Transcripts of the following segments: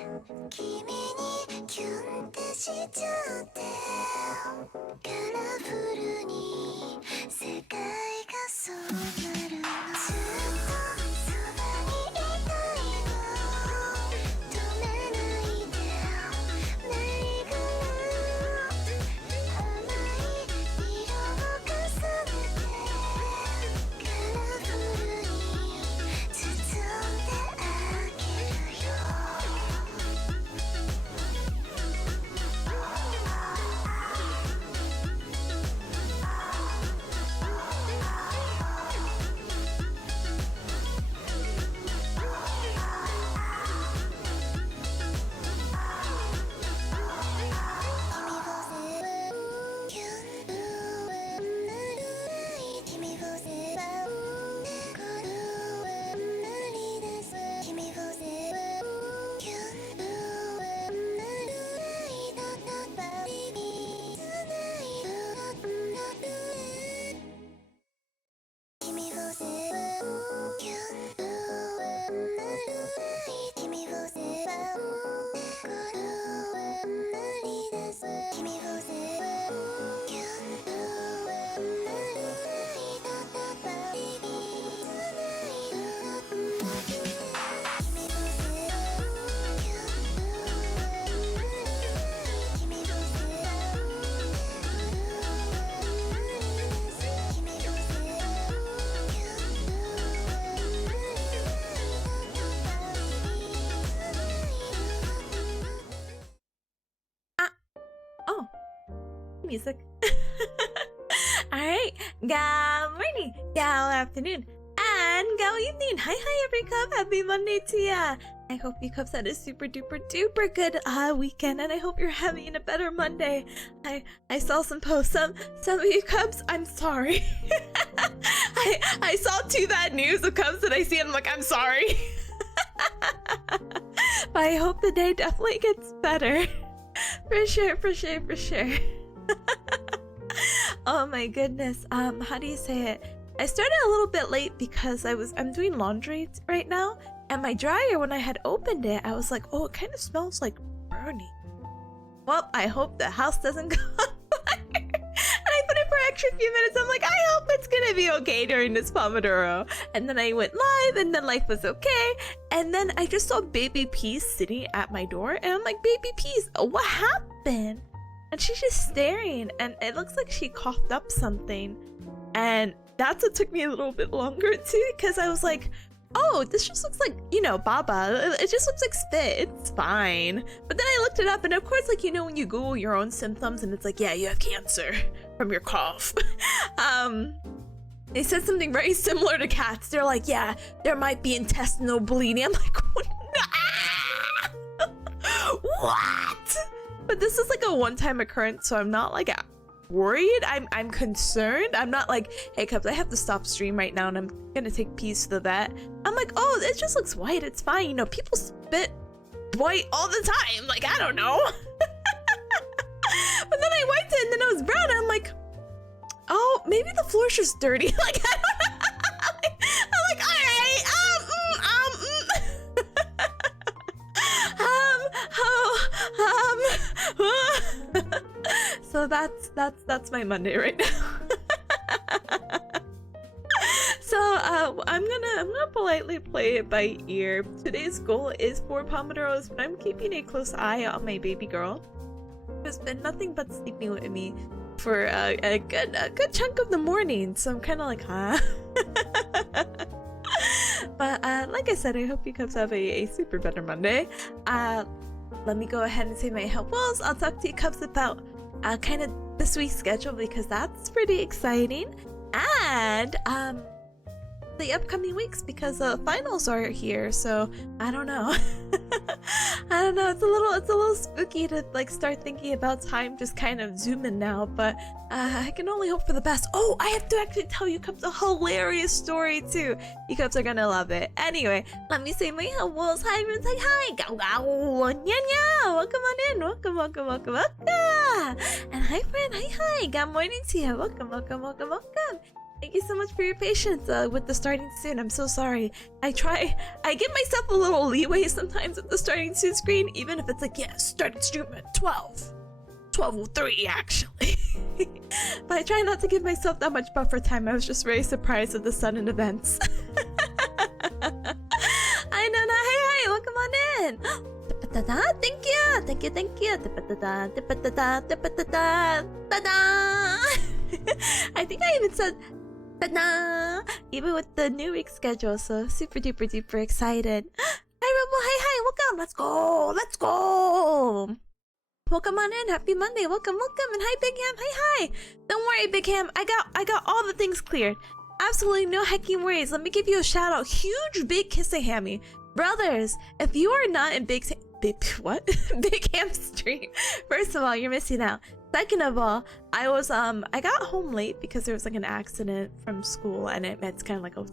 君にキュンってしちゃってカラフルに世界がそうなるのずっとそばにいたいの止めないでメリーゴーランド甘い色を重ねてカラフルに包んであげるよOh, music. Alright, good morning, good afternoon, and good evening. Hi every cub, happy Monday to ya. I hope you cubs had a super duper duper good weekend, and I hope you're having a better Monday. I saw some posts, some of you cubs, I'm sorry. I saw two bad news of cubs that I see and I'm like, I'm sorry. But I hope the day definitely gets better. For sure. Oh my goodness. How do you say it? I started a little bit late because I'm doing laundry right now, and my dryer, when I had opened it, I was like, oh, it kind of smells like burning. Well, I hope the house doesn't go on fire. And I put it for an extra few minutes. I'm like, I hope it's gonna be okay during this Pomodoro. And then I went live, and then life was okay. And then I just saw Baby Peace sitting at my door, and I'm like, Baby Peace, what happened? And she's just staring, and it looks like she coughed up something. And that's what took me a little bit longer too, because I was like, oh, this just looks like, you know, Baba. It just looks like spit. It's fine. But then I looked it up, and of course, like, you know, when you Google your own symptoms, and it's like, yeah, you have cancer from your cough. They said something very similar to cats. They're like, yeah, there might be intestinal bleeding. I'm like, what? But this is like a one-time occurrence, so I'm not like worried. I'm concerned. I'm not like, hey cubs, I have to stop stream right now and I'm gonna take Peace to the vet. I'm like, oh, it just looks white. It's fine. You know, people spit white all the time. Like, I don't know. But then I wiped it and then it was brown. And I'm like, oh, maybe the floor's just dirty. Like, I don't know. I'm like, all right, So that's my Monday right now. So I'm gonna politely play it by ear. Today's goal is 4 Pomodoros, but I'm keeping a close eye on my baby girl, who's been nothing but sleeping with me for a good chunk of the morning. So I'm kind of like, huh. But like I said, I hope you guys have a super better Monday. Let me go ahead and say my helpfuls. I'll talk to you cubs about kind of this week's schedule, because that's pretty exciting, and the upcoming weeks, because finals are here. So I don't know. I don't know. It's a little spooky to like start thinking about time just kind of zooming now, but I can only hope for the best. Oh, I have to actually tell you cubs a hilarious story too. You cubs are gonna love it. Anyway, let me say my hellos. Hi, everyone. Say hi. Gow gow. Nya nya. Welcome on in. Welcome. And hi, friend. Hi. Good morning to you. Welcome. Thank you so much for your patience with the starting soon. I'm so sorry. I give myself a little leeway sometimes with the starting soon screen, even if it's like, yeah, starting stream at 12:03 actually. But I try not to give myself that much buffer time. I was just very surprised with the sudden events. I know that. Hey, welcome on in. Thank you. I think I even said ta-da! Even with the new week schedule, so super duper excited. Hi Rumble, hi, welcome, let's go! Welcome on in, happy Monday, welcome, and hi Big Ham, hi! Don't worry Big Ham, I got all the things cleared. Absolutely no hecking worries, let me give you a shout out, huge big kiss a hammy. Brothers, if you are not in Big Ham stream, first of all, you're missing out. Second of all, I got home late because there was like an accident from school and it's kind of like but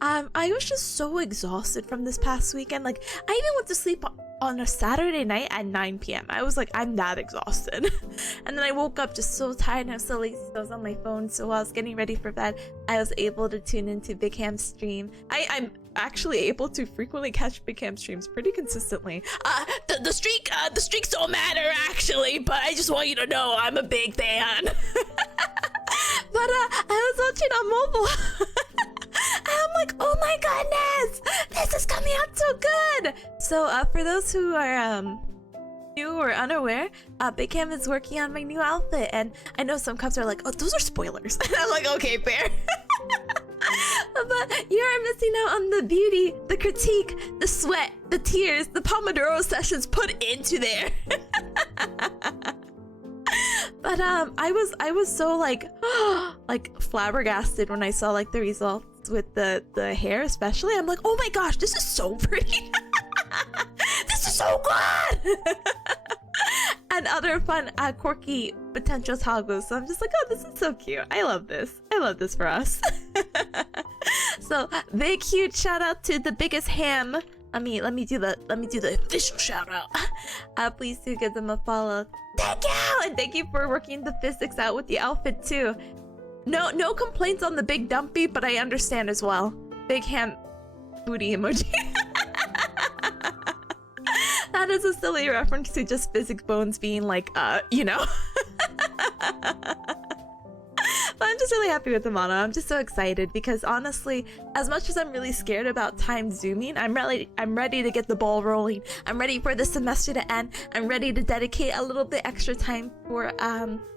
I was just so exhausted from this past weekend. Like I even went to sleep on a Saturday night at 9 p.m. I was like, I'm that exhausted. And then I woke up just so tired and I was so lazy, so I was on my phone. So while I was getting ready for bed, I was able to tune into Big Ham's stream. I'm actually able to frequently catch Big Ham streams pretty consistently. The streaks don't matter actually, but I just want you to know I'm a big fan. But I was watching on mobile. And I'm like, oh my goodness, this is coming out so good. So for those who are new or unaware, Big Ham is working on my new outfit, and I know some cubs are like, oh, those are spoilers. And I'm like, okay, fair. But you're missing out on the beauty, the critique, the sweat, the tears, the Pomodoro sessions put into there. But I was so like flabbergasted when I saw like the results with the hair, especially. I'm like, oh my gosh, this is so pretty. This is so good. And other fun quirky potential toggles. So I'm just like, oh, this is so cute. I love this for us. So big huge shout out to the biggest ham. Let me do the official shout out. Please do give them a follow. Thank you, and thank you for working the physics out with the outfit too. No complaints on the big dumpy, but I understand as well. Big ham booty emoji. That is a silly reference to just physics bones being like, you know. But I'm just really happy with the mono. I'm just so excited because honestly, as much as I'm really scared about time zooming, I'm ready to get the ball rolling. I'm ready for the semester to end. I'm ready to dedicate a little bit extra time for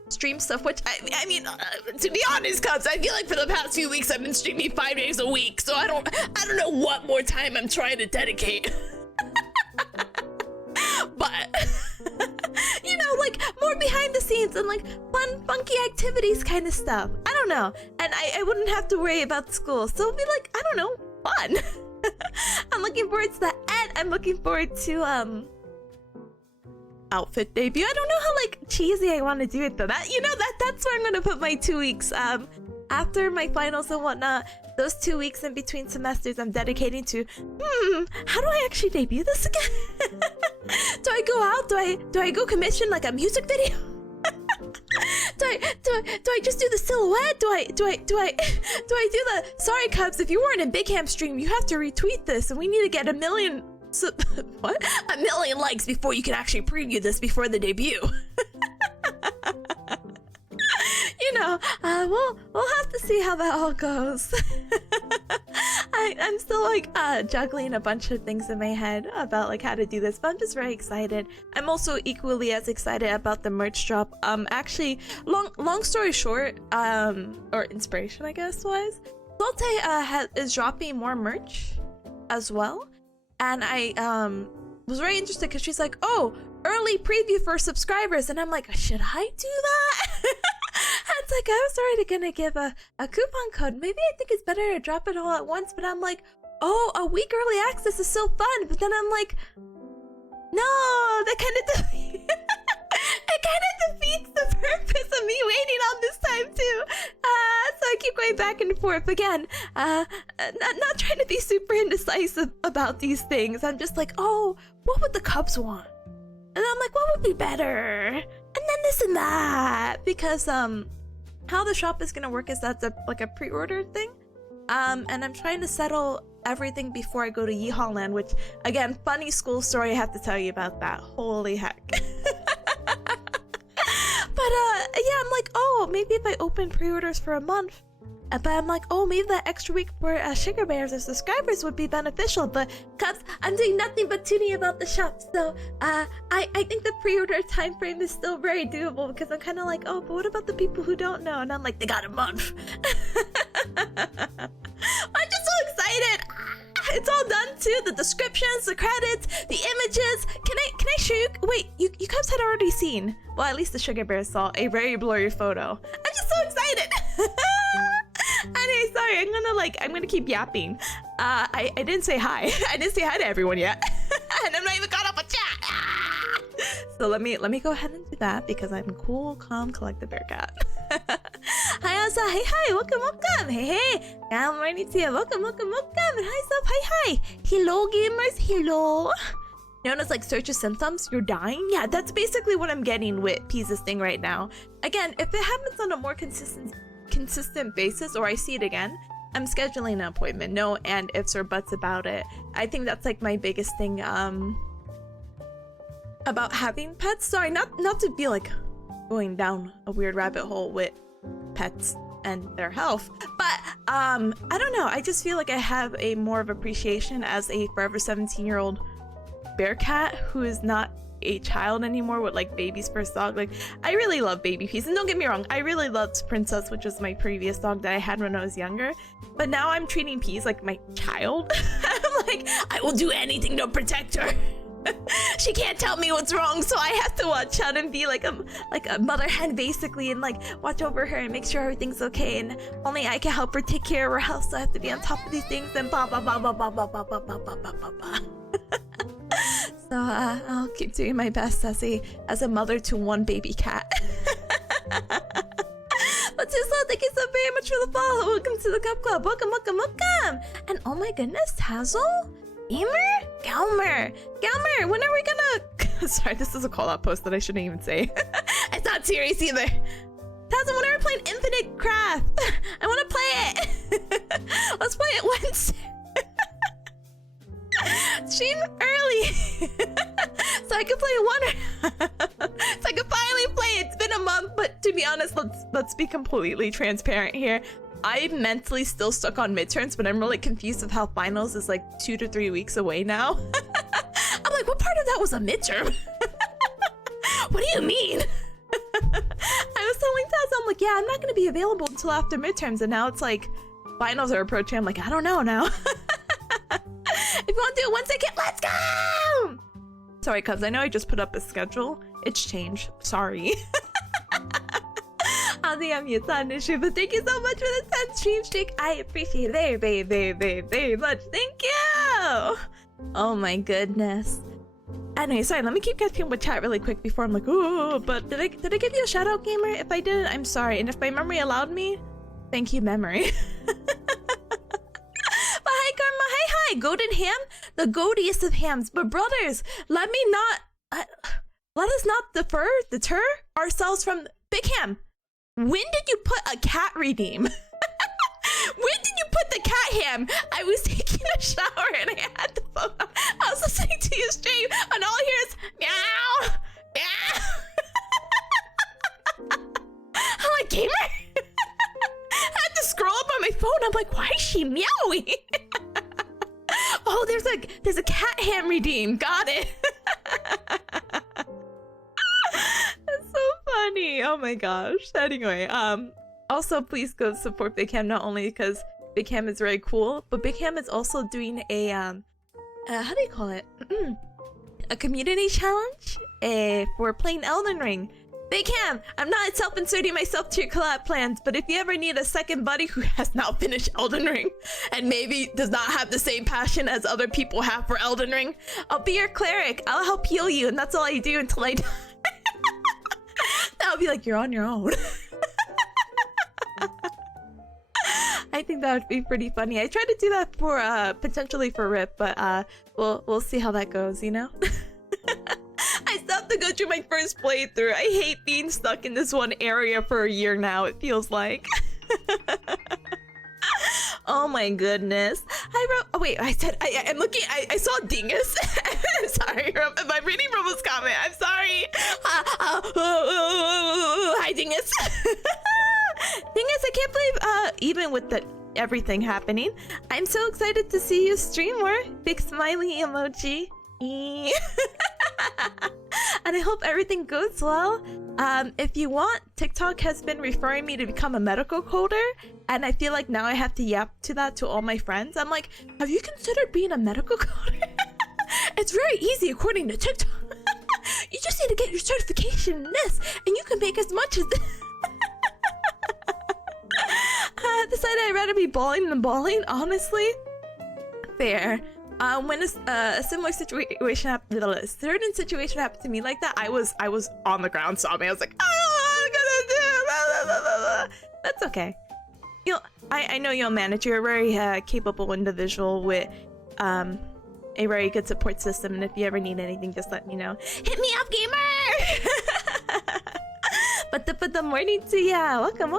stream stuff, which I mean, to be honest, cubs, I feel like for the past few weeks I've been streaming 5 days a week, so I don't know what more time I'm trying to dedicate. But you know, like more behind the scenes and like fun funky activities kind of stuff. I don't know, and I wouldn't have to worry about school, so it'll be like, I don't know, fun. I'm looking forward to that, and I'm looking forward to outfit debut. I don't know how like cheesy I want to do it though. That's where I'm gonna put my 2 weeks after my finals and whatnot. Those 2 weeks in between semesters I'm dedicating to how do I actually debut this again? Do I go out? Do I go commission like a music video? do I just do the silhouette? Do I do the sorry cubs, if you weren't in Big Ham stream, you have to retweet this and we need to get 1 million what? 1 million likes before you can actually preview this before the debut. You know, we'll have to see how that all goes. I'm still like juggling a bunch of things in my head about like how to do this, but I'm just very excited. I'm also equally as excited about the merch drop. Actually, long story short, or inspiration I guess wise, Solte is dropping more merch as well, and I was very interested because she's like, oh, early preview for subscribers, and I'm like, should I do that? It's like, I was already gonna give a coupon code. Maybe I think it's better to drop it all at once, but I'm like, oh, a week early access is so fun. But then I'm like, no, that kind of defeats the purpose of me waiting on this time too. So I keep going back and forth again. Not trying to be super indecisive about these things. I'm just like, oh, what would the Cubs want? And I'm like, what would be better? And then this and that, because how the shop is gonna work is that's like a pre-order thing. And I'm trying to settle everything before I go to Yeehaw Land, which, again, funny school story, I have to tell you about that. Holy heck. But, yeah, I'm like, oh, maybe if I open pre-orders for a month, but I'm like, oh, maybe that extra week for sugar bears or subscribers would be beneficial. But, cuz I'm doing nothing but tuning about the shop, so, I think the pre-order time frame is still very doable, because I'm kind of like, oh, but what about the people who don't know? And I'm like, they got a month. I'm just so excited. It's all done too. The descriptions, the credits, the images. Can I show you? Wait, you guys had already seen. Well, at least the sugar bear saw a very blurry photo. I'm just so excited. Anyway, sorry. I'm gonna keep yapping. I didn't say hi. I didn't say hi to everyone yet, and I'm not even caught up with chat. So let me go ahead and do that because I'm cool, calm, collected bearcat. Hi, Asa. Hey, hi. Welcome. Hey, hey. Good morning to you. Welcome. And hi, Sub. Hi. Hello, gamers. Hello. Known as like search of symptoms, you're dying? Yeah, that's basically what I'm getting with Pisa's thing right now. Again, if it happens on a more consistent basis, or I see it again, I'm scheduling an appointment. No and ifs or buts about it. I think that's like my biggest thing about having pets. Sorry, not to be like going down a weird rabbit hole with pets and their health, but I don't know, I just feel like I have a more of appreciation as a forever 17-year-old bearcat who is not a child anymore with like baby's first dog. Like, I really love Baby Peace, and don't get me wrong, I really loved Princess, which was my previous dog that I had when I was younger, but now I'm treating Peace like my child. I'm like, I will do anything to protect her. She can't tell me what's wrong, so I have to watch out and be like a mother hen basically, and like watch over her and make sure everything's okay, and only I can help her take care of her health, so I have to be on top of these things and blah blah blah blah blah blah blah blah blah blah blah blah. So I'll keep doing my best as a mother to one baby cat. But Tisla, thank you so very much for the follow. Welcome to the Cup Club. Welcome. And oh my goodness, Tazzle? Galmer, when are we gonna... Sorry, this is a call-out post that I shouldn't even say. It's not serious either. Tazzle, when are we playing Infinite Craft? I want to play it. Let's play it Wednesday. Stream early. So I can play one. So I can finally play it. It's been a month, but to be honest, let's be completely transparent here. I'm mentally still stuck on midterms, but I'm really confused of how finals is like 2 to 3 weeks away now. I'm like, what part of that was a midterm? What do you mean? I was telling Taz, I'm like, yeah, I'm not going to be available until after midterms, and now it's like finals are approaching. I'm like, I don't know now. If you want to do it Wednesday, let's go! Sorry, cuz I know I just put up a schedule. It's changed. Sorry. On the it's not an issue, but thank you so much for the 10 stream streak. I appreciate it very much. Thank you! Oh my goodness. Anyway, sorry, let me keep catching up with chat really quick before I'm like, oh, but did I give you a shout out, gamer? If I didn't, I'm sorry. And if my memory allowed me, thank you, memory. But hi, Karma. Hi, Golden Ham, the goatiest of hams. But brothers, let us not deter ourselves from Big Ham. When did you put a cat redeem? When did you put the cat ham? I was taking a shower and I had the phone on. I was listening to your stream and all I hear is meow, meow. I'm like, gamer? I had to scroll up on my phone. I'm like, why is she meowing? Oh, there's a cat ham redeem. Got it. That's so funny. Oh my gosh. Anyway, also please go support Big Ham, not only because Big Ham is very cool, but Big Ham is also doing a how do you call it? A community challenge for playing Elden Ring. Big Ham, I'm not self-inserting myself to your collab plans, but if you ever need a second buddy who has now finished Elden Ring and maybe does not have the same passion as other people have for Elden Ring, I'll be your cleric. I'll help heal you, and that's all I do until I die. I'll be like, you're on your own. I think that would be pretty funny. I tried to do that for potentially for Rip, but we'll see how that goes, you know? I still about to go through my first playthrough. I hate being stuck in this one area for a year now, it feels like. Oh my goodness. Oh wait, I'm looking, I saw Dingus. I'm sorry, I'm reading Robo's comment. I'm sorry. Hi, Dingus. Dingus, I can't believe, even with everything happening, I'm so excited to see you stream more. Big smiley emoji. And I hope everything goes well. If you want, TikTok has been referring me to become a medical coder, and I feel like now I have to yap to that to all my friends. I'm like, have you considered being a medical coder? It's very easy according to TikTok. You just need to get your certification in this, and you can make as much as this. I decided I'd rather be balling than balling, honestly. Fair. When a similar situation happened, a certain situation happened to me like that, I was on the ground sobbing. I was like, oh, I'm gonna do blah, blah, blah, blah. That's okay. I know you'll manage. You're a very capable individual with a very good support system, and if you ever need anything, just let me know. Hit me up, gamer! But the morning to ya. Welcome.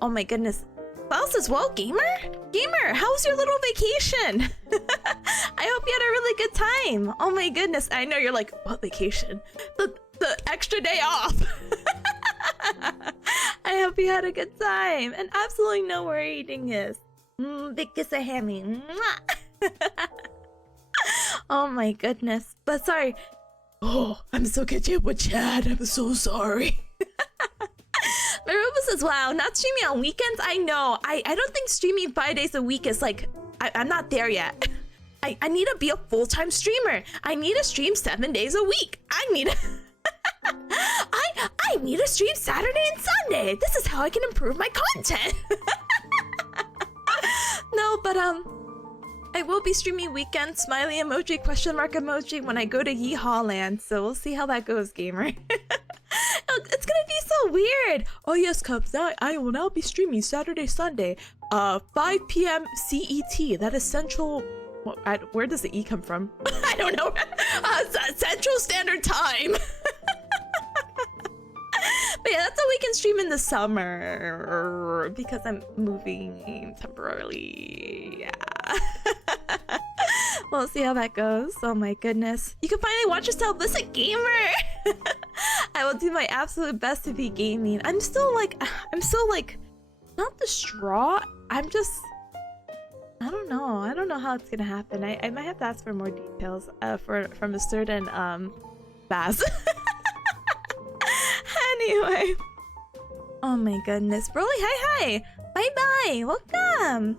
Oh my goodness. Klaus as well, gamer? Gamer, how was your little vacation? I hope you had a really good time. Oh my goodness, I know you're like, what vacation? The extra day off. I hope you had a good time. And absolutely no worry, Dingus. Big kiss a hammy. Oh my goodness. But sorry. Oh, I'm so catching up with Chad. I'm so sorry. Maruba says, wow, not streaming on weekends? I know. I don't think streaming 5 days a week is like... I'm not there yet. I need to be a full-time streamer. I need to stream 7 days a week. I need I need to stream Saturday and Sunday. This is how I can improve my content. No, but I will be streaming weekend smiley emoji, question mark emoji when I go to Yeehaw Land. So we'll see how that goes, gamer. It's gonna be so weird. Oh yes, Cubs. I will now be streaming Saturday, Sunday, 5 p.m. CET. That is Central. Where does the E come from? I don't know. Central Standard Time. But yeah, that's how we can stream in the summer because I'm moving temporarily. Yeah. We'll see how that goes. Oh my goodness. You can finally watch yourself. Listen, gamer. I will do my absolute best to be gaming. I'm still like not distraught. I'm just, I don't know how it's gonna happen. I might have to ask for more details from a certain Baz. Anyway. Oh my goodness. Broly, hi. Bye. Welcome.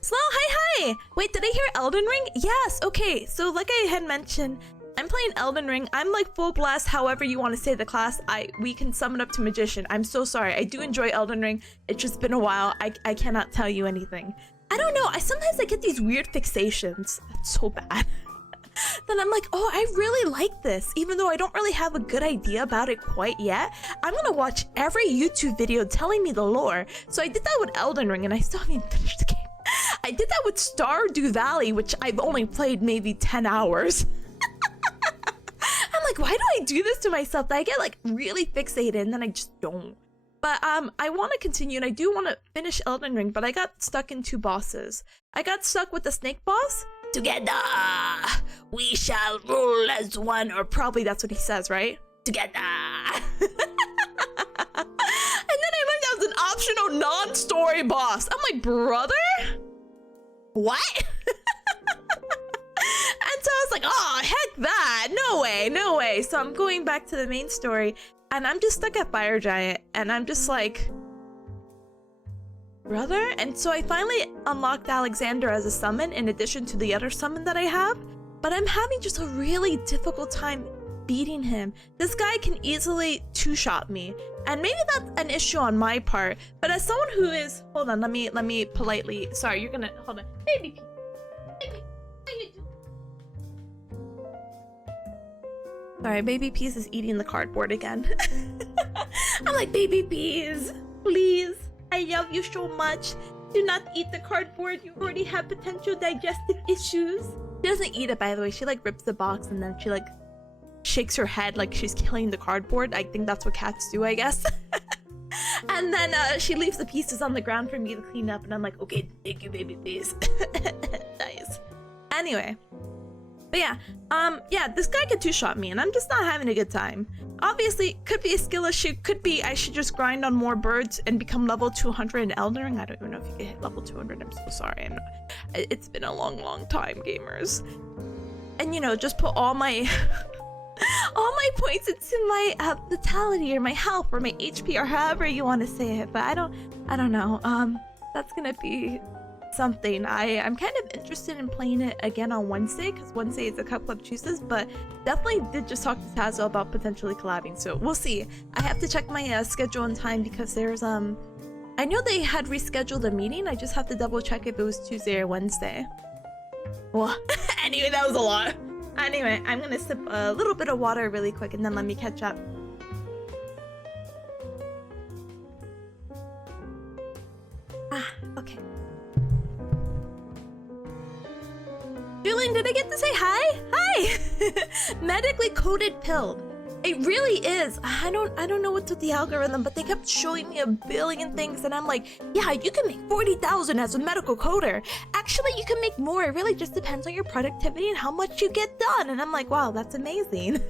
Slow, hi. Wait, did I hear Elden Ring? Yes, okay. So like I had mentioned, I'm playing Elden Ring. I'm like full blast, however you want to say the class. We can sum it up to Magician. I'm so sorry. I do enjoy Elden Ring. It's just been a while. I cannot tell you anything. I don't know. Sometimes I get these weird fixations. That's so bad. Then I'm like, oh, I really like this. Even though I don't really have a good idea about it quite yet, I'm gonna watch every YouTube video telling me the lore. So I did that with Elden Ring, and I still haven't finished the game. I did that with Stardew Valley, which I've only played maybe 10 hours. I'm like, why do I do this to myself? That I get like really fixated and then I just don't. But I want to continue, and I do want to finish Elden Ring, but I got stuck in 2 bosses. I got stuck with the snake boss. Together, we shall rule as one, or probably that's what he says, right? Together. And then I learned that was an optional non-story boss. I'm like, brother? What? And so I was like, oh, heck that. No way. So I'm going back to the main story, and I'm just stuck at Fire Giant, and I'm just like, brother? And so I finally unlocked Alexander as a summon in addition to the other summon that I have, but I'm having just a really difficult time beating him. This guy can easily 2-shot me, and maybe that's an issue on my part, but as someone who is, hold on, let me politely, sorry, you're gonna, hold on, baby, how you doing? Sorry, Baby Peas is eating the cardboard again. I'm like, Baby Peas, please. I love you so much. Do not eat the cardboard. You already have potential digestive issues. She doesn't eat it, by the way. She like rips the box and then she like shakes her head like she's killing the cardboard. I think that's what cats do, I guess. And then she leaves the pieces on the ground for me to clean up, and I'm like, okay, thank you, baby, please. Nice. Anyway. But yeah, this guy could two-shot me, and I'm just not having a good time. Obviously, could be a skill issue, could be I should just grind on more birds and become level 200 in Elden Ring. I don't even know if you can hit level 200, I'm so sorry. It's been a long time, gamers. And you know, just put all my all my points into my vitality or my health or my HP or however you want to say it, but I don't know. That's gonna be something. I'm kind of interested in playing it again on Wednesday, because Wednesday is a Cup Club Tuesdays, but definitely did just talk to Tazo about potentially collabing, so we'll see. I have to check my schedule and time, because there's I know they had rescheduled a meeting. I just have to double check if it was Tuesday or Wednesday. Well, anyway, that was a lot. Anyway, I'm gonna sip a little bit of water really quick and then let me catch up. Okay. Julian, did I get to say hi? Hi! Medically coded pill. It really is. I don't know what's with the algorithm, but they kept showing me a billion things, and I'm like, yeah, you can make 40,000 as a medical coder. Actually, you can make more. It really just depends on your productivity and how much you get done. And I'm like, wow, that's amazing.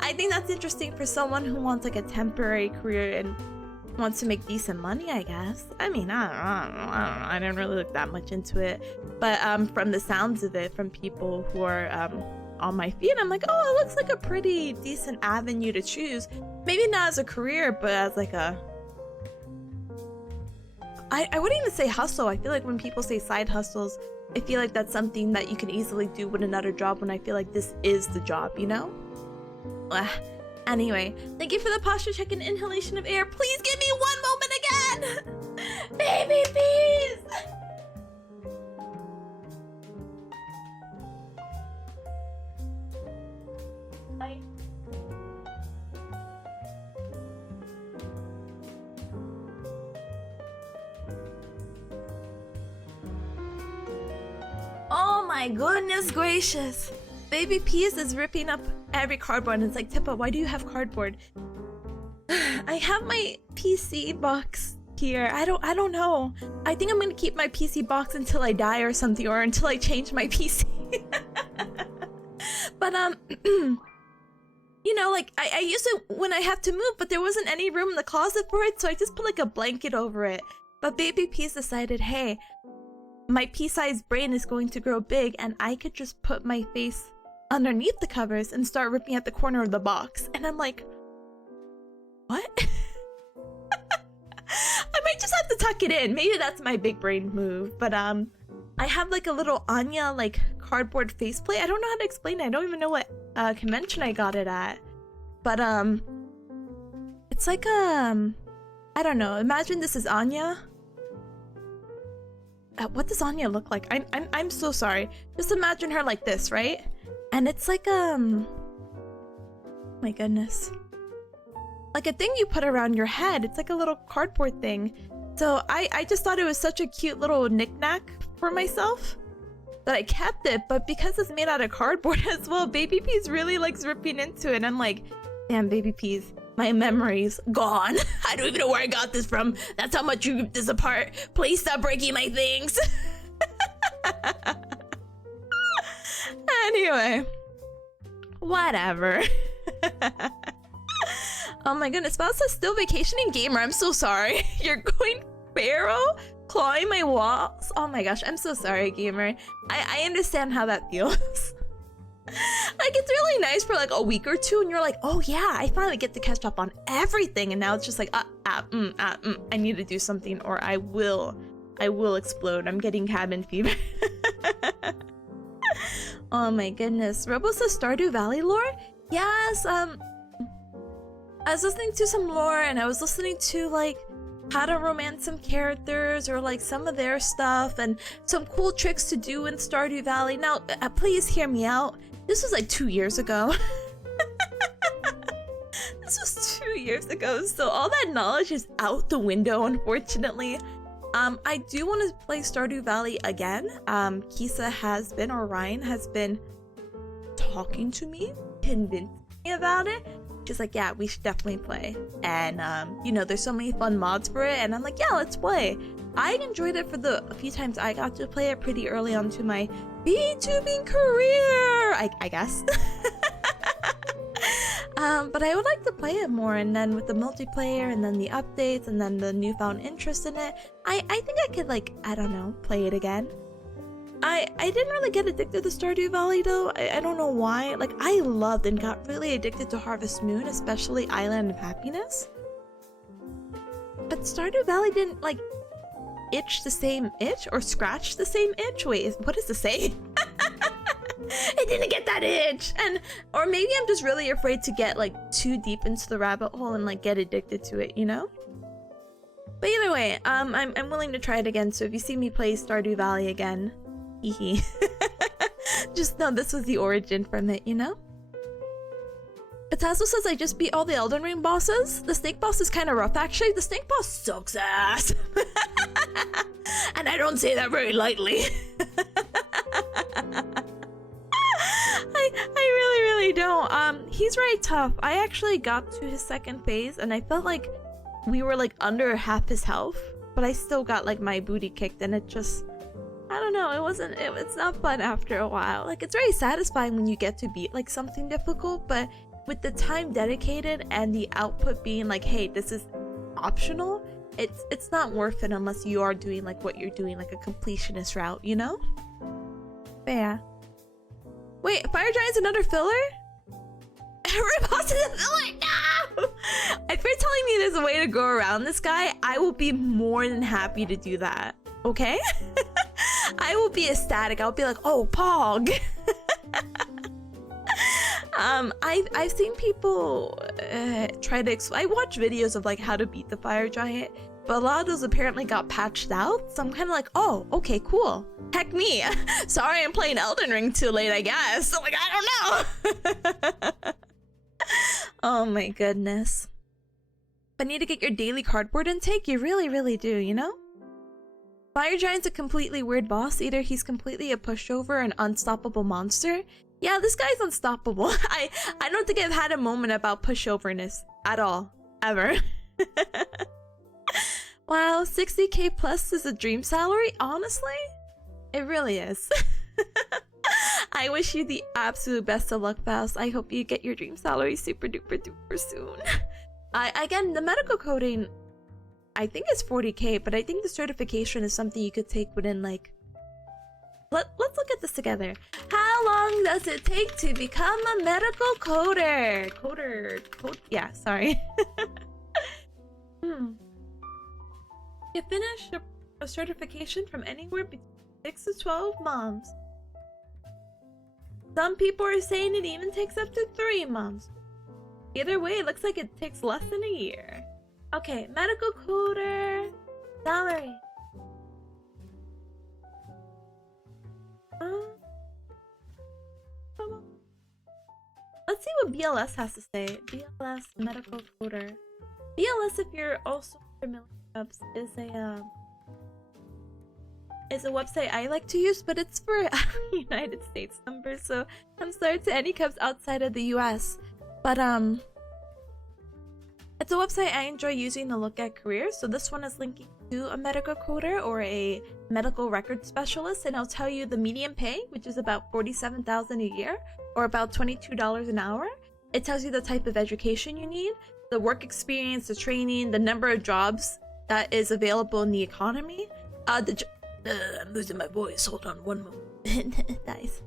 I think that's interesting for someone who wants like a temporary career and wants to make decent money, I guess. I mean, I don't know. I didn't really look that much into it, but from the sounds of it, from people who are on my feed, I'm like, oh, it looks like a pretty decent avenue to choose. Maybe not as a career, but as like a... I wouldn't even say hustle. I feel like when people say side hustles, I feel like that's something that you can easily do with another job, when I feel like this is the job, you know? Anyway, thank you for the posture check and inhalation of air. Please give me one moment again! Baby, please! Oh my goodness gracious. Baby Peas is ripping up every cardboard, and it's like, Tippa, why do you have cardboard? I have my PC box here. I don't know. I think I'm gonna keep my PC box until I die or something, or until I change my PC. But you know, like I use it when I have to move, but there wasn't any room in the closet for it, so I just put like a blanket over it. But Baby Peas decided, hey, my pea-sized brain is going to grow big, and I could just put my face underneath the covers and start ripping at the corner of the box. And I'm like, what? I might just have to tuck it in. Maybe that's my big brain move. But I have like a little Anya like cardboard faceplate. I don't know how to explain it. I don't even know what convention I got it at. But it's like I don't know. Imagine this is Anya. What does Anya look like? I'm so sorry. Just imagine her like this, right? And it's like my goodness, like a thing you put around your head. It's like a little cardboard thing. So I just thought it was such a cute little knickknack for myself that I kept it. But because it's made out of cardboard as well, Baby Peas really likes ripping into it. I'm like, damn, Baby Peas, my memory's gone. I don't even know where I got this from. That's how much you ripped this apart. Please stop breaking my things. Anyway, whatever. Oh my goodness, Spouse says still vacationing gamer. I'm so sorry. You're going feral, clawing my walls. Oh my gosh, I'm so sorry, gamer. I understand how that feels. Like, it's really nice for like a week or two, and you're like, oh yeah, I finally get to catch up on everything. And now it's just like, I need to do something, or I will explode. I'm getting cabin fever. Oh my goodness. Robo says Stardew Valley lore? Yes, I was listening to some lore, and I was listening to like how to romance some characters, or like some of their stuff, and some cool tricks to do in Stardew Valley. Now, please hear me out. This was like 2 years ago. This was 2 years ago, so all that knowledge is out the window, unfortunately. I do want to play Stardew Valley again. Kisa has been, or Ryan has been talking to me, convincing me about it. She's like, yeah, we should definitely play. And, you know, there's so many fun mods for it. And I'm like, yeah, let's play. I enjoyed it for the few times I got to play it pretty early on to my VTubing career, I guess. But I would like to play it more. And then with the multiplayer and then the updates and then the newfound interest in it, I think I could, like, I don't know, play it again. I didn't really get addicted to Stardew Valley though. I don't know why. Like, I loved and got really addicted to Harvest Moon, especially Island of Happiness. But Stardew Valley didn't, like, itch the same itch or scratch the same itch. Wait, what is the saying? I didn't get that itch. Or maybe I'm just really afraid to get, like, too deep into the rabbit hole and, like, get addicted to it, you know? But either way, I'm willing to try it again. So if you see me play Stardew Valley again, just know this was the origin from it, you know? Patazo says I just beat all the Elden Ring bosses. The snake boss is kind of rough, actually. The snake boss sucks ass. And I don't say that very lightly. I really don't. He's very tough. I actually got to his second phase and I felt like we were like under half his health, but I still got like my booty kicked and it just, I don't know, it's not fun after a while. Like, it's very satisfying when you get to beat like something difficult, but with the time dedicated and the output being like, hey, this is optional, it's not worth it unless you are doing like what you're doing, like a completionist route, you know? But yeah. Wait, Fire Giant's another filler? Every boss is a filler? No! If you're telling me there's a way to go around this guy, I will be more than happy to do that. Okay? I will be ecstatic. I'll be like, oh, Pog. I've seen people try to I watch videos of like how to beat the Fire Giant, but a lot of those apparently got patched out, so I'm kind of like, oh, okay, cool. Heck me. Sorry I'm playing Elden Ring too late, I guess. So, like, I don't know. Oh my goodness. But need to get your daily cardboard intake? You really do, you know? Fire Giant's a completely weird boss. Either he's completely a pushover or an unstoppable monster. Yeah, this guy's unstoppable. I don't think I've had a moment about pushoverness at all. Ever. Wow, 60k plus is a dream salary? Honestly? It really is. I wish you the absolute best of luck, Faust. I hope you get your dream salary super duper soon. Again, the medical coding, I think it's 40k, but I think the certification is something you could take within like... Let's look at this together. How long does it take to become a medical coder? Yeah, sorry. You finish a certification from anywhere between 6 to 12 months. Some people are saying it even takes up to 3 months. Either way, it looks like it takes less than a year. Okay, medical coder salary. Let's see what BLS has to say. BLS medical coder. BLS, if you're also familiar with, is a website I like to use, but it's for United States numbers, so I'm sorry to any cubs outside of the US. But it's a website I enjoy using to look at careers. So this one is linking to a medical coder or a medical record specialist, and I'll tell you the median pay, which is about $47,000 a year, or about $22 an hour. It tells you the type of education you need, the work experience, the training, the number of jobs that is available in the economy. I'm losing my voice. Hold on one moment. Nice.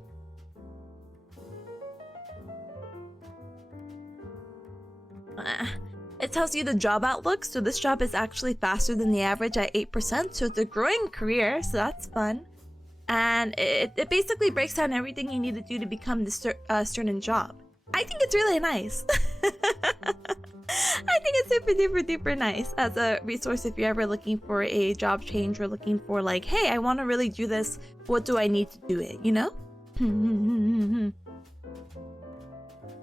It tells you the job outlook, so this job is actually faster than the average at 8%, so it's a growing career, so that's fun. And it basically breaks down everything you need to do to become this certain job. I think it's really nice. I think it's super duper nice as a resource if you're ever looking for a job change or looking for like, hey, I want to really do this, what do I need to do it, you know?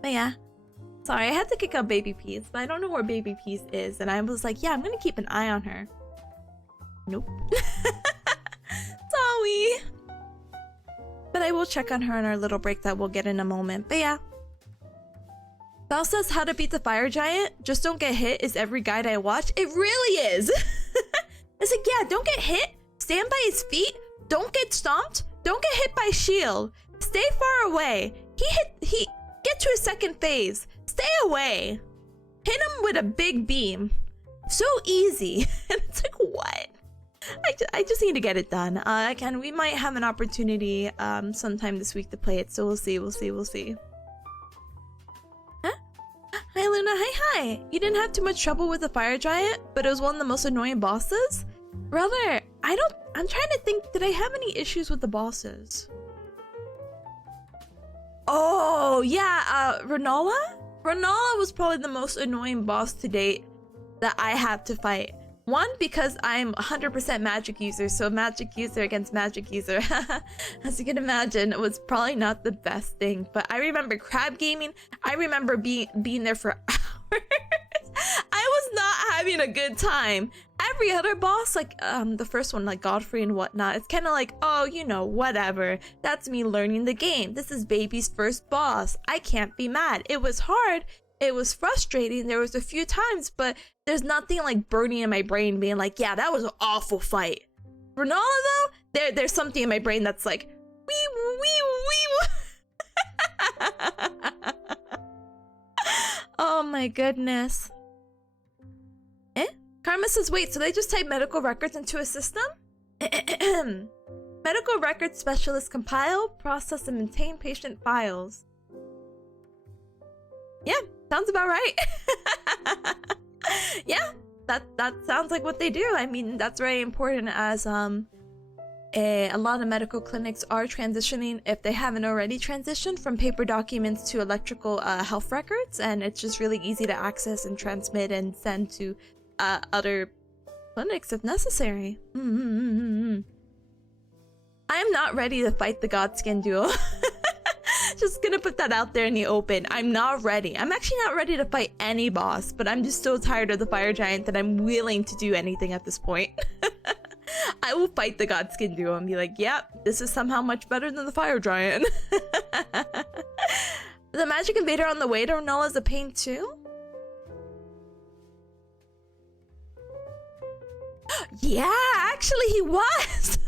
But yeah. Sorry, I had to kick out Baby Peas, but I don't know where Baby Peas is, and I was like, yeah, I'm gonna keep an eye on her. Nope. Sorry. But I will check on her on our little break that we'll get in a moment. But yeah. Val says how to beat the fire giant. Just don't get hit is every guide I watch. It really is. It's like, yeah, don't get hit. Stand by his feet. Don't get stomped. Don't get hit by shield. Stay far away. He get to a second phase. Stay away. Hit him with a big beam. So easy. And it's like, what? I just need to get it done. Again, we might have an opportunity sometime this week to play it, so we'll see. Huh? Hi Luna, hi. You didn't have too much trouble with the fire giant, but it was one of the most annoying bosses? Brother, I'm trying to think, did I have any issues with the bosses? Oh, yeah, Renola? Renola was probably the most annoying boss to date that I have to fight. One, because I'm 100% magic user, so magic user against magic user. As you can imagine, it was probably not the best thing. But I remember crab gaming. I remember being there for hours. I was not having a good time. Every other boss, like the first one, like Godfrey and whatnot, it's kind of like, oh, you know, whatever. That's me learning the game. This is baby's first boss. I can't be mad. It was hard. It was frustrating. There was a few times, but there's nothing like burning in my brain being like, yeah, that was an awful fight. Renola though, there's something in my brain that's like, oh my goodness. Karma says, wait, so they just type medical records into a system? Medical records specialists compile, process, and maintain patient files. Yeah, sounds about right. Yeah, that sounds like what they do. I mean, that's very important as a lot of medical clinics are transitioning, if they haven't already transitioned, from paper documents to electrical health records, and it's just really easy to access and transmit and send to other clinics if necessary. I am not ready to fight the Godskin duo. Just gonna put that out there in the open. I'm not ready. I'm actually not ready to fight any boss, but I'm just so tired of the fire giant that I'm willing to do anything at this point. I will fight the Godskin duo and be like, yep, this is somehow much better than the fire giant. The magic invader on the way to Renola is a pain too? Yeah, actually he was.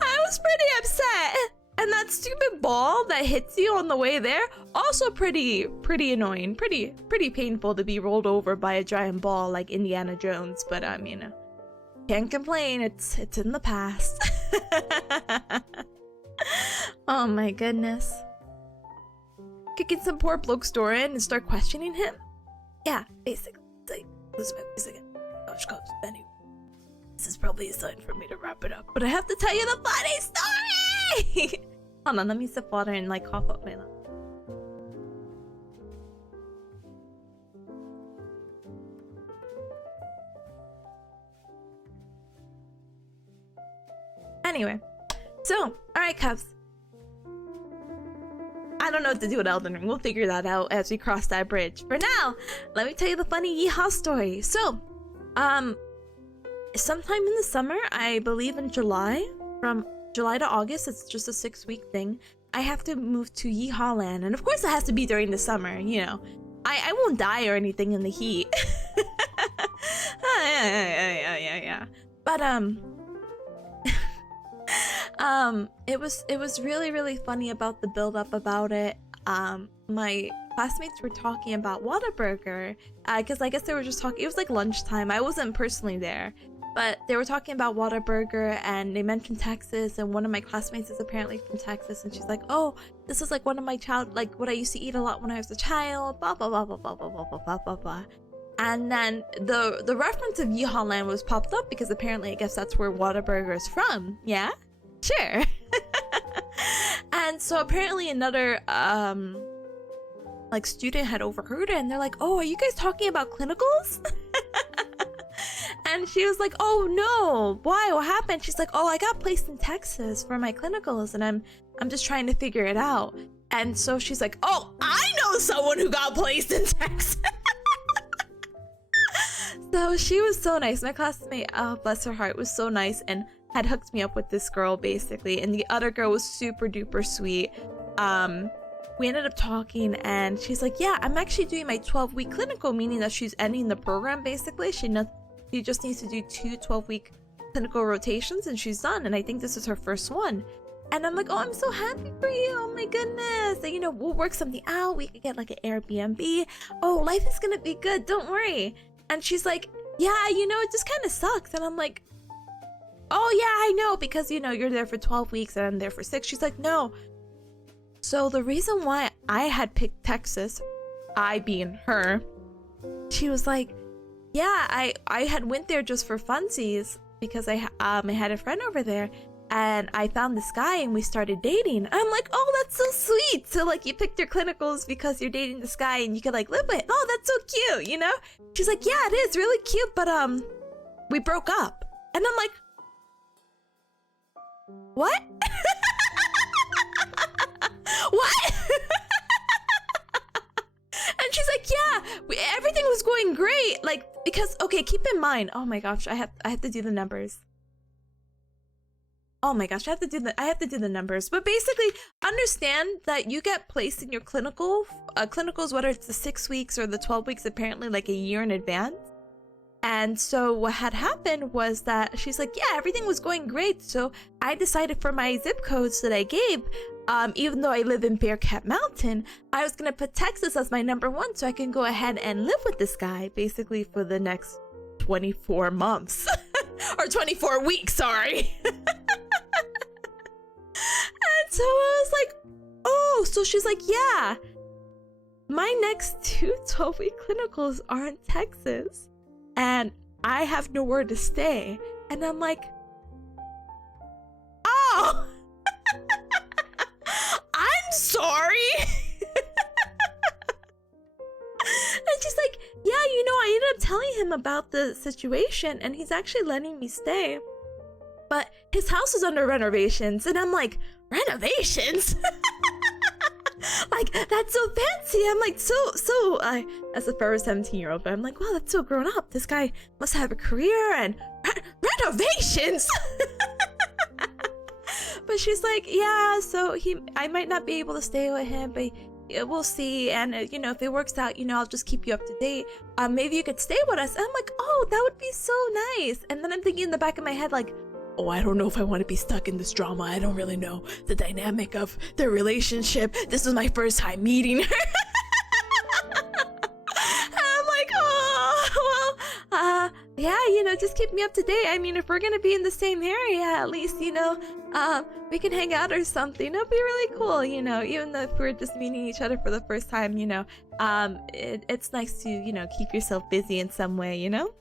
I was pretty upset. And that stupid ball that hits you on the way there, also pretty annoying. Pretty painful to be rolled over by a giant ball like Indiana Jones, but you know, can't complain, it's in the past. Oh my goodness. Kicking some poor bloke's door in and start questioning him? Yeah, basically. It's like, lose my voice again. Gosh, anyway. This is probably a sign for me to wrap it up, but I have to tell you the funny story! Hold on, let me sip water and like cough up my lungs. Anyway, so, alright Cubs. I don't know what to do with Elden Ring. We'll figure that out as we cross that bridge. For now, let me tell you the funny yeehaw story. So, sometime in the summer, I believe in July, from July to August, it's just a 6-week thing, I have to move to Yeehaw Land. And of course it has to be during the summer, you know. I won't die or anything in the heat. Yeah. But it was really funny about the build up about it. My classmates were talking about Whataburger, because I guess they were just talking, it was like lunchtime, I wasn't personally there, but they were talking about Whataburger and they mentioned Texas, and one of my classmates is apparently from Texas, and she's like, oh, this is like one of my like what I used to eat a lot when I was a child, blah blah blah blah blah blah blah blah blah blah. And then the reference of Yeehaw Land was popped up because apparently I guess that's where Whataburger is from. Yeah, sure. And so apparently another like student had overheard it, and they're like, oh, are you guys talking about clinicals? And she was like, oh no, why, what happened? She's like, oh, I got placed in Texas for my clinicals, and I'm just trying to figure it out. And so she's like, oh, I know someone who got placed in Texas. So she was so nice. My classmate, oh bless her heart, was so nice, and had hooked me up with this girl basically, and the other girl was super duper sweet. We ended up talking, and she's like, yeah, I'm actually doing my 12-week clinical, meaning that she's ending the program basically. She just needs to do 2 12-week clinical rotations and she's done, and I think this is her first one. And I'm like, oh, I'm so happy for you. Oh my goodness. And, you know, we'll work something out. We could get like an Airbnb. Oh, life is gonna be good. Don't worry. And she's like, yeah, you know, it just kind of sucks. And I'm like, oh yeah, I know, because, you know, you're there for 12 weeks and I'm there for 6. She's like, no. So the reason why I had picked Texas, I being her, she was like, yeah, I had went there just for funsies because I had a friend over there, and I found this guy and we started dating. I'm like, oh, that's so sweet. So like, you picked your clinicals because you're dating this guy and you could like live with. Oh, that's so cute, you know? She's like, yeah, it is really cute, but we broke up. And I'm like, what? What? And she's like, yeah, everything was going great. Like, because, okay, keep in mind, oh my gosh, I have to do the numbers. Oh my gosh, I have to do the numbers. But basically, understand that you get placed in your clinicals, whether it's the 6 weeks or the 12 weeks, apparently like a year in advance. And so what had happened was that she's like, yeah, everything was going great. So I decided for my zip codes that I gave, even though I live in Bearcat Mountain, I was gonna put Texas as my number 1 so I can go ahead and live with this guy basically for the next 24 months. Or 24 weeks, sorry. And so I was like, oh, so she's like, yeah, my next 2 12-week clinicals are in Texas and I have nowhere to stay. And I'm like, oh, I'm sorry. And she's like, yeah, you know, I ended up telling him about the situation and he's actually letting me stay, but his house is under renovations. And I'm like, renovations? Like, that's so fancy. I'm like, as a forever 17-year-old, but I'm like, wow, that's so grown up. This guy must have a career and renovations. But she's like, yeah, so I might not be able to stay with him, but we'll see. And you know, if it works out, you know, I'll just keep you up to date. Maybe you could stay with us. And I'm like, oh, that would be so nice. And then I'm thinking in the back of my head, like, oh, I don't know if I want to be stuck in this drama. I don't really know the dynamic of their relationship. This is my first time meeting her. And I'm like, oh, well, yeah, you know, just keep me up to date. I mean, if we're gonna be in the same area, at least, you know, we can hang out or something. It'll be really cool, you know, even though if we're just meeting each other for the first time, you know, it's nice to, you know, keep yourself busy in some way, you know?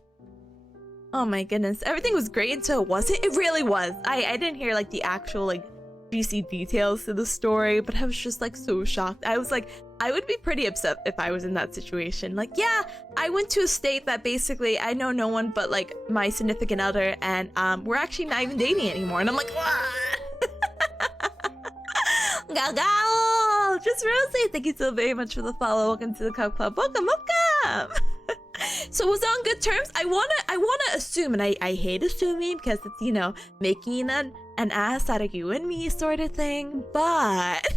Oh my goodness, everything was great until it wasn't. It really was. I didn't hear like the actual like juicy details to the story, but I was just like so shocked. I was like, I would be pretty upset if I was in that situation. Like, yeah, I went to a state that basically I know no one but like my significant other, and we're actually not even dating anymore. And I'm like, Gal, just Rosie, thank you so very much for the follow. Welcome to the Cub Club. Welcome, welcome. So was it on good terms? I wanna assume, and I hate assuming because it's, you know, making an ass out of you and me sort of thing, but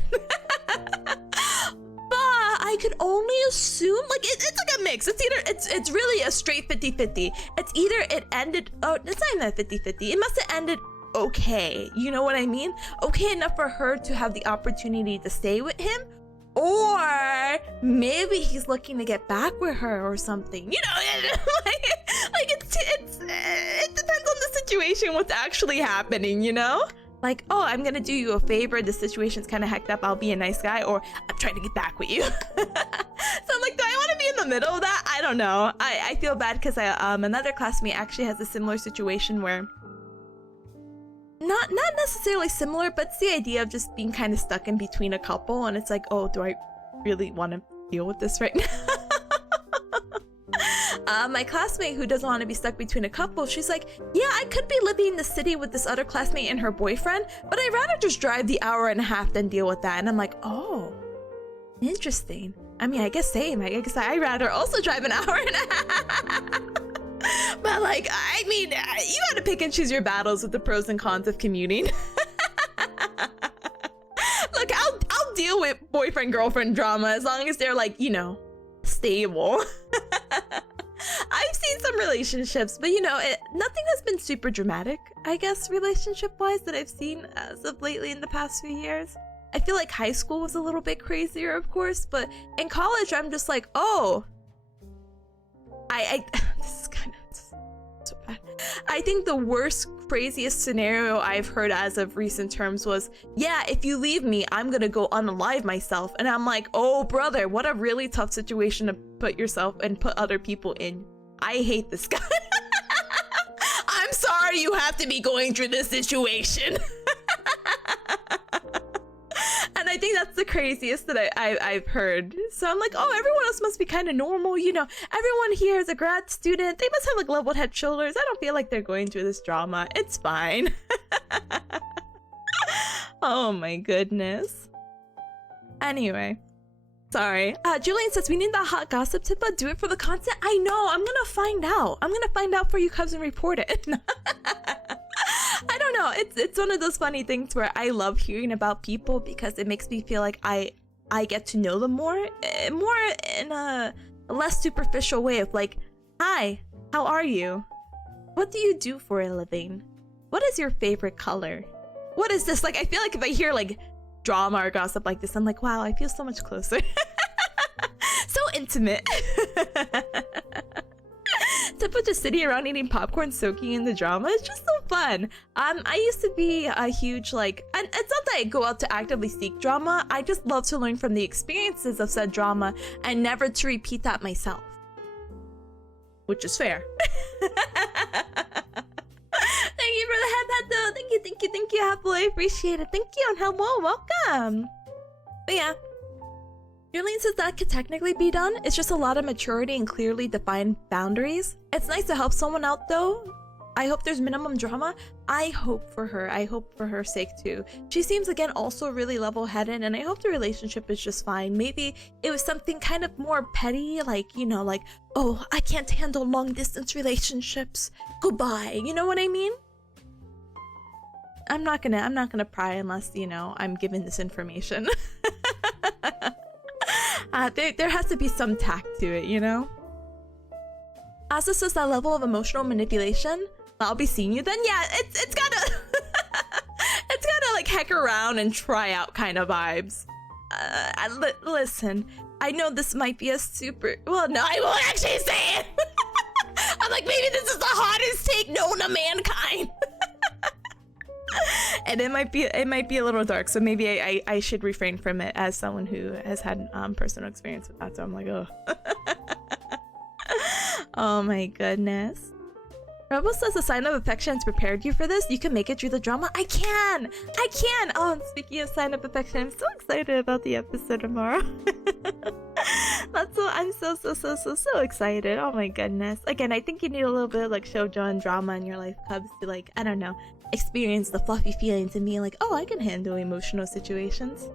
I could only assume, like, it's like a mix. It's either it's really a straight 50-50. It's either it ended, oh, it's not even a 50-50. It must have ended okay, you know what I mean? Okay enough for her to have the opportunity to stay with him, or maybe he's looking to get back with her or something, you know? like it depends on the situation, what's actually happening, you know? Like, oh, I'm gonna do you a favor, the situation's kind of hecked up, I'll be a nice guy, or I'm trying to get back with you. So I'm like, do I want to be in the middle of that? I don't know. I feel bad because another classmate actually has a similar situation where not necessarily similar, but it's the idea of just being kind of stuck in between a couple, and it's like, oh, do I really want to deal with this right now? My classmate who doesn't want to be stuck between a couple, she's like, yeah, I could be living in the city with this other classmate and her boyfriend, but I'd rather just drive the hour and a half than deal with that. And I'm like, oh, interesting. I mean, I guess same. I guess I'd rather also drive an hour and a half. But like, I mean, you gotta pick and choose your battles with the pros and cons of commuting. Look, I'll deal with boyfriend girlfriend drama as long as they're like, you know, stable. I've seen some relationships, but you know, nothing has been super dramatic, I guess, relationship-wise that I've seen as of lately in the past few years. I feel like high school was a little bit crazier, of course, but in college, I'm just like, oh, this is kind of so bad. I think the worst, craziest scenario I've heard as of recent terms was, yeah, if you leave me, I'm gonna go unalive myself. And I'm like, oh, brother, what a really tough situation to put yourself and put other people in. I hate this guy. I'm sorry you have to be going through this situation. And I think that's the craziest that I've heard. So I'm like, oh, everyone else must be kind of normal. You know, everyone here is a grad student. They must have like level head shoulders. I don't feel like they're going through this drama. It's fine. Oh my goodness. Anyway. Sorry. Julian says, we need that hot gossip tip, but do it for the content. I know. I'm gonna find out. I'm gonna find out for you, Cubs, and report it. I don't know. It's one of those funny things where I love hearing about people because it makes me feel like I get to know them more in a less superficial way of like, hi, how are you? What do you do for a living? What is your favorite color? What is this? Like, I feel like if I hear like drama or gossip like this, I'm like, wow, I feel so much closer. So intimate. Tippa just sitting around eating popcorn, soaking in the drama. It's just so fun. I used to be a huge like, and it's not that I go out to actively seek drama. I just love to learn from the experiences of said drama and never to repeat that myself. Which is fair. Thank you for the head though. Thank you, Apple. I appreciate it. Thank you, and hello, welcome. But yeah. Julian says that could technically be done. It's just a lot of maturity and clearly defined boundaries. It's nice to help someone out though. I hope there's minimum drama. I hope for her. I hope for her sake too. She seems again also really level-headed, and I hope the relationship is just fine. Maybe it was something kind of more petty, like, you know, like, oh, I can't handle long distance relationships. Goodbye. You know what I mean? I'm not gonna pry unless, you know, I'm given this information. There has to be some tact to it, you know? Asa says that level of emotional manipulation, I'll be seeing you then. Yeah, it's gotta it's gotta like heck around and try out kind of vibes. Listen, I know this might be a super, well, no, I won't actually say it. I'm like, maybe this is the hottest take known to mankind. And it might be a little dark, so maybe I should refrain from it as someone who has had personal experience with that. So I'm like, oh. Oh my goodness. Rebel says a sign of affection has prepared you for this. You can make it through the drama. I can. Oh, and speaking of sign of affection, I'm so excited about the episode tomorrow. I'm so excited. Oh my goodness. Again, I think you need a little bit of like shoujo and drama in your life, Cubs, to like, I don't know, experience the fluffy feelings and being like, oh, I can handle emotional situations.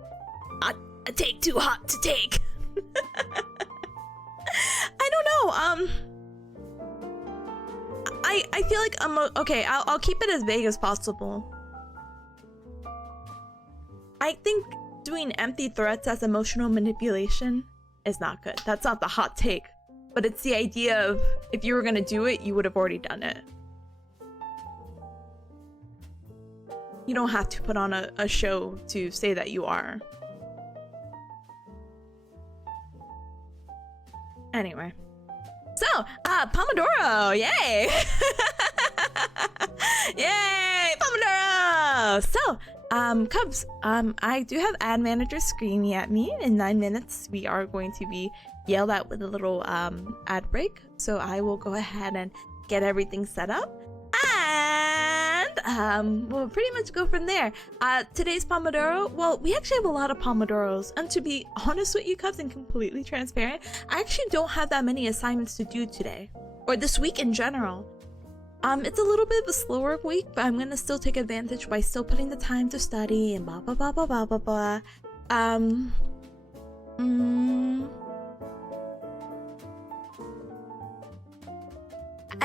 A take too hot to take. I don't know. I feel like okay. I'll keep it as vague as possible. I think doing empty threats as emotional manipulation is not good. That's not the hot take, but it's the idea of if you were gonna do it, you would have already done it. You don't have to put on a show to say that you are. Anyway. So, Pomodoro! Yay! Yay! Pomodoro! So, Cubs, I do have ad managers screaming at me. In 9 minutes, we are going to be yelled at with a little ad break. So I will go ahead and get everything set up. And we'll pretty much go from there. Today's Pomodoro, well, we actually have a lot of Pomodoros, and to be honest with you, Cubs, and completely transparent, I actually don't have that many assignments to do today, or this week in general. It's a little bit of a slower week, but I'm gonna still take advantage by still putting the time to study and blah blah blah blah blah blah blah.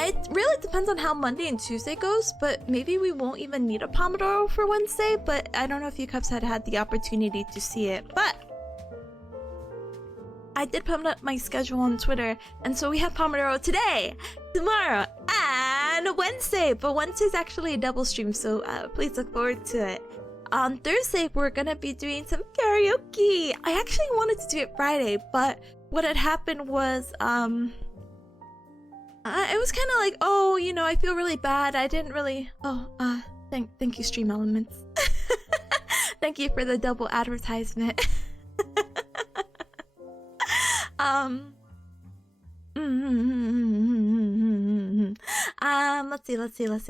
It really depends on how Monday and Tuesday goes, but maybe we won't even need a Pomodoro for Wednesday, but I don't know if you Cubs had the opportunity to see it, but I did put up my schedule on Twitter, and so we have Pomodoro today, tomorrow, and Wednesday, but Wednesday's actually a double stream, so please look forward to it. On Thursday, we're gonna be doing some karaoke. I actually wanted to do it Friday, but what had happened was, it was kind of like, oh, you know, I feel really bad. I didn't really, thank you, Stream Elements. Thank you for the double advertisement.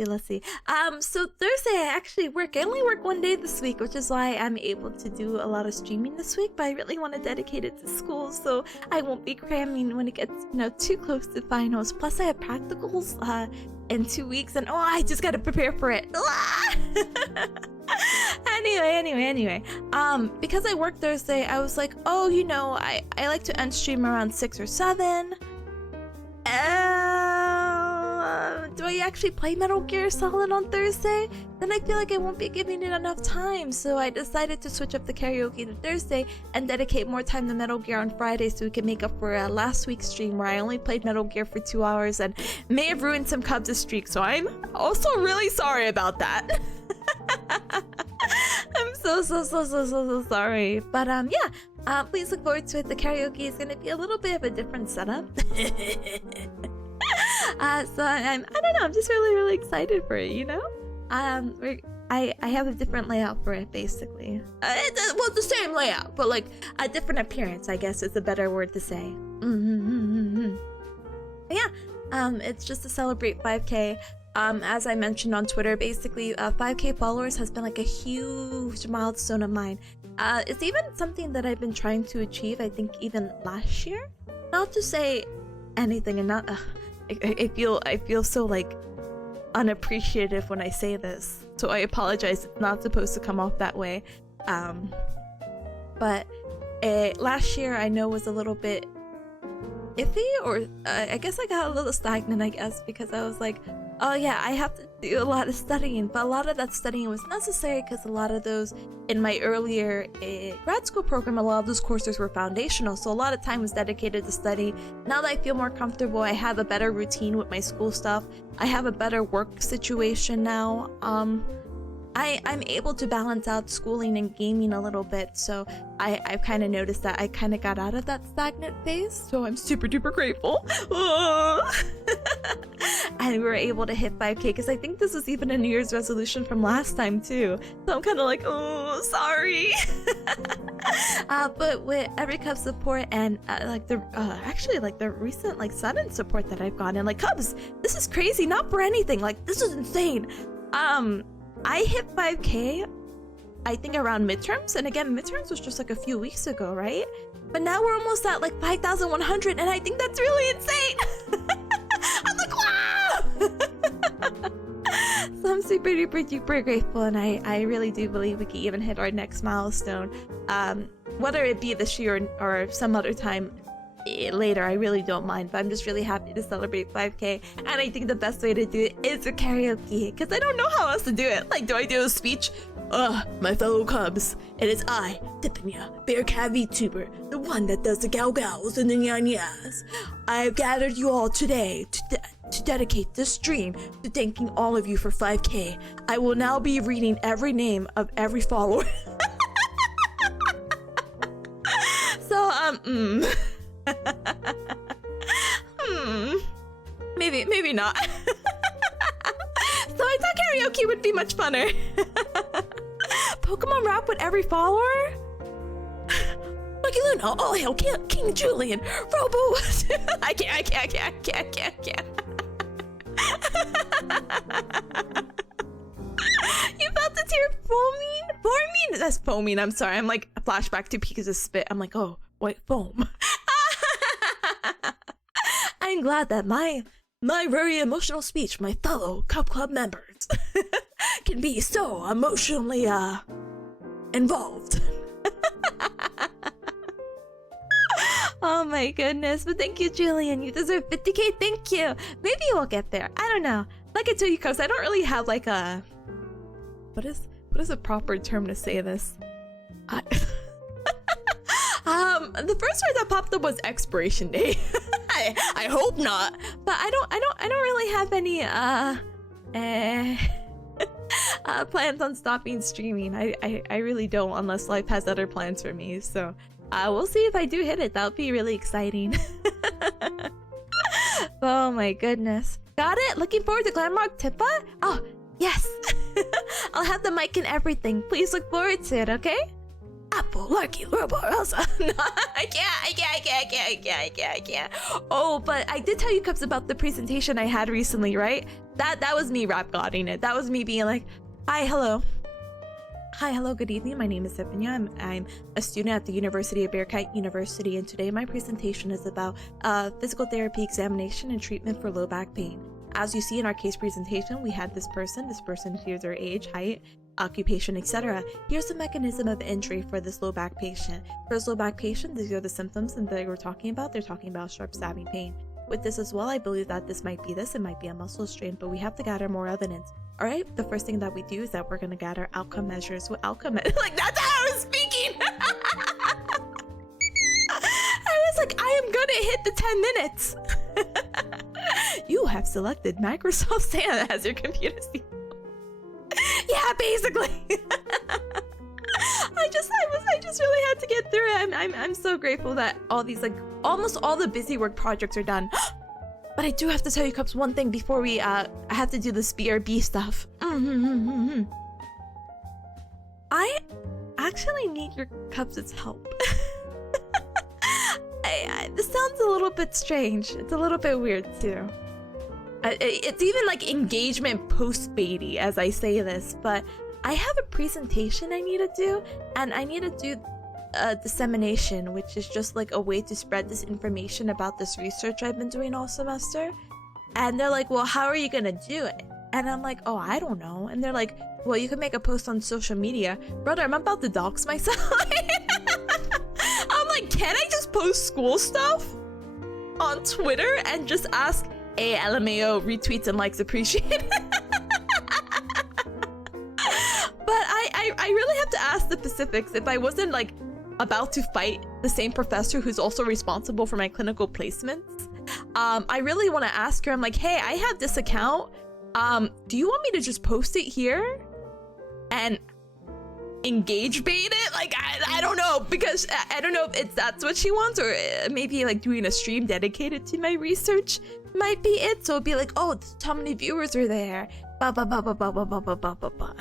Let's see. So Thursday I actually work. I only work one day this week, which is why I'm able to do a lot of streaming this week, but I really want to dedicate it to school, so I won't be cramming when it gets, you know, too close to finals. Plus I have practicals in 2 weeks, and I just gotta prepare for it. Anyway, because I work Thursday, I was like, oh, you know, I like to end stream around 6 or 7. Do I actually play Metal Gear Solid on Thursday? Then I feel like I won't be giving it enough time, so I decided to switch up the karaoke to Thursday and dedicate more time to Metal Gear on Friday so we can make up for last week's stream where I only played Metal Gear for 2 hours and may have ruined some Cubs' streak, so I'm also really sorry about that. I'm so sorry. But please look forward to it. The karaoke is gonna be a little bit of a different setup. So I don't know, I'm just really excited for it, you know? I have a different layout for it, basically. Well, the same layout, but like a different appearance, I guess is a better word to say. It's just to celebrate 5K. As I mentioned on Twitter, basically 5K followers has been like a huge milestone of mine. It's even something that I've been trying to achieve, I think even last year. Not to say anything and not... I feel so like unappreciative when I say this, so I apologize. It's not supposed to come off that way. But last year I know was a little bit iffy, or I guess I got a little stagnant, I guess, because I was like, oh yeah, I have to do a lot of studying, but a lot of that studying was necessary because a lot of those in my earlier grad school program, a lot of those courses were foundational, so a lot of time was dedicated to study. Now that I feel more comfortable, I have a better routine with my school stuff, I have a better work situation now, I'm able to balance out schooling and gaming a little bit, so I've kind of noticed that I kind of got out of that stagnant phase, so I'm super duper grateful. And we were able to hit 5K, because I think this was even a New Year's resolution from last time too, so I'm kind of like, oh, sorry. But with every Cubs support and actually the recent like sudden support that I've gotten, like, Cubs, this is crazy, not for anything, like, this is insane. I hit 5K, I think around midterms, and again, midterms was just like a few weeks ago, right? But now we're almost at like 5,100, and I think that's really insane. I'm like, wow! So I'm super duper grateful, and I really do believe we can even hit our next milestone. Whether it be this year or some other time later, I really don't mind, but I'm just really happy to celebrate 5K, and I think the best way to do it is a karaoke, because I don't know how else to do it. Like, do I do a speech? My fellow Cubs, it is I, Tipanya, bearcat VTuber, the one that does the gows and the nyas. I have gathered you all today to dedicate this stream to thanking all of you for 5K. I will now be reading every name of every follower. So, maybe not. So I thought karaoke would be much funner. Pokemon rap with every follower? Lucky Luna, all hail King Julian, Robo. I can't. You felt the tear foaming? That's foaming, I'm sorry. I'm like a flashback to Pikachu's spit. I'm like, oh, wait, foam. I'm glad that my very emotional speech, my fellow Cub Club members, can be so emotionally involved. Oh my goodness. But thank you, Julian. You deserve 50k. Thank you. Maybe we'll get there. I don't know. Like I told you, cuz I don't really have like a what is a proper term to say this? I... the first word that popped up was expiration date. I hope not. But I don't really have any plans on stopping streaming. I really don't, unless life has other plans for me. So we'll see if I do hit it. That would be really exciting. Oh my goodness. Got it? Looking forward to Glamrock Tippa? Oh, yes. I'll have the mic and everything. Please look forward to it, okay? Apple, Larky, Robo, Elsa. No, I can't. Oh, but I did tell you, Cups, about the presentation I had recently, right? That was me rap godding it. That was me being like, hi, hello, good evening. My name is Tipanya. I'm a student at the University of Bearcat University, and today my presentation is about physical therapy examination and treatment for low back pain. As you see in our case presentation, we had this person. Here's their age, height, occupation, etc. Here's the mechanism of injury for this low back patient. For this low back patient, these are the symptoms that they were talking about. They're talking about sharp stabbing pain. With this as well, I believe that this might be this. It might be a muscle strain, but we have to gather more evidence. All right, the first thing that we do is that we're going to gather outcome measures. What outcome like that's how I was speaking. I was like, I am gonna hit the 10 minutes. You have selected Microsoft Santa as your computer scene. Yeah, basically. I just really had to get through it. I'm so grateful that all these, like, almost all the busy work projects are done. But I do have to tell you, Cups, one thing before we I have to do this BRB stuff. I actually need your Cups' help. This sounds a little bit strange. It's a little bit weird too. It's even like engagement post-baity as I say this, but I have a presentation I need to do, and I need to do dissemination, which is just like a way to spread this information about this research I've been doing all semester. And they're like, well, how are you gonna do it? And I'm like, oh, I don't know. And they're like, well, you can make a post on social media. Brother, I'm about to dox myself. I'm like, can I just post school stuff on Twitter and just ask, hey, LMAO, retweets and likes appreciated? But I really have to ask the specifics. If I wasn't like about to fight the same professor who's also responsible for my clinical placements, I really want to ask her. I'm like, hey, I have this account. Do you want me to just post it here and engage bait it? Like, I don't know, because I don't know if that's what she wants, or maybe like doing a stream dedicated to my research might be it. So it'd be like, oh, how many viewers are there? Ba ba ba ba ba ba ba ba ba ba ba.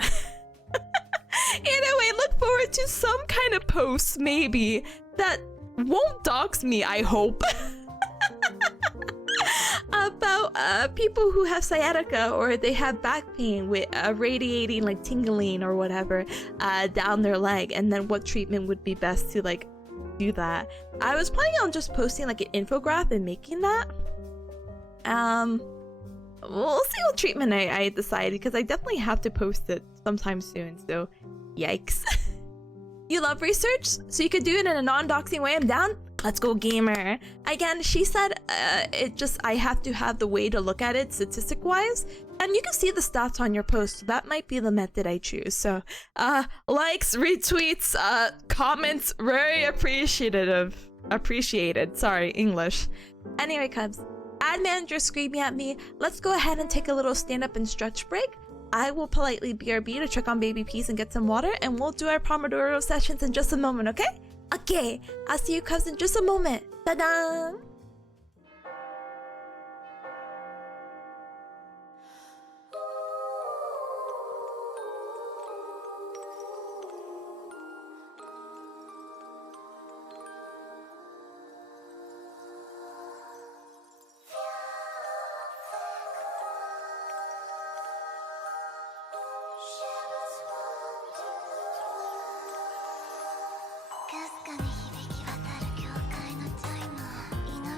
Anyway, look forward to some kind of post maybe that won't dox me, I hope. About people who have sciatica, or they have back pain with radiating like tingling or whatever down their leg, and then what treatment would be best to like do that. I was planning on just posting like an infographic and making that. We'll see what treatment I decide, because I definitely have to post it sometime soon, so yikes. You love research, so you could do it in a non-doxing way. I'm down. Let's go, gamer. Again, she said I have to have the way to look at it statistic-wise, and you can see the stats on your post, so that might be the method I choose. So, likes, retweets, comments, very appreciated. Sorry, English. Anyway, Cubs, ad manager screaming at me. Let's go ahead and take a little stand-up and stretch break. I will politely BRB to check on baby peas and get some water, and we'll do our Pomodoro sessions in just a moment, okay? Okay, I'll see you Cubs in just a moment. Ta-da! かすかに響き渡る教会のチャイム祈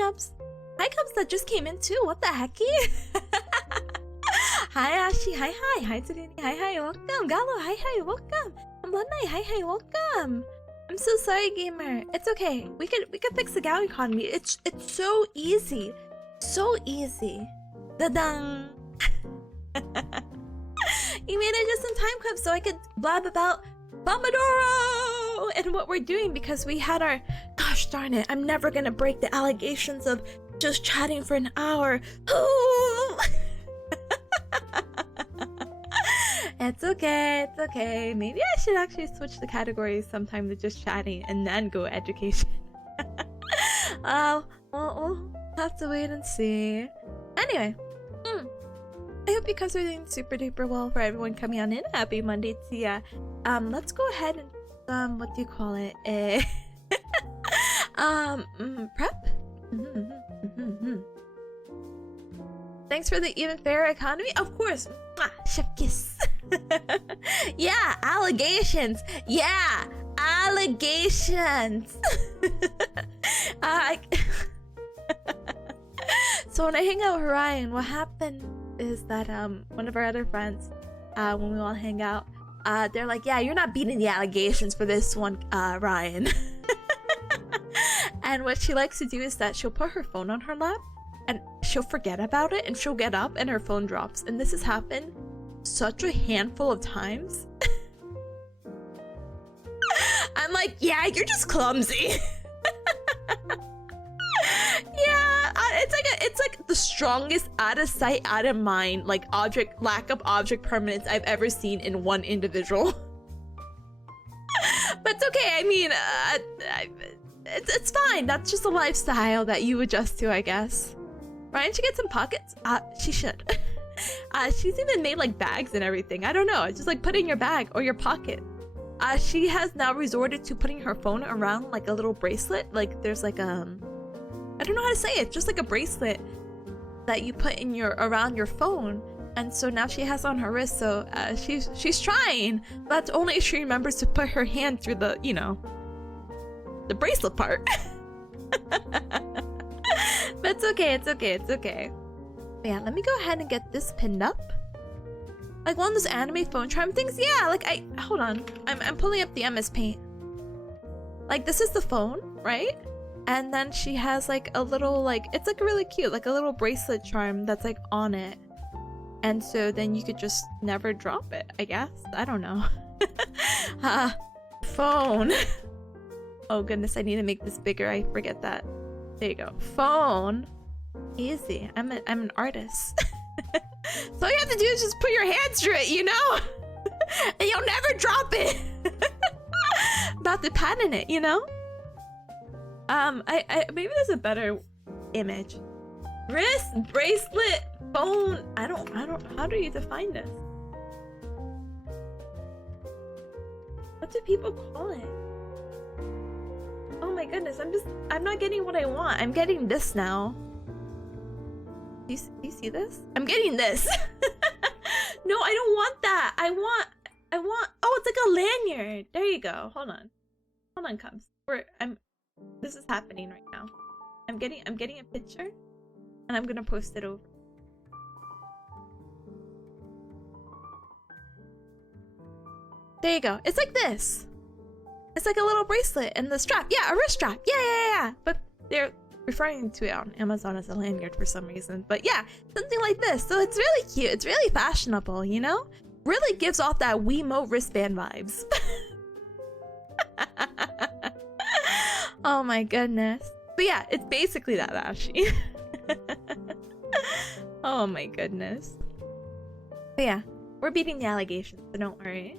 Cubs. Hi, Cubs that just came in too. What the hecky? Hi, Ashi. Hi, hi. Hi, Tadini. Hi, hi. Welcome. Galo. Hi, hi. Welcome. Bloodnight. Hi, hi. Welcome. I'm so sorry, gamer. It's okay. We could fix the Gao economy. It's so easy. So easy. Da-dang. You made it just in time, Cubs, so I could blab about Pomodoro and what we're doing because we had our... Gosh darn it, I'm never gonna break the allegations of just chatting for an hour. It's okay, it's okay. Maybe I should actually switch the categories sometime to just chatting and then go education. We'll have to wait and see. Anyway, I hope you guys are doing super duper well. For everyone coming on in, happy Monday to ya. Let's go ahead and what do you call it? Prep. Thanks for the even fairer economy. Of course, chef kiss. Yeah, allegations. Yeah, allegations. So when I hang out with Ryan, what happened is that one of our other friends, when we all hang out, they're like, yeah, you're not beating the allegations for this one, Ryan. And what she likes to do is that she'll put her phone on her lap and she'll forget about it and she'll get up and her phone drops. And this has happened such a handful of times. I'm like, yeah, you're just clumsy. Yeah, it's like the strongest out of sight, out of mind, like lack of object permanence I've ever seen in one individual. But it's okay. I mean, it's fine. That's just a lifestyle that you adjust to, I guess. Ryan should get some pockets. She should. She's even made like bags and everything. I don't know. It's just like put in your bag or your pocket. She has now resorted to putting her phone around like a little bracelet. Like there's like I don't know how to say it. Just like a bracelet that you put in around your phone. And so now she has on her wrist. So she's trying. But only if she remembers to put her hand through the, you know, the bracelet part. But it's okay. It's okay. It's okay. But yeah, let me go ahead and get this pinned up. Like one of those anime phone charm things. Yeah, like hold on. I'm pulling up the MS Paint. Like this is the phone, right? And then she has like a little like it's like really cute, like a little bracelet charm that's like on it. And so then you could just never drop it, I guess. I don't know. Phone. Oh goodness, I need to make this bigger. I forget that. There you go. Phone. Easy. I'm an artist. So all you have to do is just put your hands through it, you know? And you'll never drop it. About to patent it, you know? I maybe there's a better image. Wrist, bracelet, phone. I don't how do you define this? What do people call it? Oh my goodness, I'm not getting what I want. I'm getting this now. Do you see this? I'm getting this. No, I don't want that. I want oh, it's like a lanyard. There you go. Hold on, Cubs. This is happening right now. I'm getting a picture and I'm gonna post it over. There you go. It's like this. It's like a little bracelet and the strap. Yeah, a wrist strap. Yeah. But they're referring to it on Amazon as a lanyard for some reason. But yeah, something like this. So it's really cute. It's really fashionable, you know? Really gives off that Wiimote wristband vibes. Oh my goodness. But yeah, it's basically that, Ashy. Oh my goodness. But yeah, we're beating the allegations, so don't worry.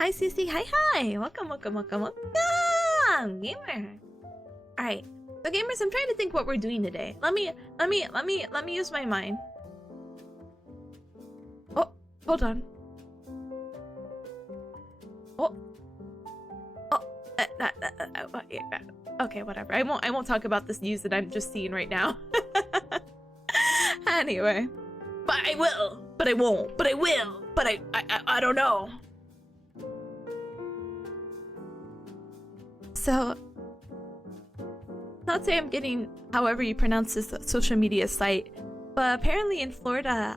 Hi, Cece. Hi. Welcome. Gamer. Alright. So gamers, I'm trying to think what we're doing today. Let me use my mind. Oh, hold on. Okay, whatever. I won't talk about this news that I'm just seeing right now. Anyway. But I will. But I won't. But I will. But I don't know. So not say I'm getting however you pronounce this social media site, but apparently in Florida,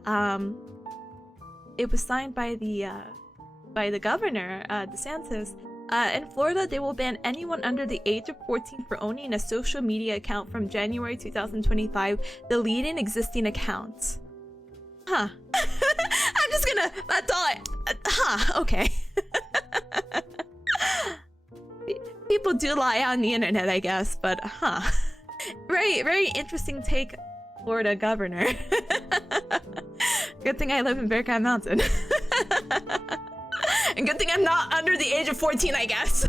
it was signed by the governor, DeSantis. In Florida, they will ban anyone under the age of 14 for owning a social media account from January 2025, deleting existing accounts. Huh. I'm just gonna, that's all okay. People do lie on the internet, I guess, but very interesting take, Florida governor. Good thing I live in Bearcat Mountain. And good thing I'm not under the age of 14, I guess.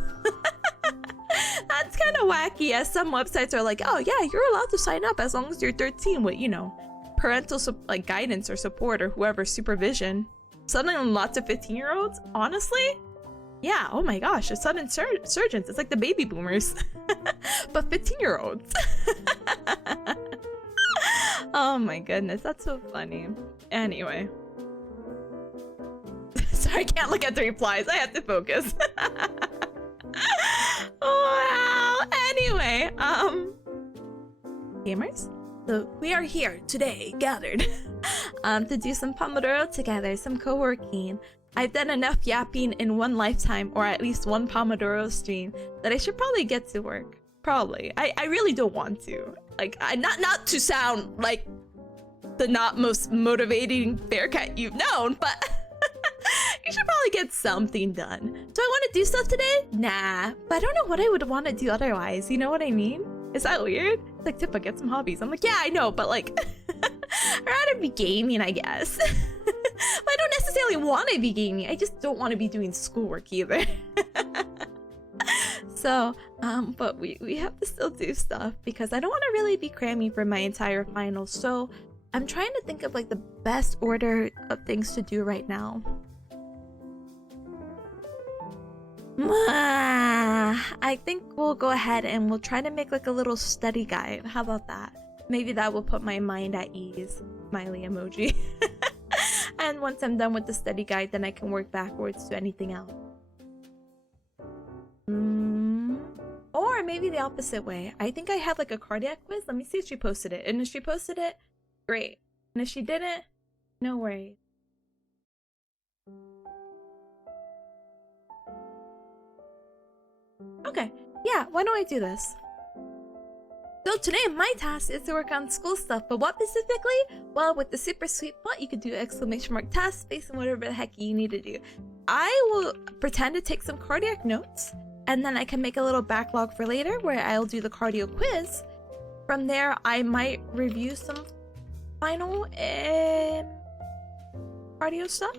That's kind of wacky, as some websites are like, oh yeah, you're allowed to sign up as long as you're 13 with, you know, parental like guidance or support or whoever's supervision. Suddenly lots of 15-year-olds, honestly? Yeah, oh my gosh, a sudden surgeons. It's like the baby boomers. But 15-year-olds. Oh my goodness, that's so funny. Anyway. Sorry, I can't look at the replies. I have to focus. Wow. Anyway, gamers? So we are here today, gathered, to do some Pomodoro together, some co-working. I've done enough yapping in one lifetime, or at least one Pomodoro stream, that I should probably get to work. Probably. I really don't want to. Like, not to sound like the not most motivating bearcat you've known, but you should probably get something done. Do I want to do stuff today? Nah, but I don't know what I would want to do otherwise. You know what I mean? Is that weird? It's like, Tippa, get some hobbies. I'm like, yeah, I know, but like, I'd rather be gaming, I guess. But I don't necessarily want to be gaming. I just don't want to be doing schoolwork either. So, but we have to still do stuff because I don't want to really be cramming for my entire finals. So I'm trying to think of like the best order of things to do right now. I think we'll go ahead and we'll try to make like a little study guide. How about that? Maybe that will put my mind at ease. Smiley emoji. And once I'm done with the study guide, then I can work backwards to anything else. Or maybe the opposite way. I think I have like a cardiac quiz. Let me see if she posted it. And if she posted it, great. And if she didn't, no worries. Okay, yeah, why don't I do this? So today my task is to work on school stuff, but what specifically? Well, with the super sweet bot, you could do exclamation mark task space and whatever the heck you need to do. I will pretend to take some cardiac notes, and then I can make a little backlog for later where I'll do the cardio quiz. From there, I might review some final cardio stuff.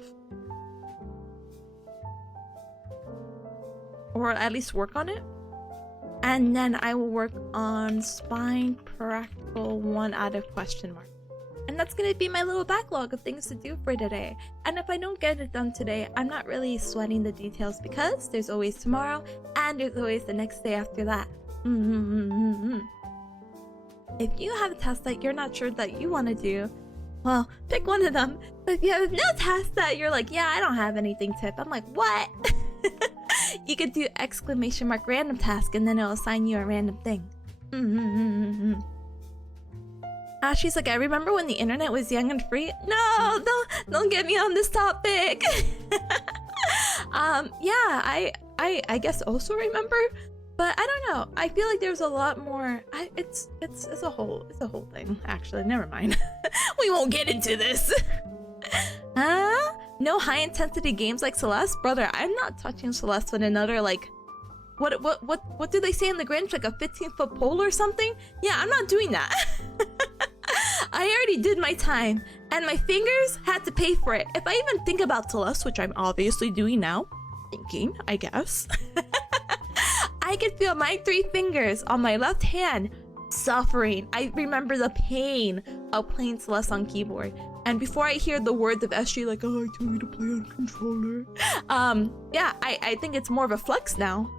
Or at least work on it. And then I will work on spine practical 1 out of question mark. And that's gonna be my little backlog of things to do for today. And if I don't get it done today, I'm not really sweating the details because there's always tomorrow and there's always the next day after that. If you have a task that you're not sure that you want to do, well, pick one of them. But if you have no task that you're like, yeah, I don't have anything, Tip, I'm like, what? You could do exclamation mark random task and then it'll assign you a random thing. She's like, I remember when the internet was young and free. No, don't get me on this topic. Yeah, I guess also remember, but I don't know. I feel like there's a lot more. It's a whole thing. Actually, never mind. We won't get into this. No high intensity games like Celeste, brother. I'm not touching Celeste with another like. What do they say in the Grinch? Like a 15-foot pole or something? Yeah, I'm not doing that. I already did my time, and my fingers had to pay for it. If I even think about Celeste, which I'm obviously doing now, thinking, I guess, I could feel my 3 fingers on my left hand suffering. I remember the pain of playing Celeste on keyboard. And before I hear the words of SG like, oh, I told you to play on a controller. Yeah, I think it's more of a flex now.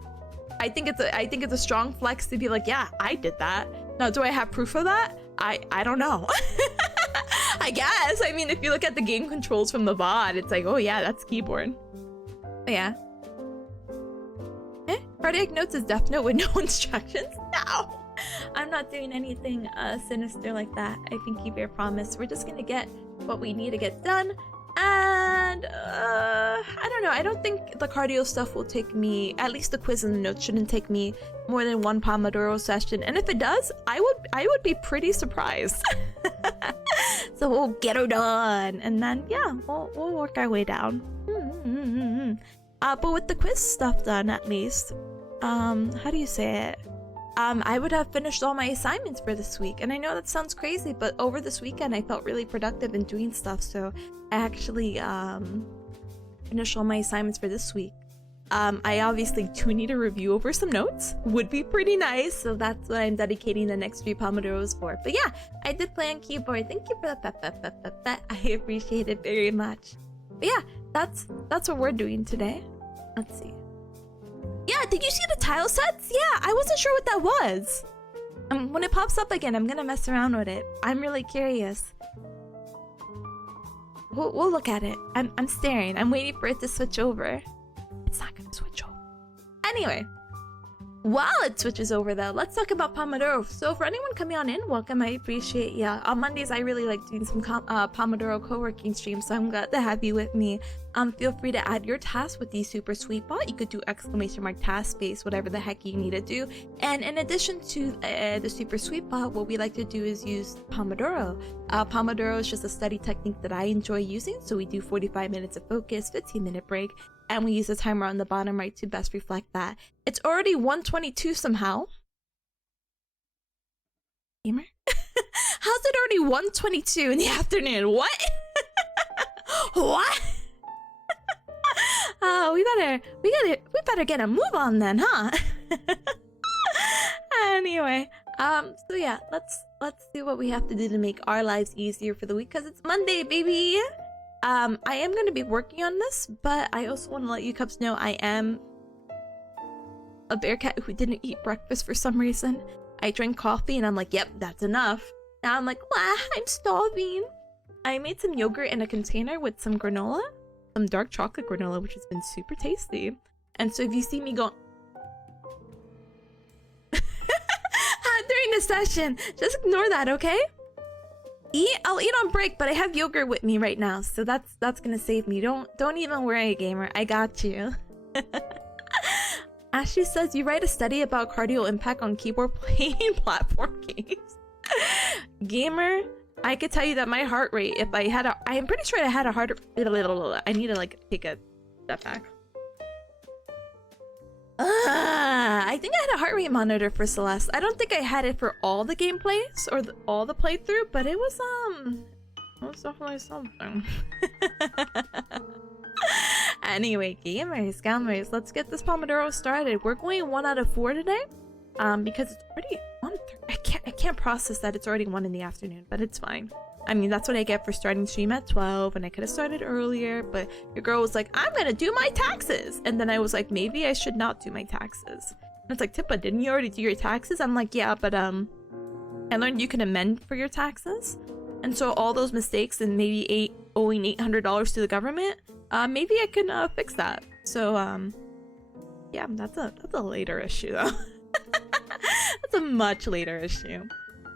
I think it's a strong flex to be like, yeah, I did that. Now, do I have proof of that? I don't know. I guess. I mean, if you look at the game controls from the VOD, it's like, oh yeah, that's keyboard. But yeah. Cardiac notes is Death Note with no instructions? No. I'm not doing anything sinister like that. I pinky bear promise. We're just gonna get what we need to get done. And I don't know. I don't think the cardio stuff will take me, at least the quiz and the notes shouldn't take me more than one Pomodoro session. And if it does, I would be pretty surprised. So we'll get her done, and then yeah, we'll work our way down. But with the quiz stuff done, at least, how do you say it? I would have finished all my assignments for this week. And I know that sounds crazy, but over this weekend I felt really productive in doing stuff, so I actually finished all my assignments for this week. I obviously do need a review over some notes. Would be pretty nice, so that's what I'm dedicating the next 3 Pomodoros for. But yeah, I did play on keyboard. Thank you for that. I appreciate it very much. But yeah, that's what we're doing today. Let's see. Yeah, did you see the tile sets? Yeah, I wasn't sure what that was. When it pops up again, I'm gonna mess around with it. I'm really curious. We'll look at it. I'm staring. I'm waiting for it to switch over. It's not gonna switch over. Anyway, while it switches over though, let's talk about Pomodoro. So for anyone coming on in, welcome. I appreciate ya. On Mondays, I really like doing some Pomodoro co-working streams, so I'm glad to have you with me. Feel free to add your task with the super sweet bot. You could do ! task space, whatever the heck you need to do. And in addition to the super sweet bot, what we like to do is use Pomodoro. Pomodoro is just a study technique that I enjoy using. So we do 45 minutes of focus, 15-minute break, and we use a timer on the bottom right to best reflect that. It's already 1:22 somehow. Gamer? How's it already 1:22 in the afternoon? What? What? Oh, we better get a move on then, huh? Anyway, so yeah, let's do what we have to do to make our lives easier for the week, because it's Monday, baby. I am going to be working on this, but I also want to let you cubs know I am a bearcat who didn't eat breakfast for some reason. I drank coffee and I'm like, yep, that's enough. Now I'm like, wow, I'm starving. I made some yogurt in a container with some granola, some dark chocolate granola, which has been super tasty. And so if you see me go during the session, just ignore that, okay? I'll eat on break, but I have yogurt with me right now, so that's gonna save me. Don't even worry, gamer. I got you. Ashley says you write a study about cardio impact on keyboard playing platform games. Gamer, I could tell you that my heart rate, if I had I'm pretty sure I had a heart. I need to like take a step back. I think I had a heart rate monitor for Celeste. I don't think I had it for all the gameplays or all the playthrough, but it was definitely something. Anyway, gamers, let's get this Pomodoro started. We're going 1 out of 4 today, because it's already 1:30. I can't process that it's already 1 in the afternoon, but it's fine. I mean, that's what I get for starting stream at 12, and I could have started earlier, but your girl was like, I'm gonna do my taxes! And then I was like, maybe I should not do my taxes. And it's like, Tippa, didn't you already do your taxes? I'm like, yeah, but I learned you can amend for your taxes. And so all those mistakes and maybe owing $800 to the government, maybe I can fix that. So, yeah, that's a later issue though. That's a much later issue.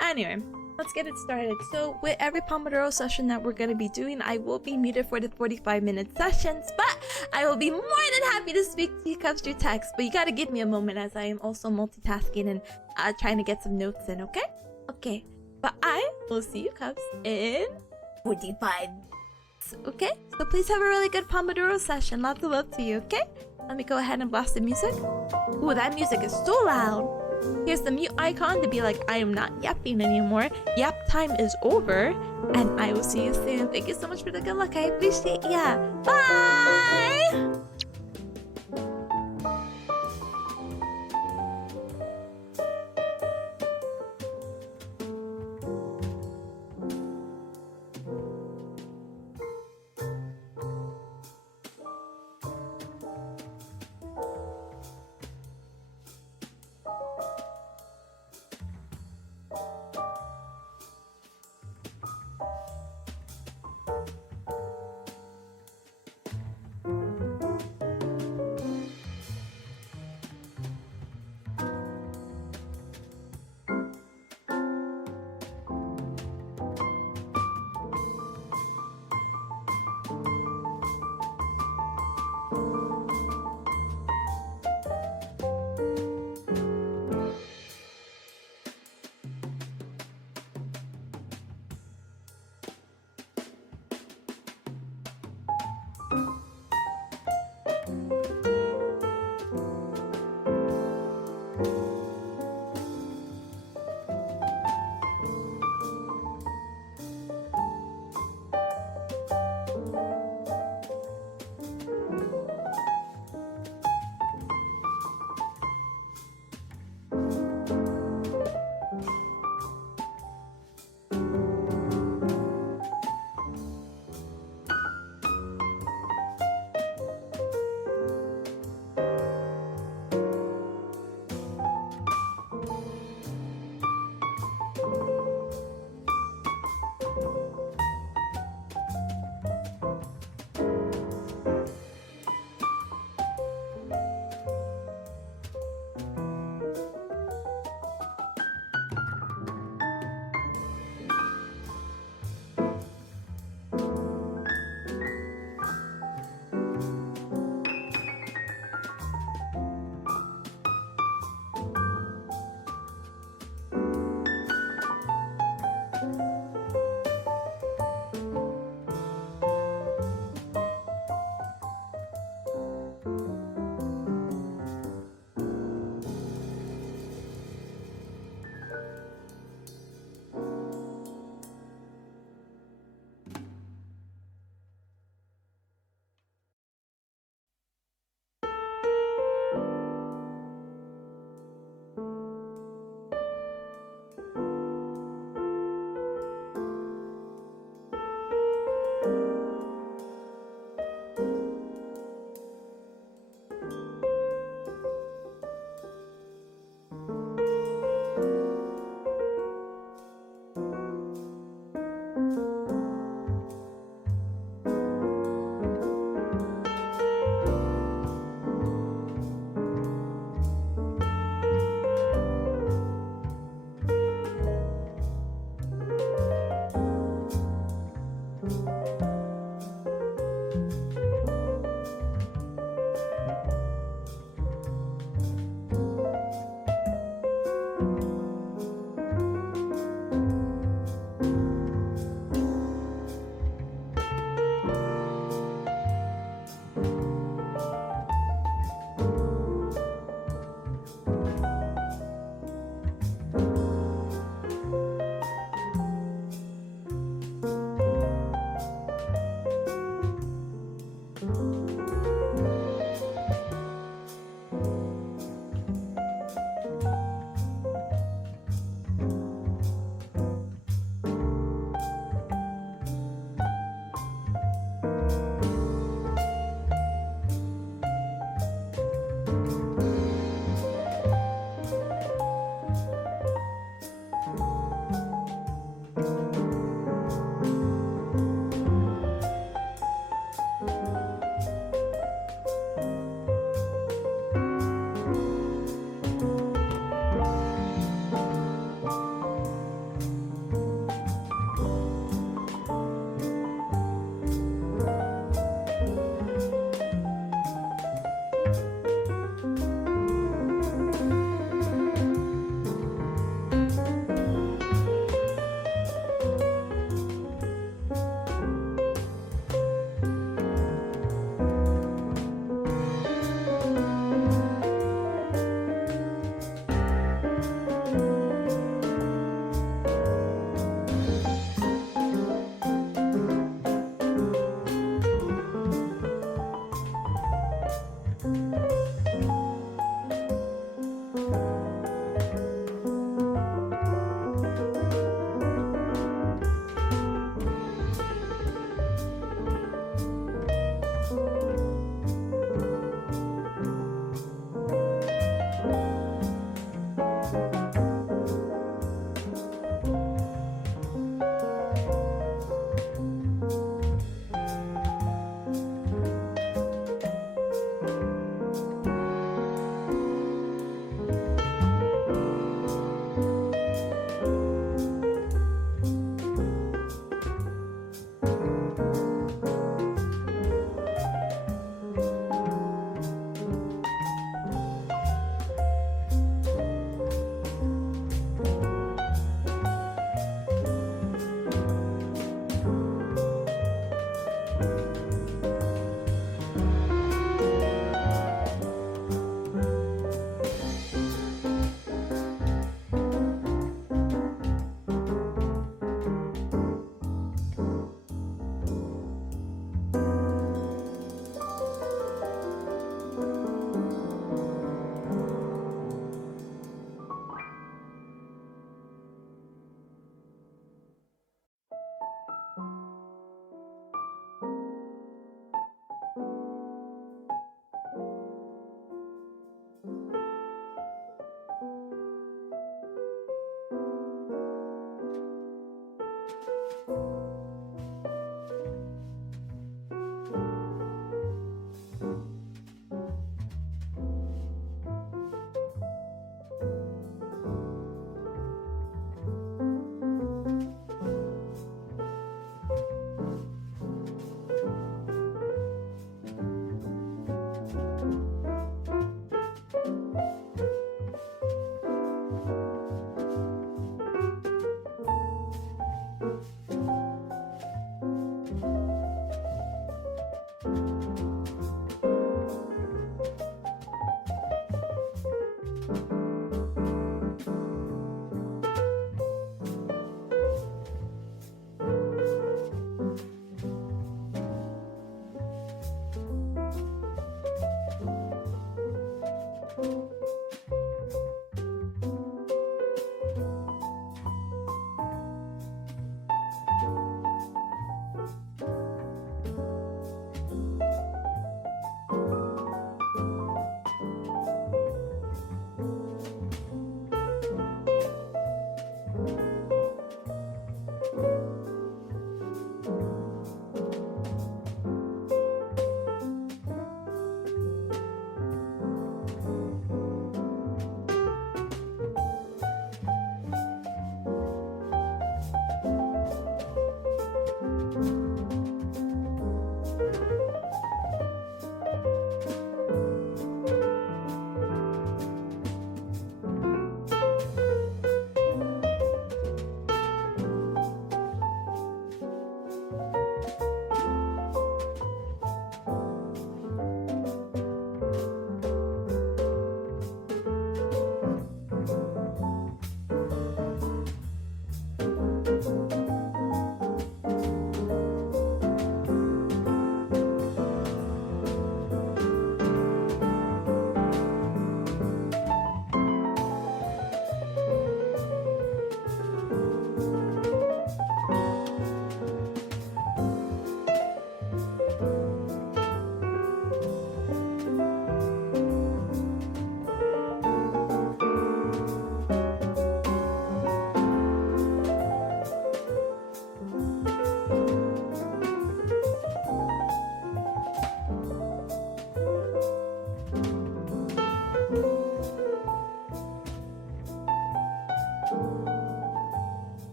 Anyway, let's get it started. So with every Pomodoro session that we're going to be doing, I will be muted for the 45-minute sessions, but I will be more than happy to speak to you cubs through text. But you got to give me a moment, as I am also multitasking and trying to get some notes in, okay? Okay, but I will see you cubs in 45 minutes, okay? So please have a really good Pomodoro session. Lots of love to you, okay? Let me go ahead and blast the music. Ooh, that music is so loud. Here's the mute icon to be like, I am not yapping anymore. Yap time is over. And I will see you soon. Thank you so much for the good luck. I appreciate ya. Bye!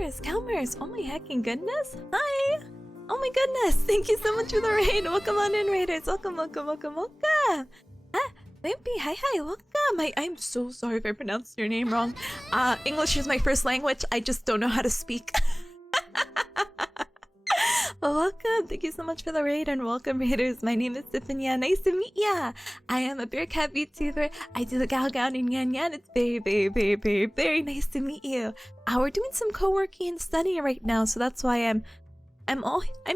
Calmers. Oh my heckin' goodness. Hi. Oh my goodness. Thank you so much for the raid. Welcome on in, raiders. Welcome. Ah, Wimpy, hi, welcome. I'm so sorry if I pronounced your name wrong. English is my first language. I just don't know how to speak. Well, welcome. Thank you so much for the raid and welcome, raiders. My name is Tipanya. Nice to meet ya. I am a bearcat VTuber. I do the gal and yan yan. It's very nice to meet you. We're doing some co-working and studying right now, so that's why I'm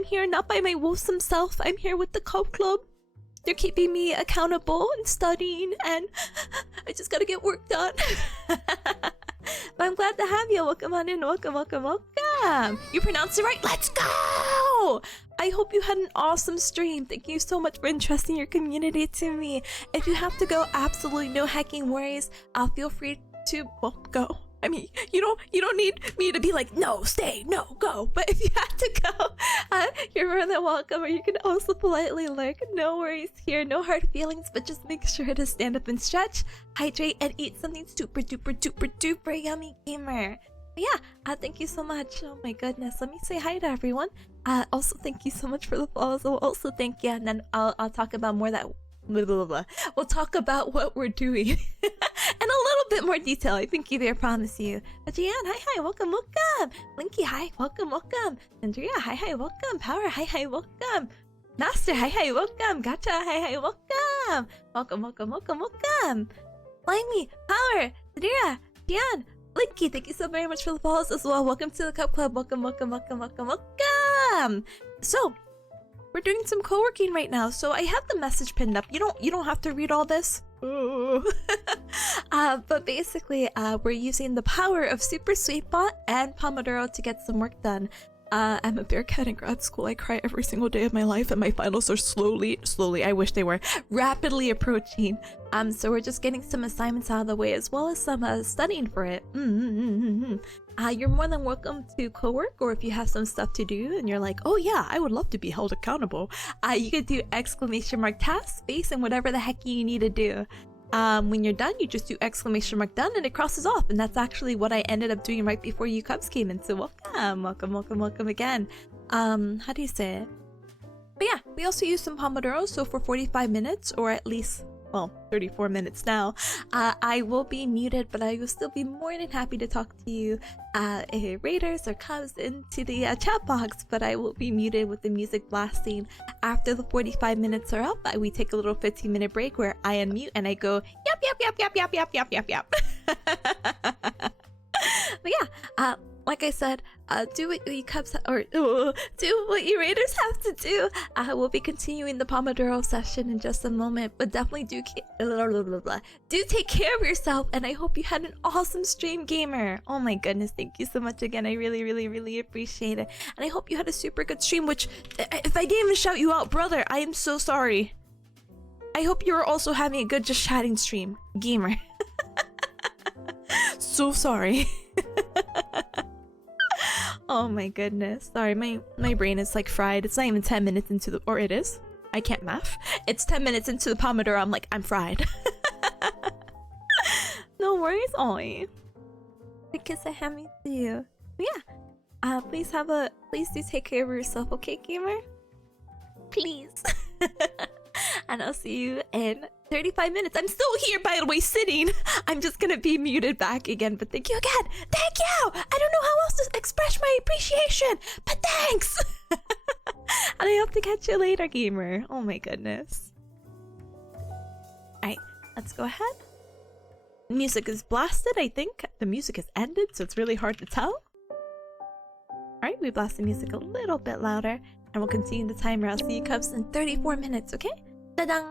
here not by my wholesome self. I'm here with the cop club. They're keeping me accountable and studying, and I just gotta get work done. But I'm glad to have you. Welcome on in. Welcome. You pronounced it right. Let's go! I hope you had an awesome stream. Thank you so much for entrusting your community to me. If you have to go, absolutely no hacking worries. Feel free to, well, go. I mean, you don't need me to be like, no, stay, no, go. But if you have to go, you're more than welcome. Or you can also politely lurk. No worries here, no hard feelings. But just make sure to stand up and stretch, hydrate, and eat something super duper yummy, gamer. But yeah, thank you so much. Oh my goodness. Let me say hi to everyone. Also, thank you so much for the follows. I'll also thank you, and then I'll talk about more that. Blah, blah, blah. We'll talk about what we're doing in a little bit more detail. I think you there, promise you. Jian, hi, welcome. Linky, hi, welcome. Andrea, hi, welcome. Power, hi, welcome. Master, hi, welcome. Gotcha, hi, welcome. Welcome. Limey, Power, Andrea, Jian, Linky, thank you so very much for the follows as well. Welcome to the Cup Club. Welcome. So, we're doing some co-working right now, so I have the message pinned up. You don't have to read all this. But basically, we're using the power of Super Sweetbot and Pomodoro to get some work done. I'm a bearcat in grad school. I cry every single day of my life, and my finals are slowly, I wish they were, rapidly approaching. So we're just getting some assignments out of the way, as well as some studying for it. You're more than welcome to co-work, or if you have some stuff to do and you're like, oh yeah, I would love to be held accountable, you could do ! task space and whatever the heck you need to do. When you're done, you just do ! done and it crosses off, and that's actually what I ended up doing right before you Cubs came in. So welcome again. How do you say it? But yeah, we also use some Pomodoro, so for 45 minutes, or at least, well, 34 minutes now, I will be muted, but I will still be more than happy to talk to you, raiders or Cubs, into the chat box, but I will be muted with the music blasting. After the 45 minutes are up, we take a little 15-minute break where I unmute and I go, yap. But yeah, like I said, do what you Cubs do what you Raiders have to do. We'll be continuing the Pomodoro session in just a moment, but definitely do take care of yourself, and I hope you had an awesome stream, gamer. Oh my goodness, thank you so much again. I really appreciate it, and I hope you had a super good stream. Which, if I didn't even shout you out, brother, I am so sorry. I hope you're also having a good just chatting stream, gamer. So sorry. Oh my goodness. Sorry, my brain is like fried. It's not even 10 minutes into the, or it is. I can't math. It's 10 minutes into the Pomodoro. I'm like, I'm fried. No worries, Ollie. The kiss I have me to you. Yeah. Please do take care of yourself, okay, gamer? Please. And I'll see you in 35 minutes. I'm still here, by the way, sitting. I'm just gonna be muted back again, but thank you again. Thank you! I don't know how else to express my appreciation, but thanks! And I hope to catch you later, gamer. Oh my goodness. Alright, let's go ahead. Music is blasted, I think. The music has ended, so it's really hard to tell. Alright, we blast the music a little bit louder, and we'll continue the timer. I'll see you Cubs in 34 minutes, okay? Ta-dang!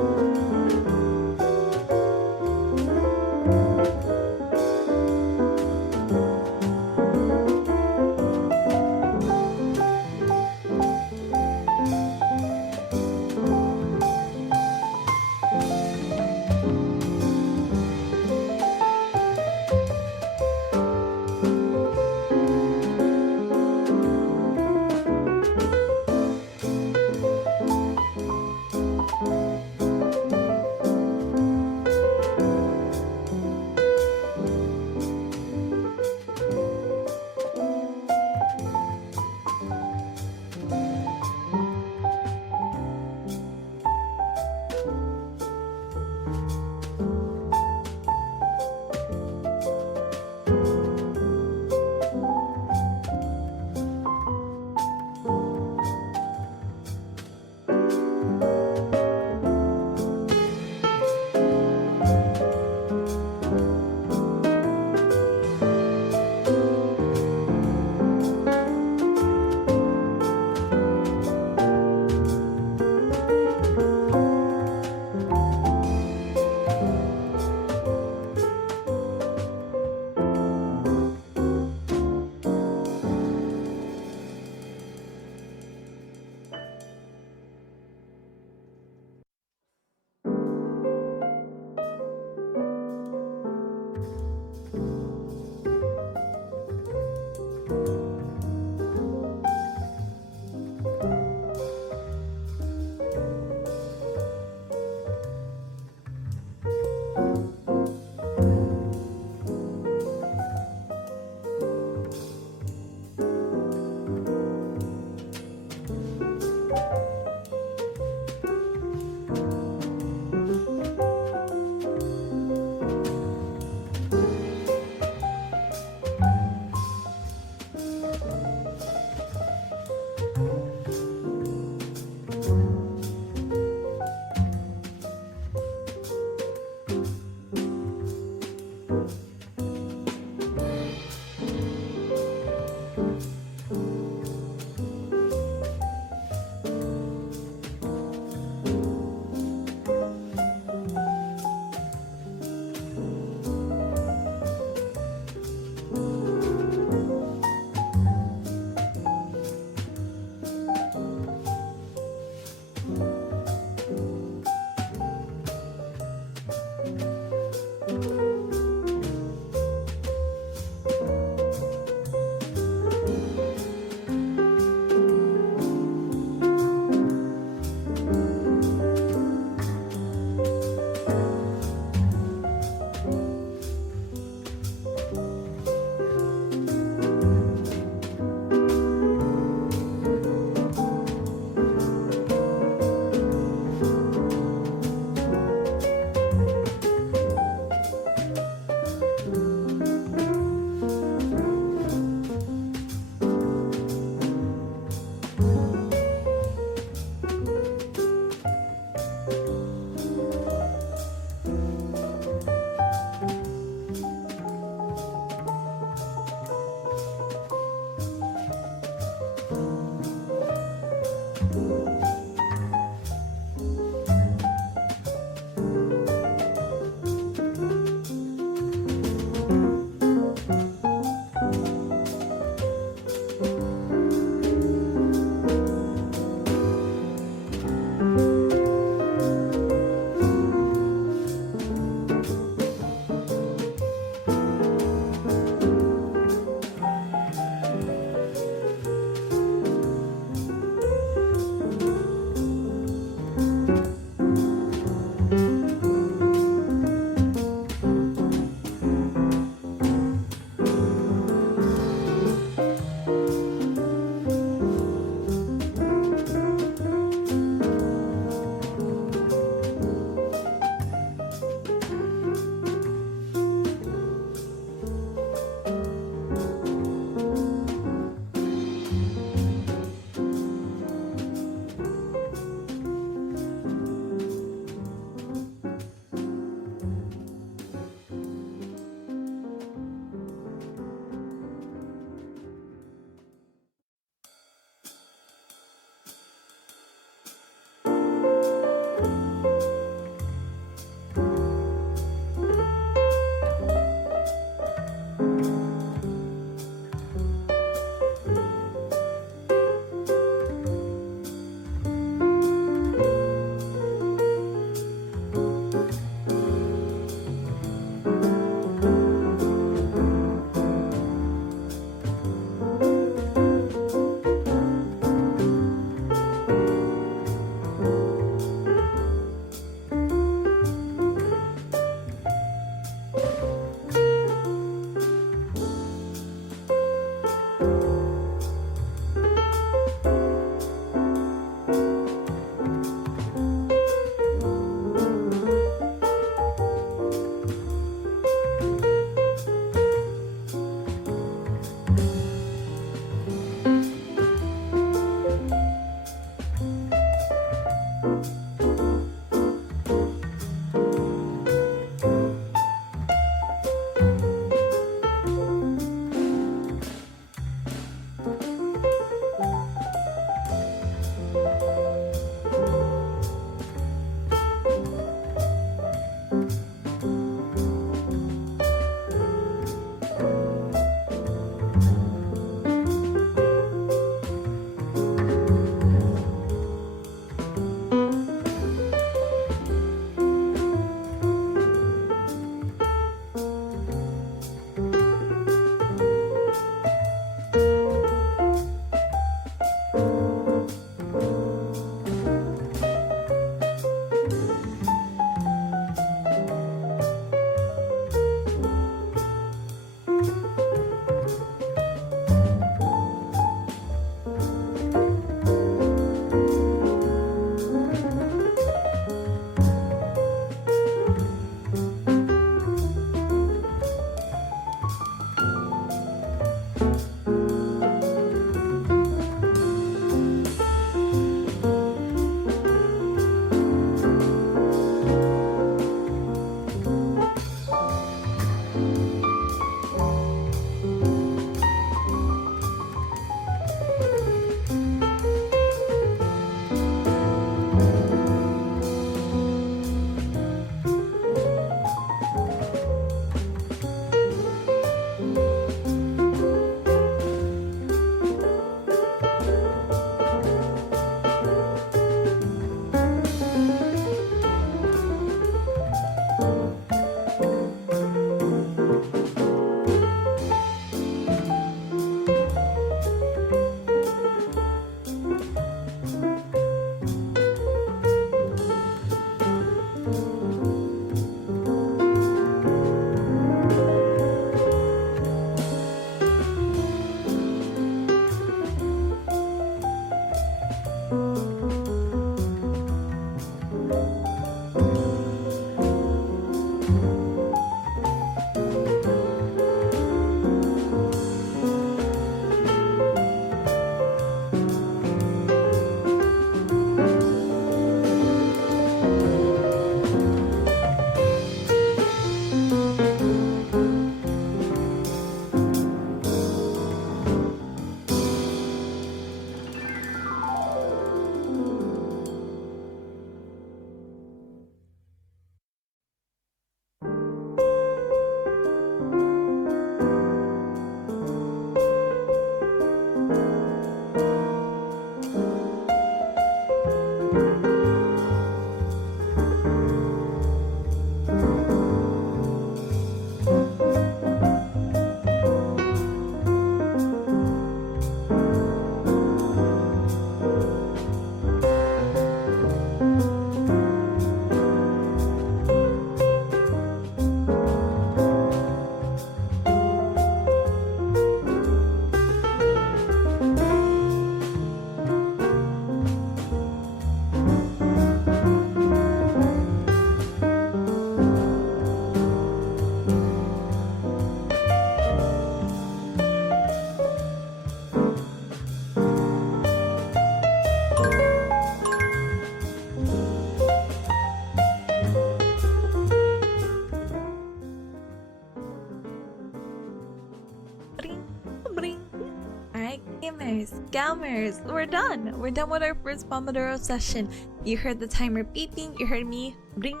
Gamers, gamers, we're done. We're done with our first Pomodoro session. You heard the timer beeping, you heard me ring.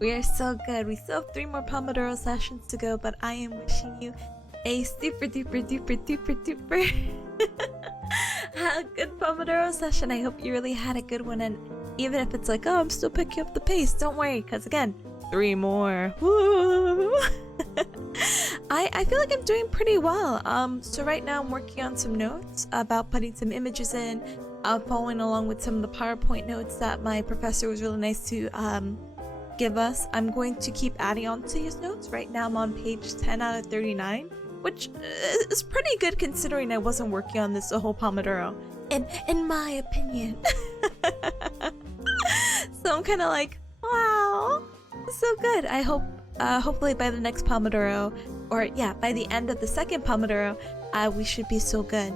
We are so good. We still have 3 more Pomodoro sessions to go, but I am wishing you a super duper duper duper duper a good Pomodoro session. I hope you really had a good one, and even if it's like, oh, I'm still picking up the pace, don't worry, because again, 3 more. Woo! I feel like I'm doing pretty well. So right now I'm working on some notes about putting some images in, following along with some of the PowerPoint notes that my professor was really nice to give us. I'm going to keep adding on to his notes. Right now I'm on page 10 out of 39, which is pretty good considering I wasn't working on this the whole Pomodoro, in my opinion. So I'm kind of like, wow, so good. I hope hopefully by the next Pomodoro, or yeah, by the end of the second Pomodoro, we should be so good.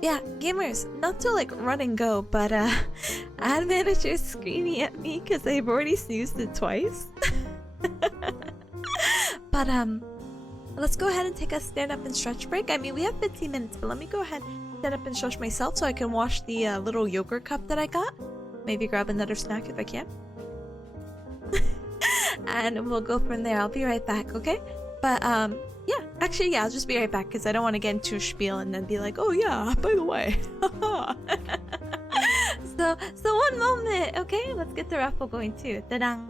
Yeah, gamers, not to like run and go, but ad manager's screaming at me because I've already snoozed it twice. But let's go ahead and take a stand up and stretch break. I mean, we have 15 minutes, but let me go ahead and stand up and stretch myself so I can wash the little yogurt cup that I got. Maybe grab another snack if I can. And we'll go from there. I'll be right back, okay? But yeah, actually, yeah, I'll just be right back because I don't want to get into a spiel and then be like, oh yeah, by the way. So one moment, okay? Let's get the raffle going too. Ta-dang!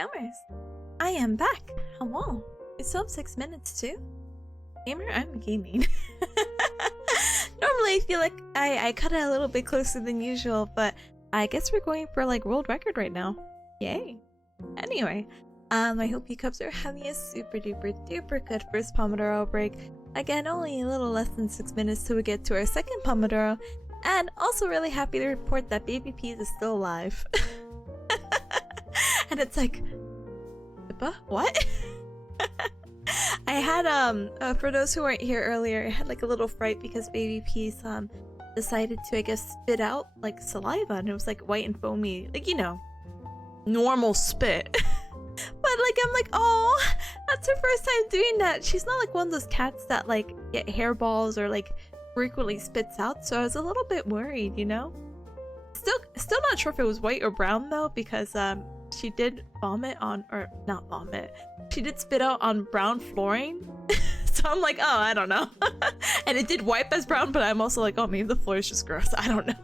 Gamers, I am back. Hello. It's still 6 minutes too. Gamer, I'm gaming. Normally I feel like I cut it a little bit closer than usual, but I guess we're going for like world record right now. Yay. Anyway, I hope you cubs are having a super duper duper good first Pomodoro break. Again, only a little less than 6 minutes till we get to our second Pomodoro, and also really happy to report that Baby Peas is still alive. And it's like, what? I had for those who weren't here earlier, I had like a little fright because Baby Peas decided to, I guess, spit out like saliva, and it was like white and foamy, like, you know, normal spit. But like I'm like, oh, that's her first time doing that. She's not like one of those cats that like get hairballs or like frequently spits out, so I was a little bit worried, you know. Still not sure if it was white or brown though, because she did vomit on, or not vomit, she did spit out on brown flooring. So I'm like, oh, I don't know. And it did wipe as brown, but I'm also like, oh, maybe the floor is just gross. I don't know.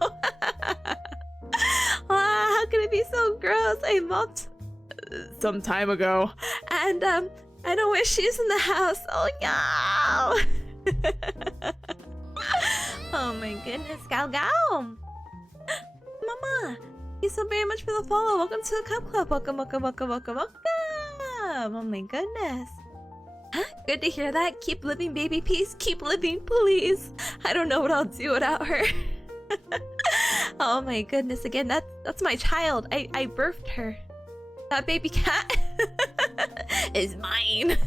How can it be so gross? I mopped some time ago, and I know where she's in the house. Oh no. Oh my goodness, Gal Gal. Mama, thank you so very much for the follow. Welcome to the Cub Club. Welcome, welcome, welcome, welcome, welcome. Oh my goodness. Huh? Good to hear that. Keep living, Baby Peas. Keep living, please. I don't know what I'll do without her. Oh my goodness. Again, that's my child. I birthed her. That baby cat is mine.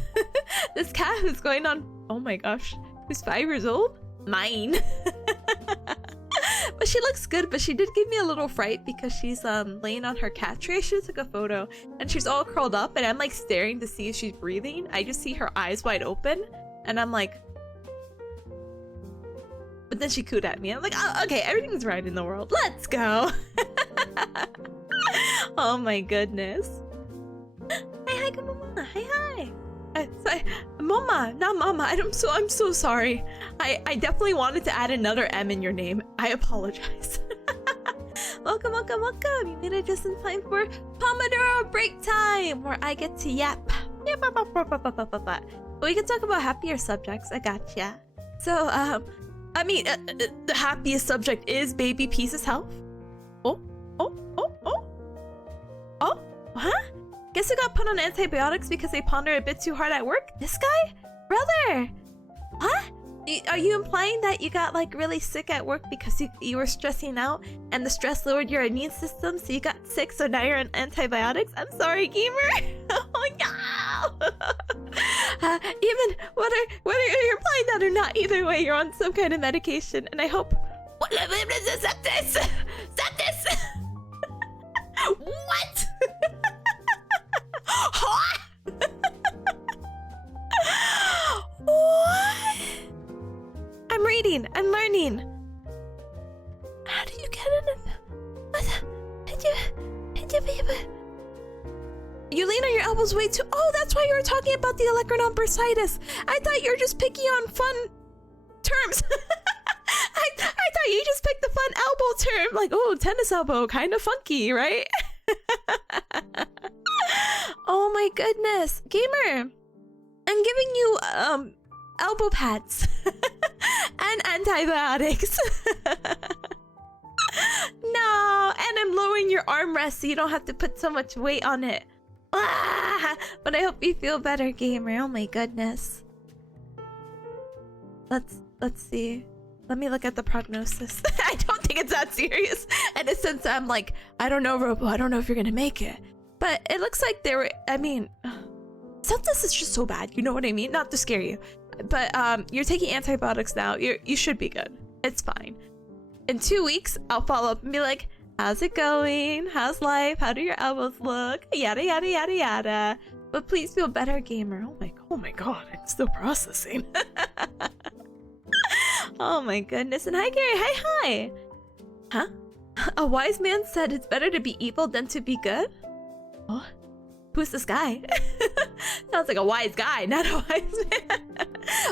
This cat who's going on, oh my gosh, who's 5 years old? Mine. But she looks good, but she did give me a little fright because she's laying on her cat tray. She took a photo and she's all curled up, and I'm like staring to see if she's breathing. I just see her eyes wide open and I'm like, but then she cooed at me. I'm like, oh, okay, everything's right in the world. Let's go. Oh my goodness. Hi, hi, mama. Hi, hi. Sorry, Mama, not Mama. I'm so sorry. I definitely wanted to add another M in your name. I apologize. Welcome, welcome, welcome. You made it just in time for Pomodoro break time, where I get to yap. But we can talk about happier subjects. I gotcha. So, I mean, the happiest subject is Baby Peas' health. Oh, huh? Guess who got put on antibiotics because they pondered a bit too hard at work? This guy? Brother! Huh? Are you implying that you got like really sick at work because you were stressing out and the stress lowered your immune system, so you got sick, so now you're on antibiotics? I'm sorry, gamer. Oh no! Even whether you're implying that or not, either way, you're on some kind of medication, and I hope. What? Stop this! Stop this! What? Huh? What? I'm reading. I'm learning. How do you get in? What? You lean on your elbows way too. Oh, that's why you were talking about the olecranon bursitis. I thought you were just picking on fun terms. I thought you just picked the fun elbow term. Like, oh, tennis elbow, kind of funky, right? Oh my goodness. Gamer, I'm giving you elbow pads and antibiotics. No, and I'm lowering your armrest so you don't have to put so much weight on it. Ah, but I hope you feel better, gamer. Oh my goodness. Let's see. Let me look at the prognosis. I don't think it's that serious. And since I'm like, I don't know, Robo, I don't know if you're gonna make it. But it looks like there were, I mean, sometimes it's just so bad, you know what I mean? Not to scare you. But you're taking antibiotics now. You should be good. It's fine. In 2 weeks, I'll follow up and be like, how's it going? How's life? How do your elbows look? Yada, yada, yada, yada. But please feel better, gamer. Oh my god, I'm still processing. Oh my goodness. And hi, Gary. Hi. Huh? A wise man said it's better to be evil than to be good? Oh, who's this guy? Sounds like a wise guy, not a wise man.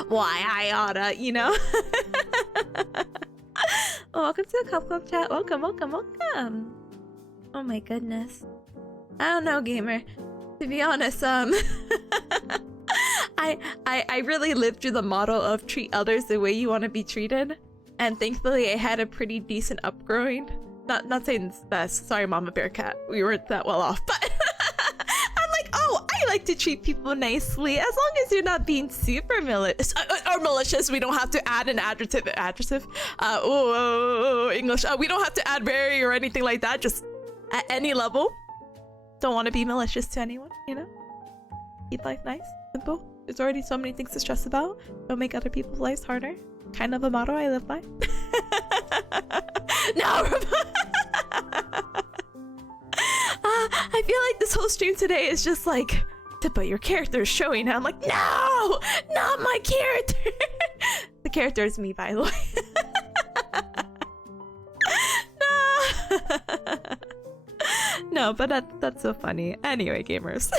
Why, I oughta, you know? Oh, welcome to the Cup Club chat. Welcome, welcome, welcome. Oh my goodness. I don't know, gamer. To be honest, I really lived through the motto of treat others the way you want to be treated, and thankfully I had a pretty decent upgrowing. Not saying it's the best. Sorry, Mama Bearcat. We weren't that well off, but I'm like, oh, I like to treat people nicely as long as you're not being super malicious or malicious. We don't have to add an adjective. English. We don't have to add very or anything like that. Just at any level. Don't want to be malicious to anyone, you know? Keep life nice, simple. There's already so many things to stress about. Don't make other people's lives harder. Kind of a motto I live by. No! I feel like this whole stream today is just like, Tippa, your character is showing. And I'm like, no! Not my character! The character is me, by the way. No! No, but that's so funny. Anyway, gamers.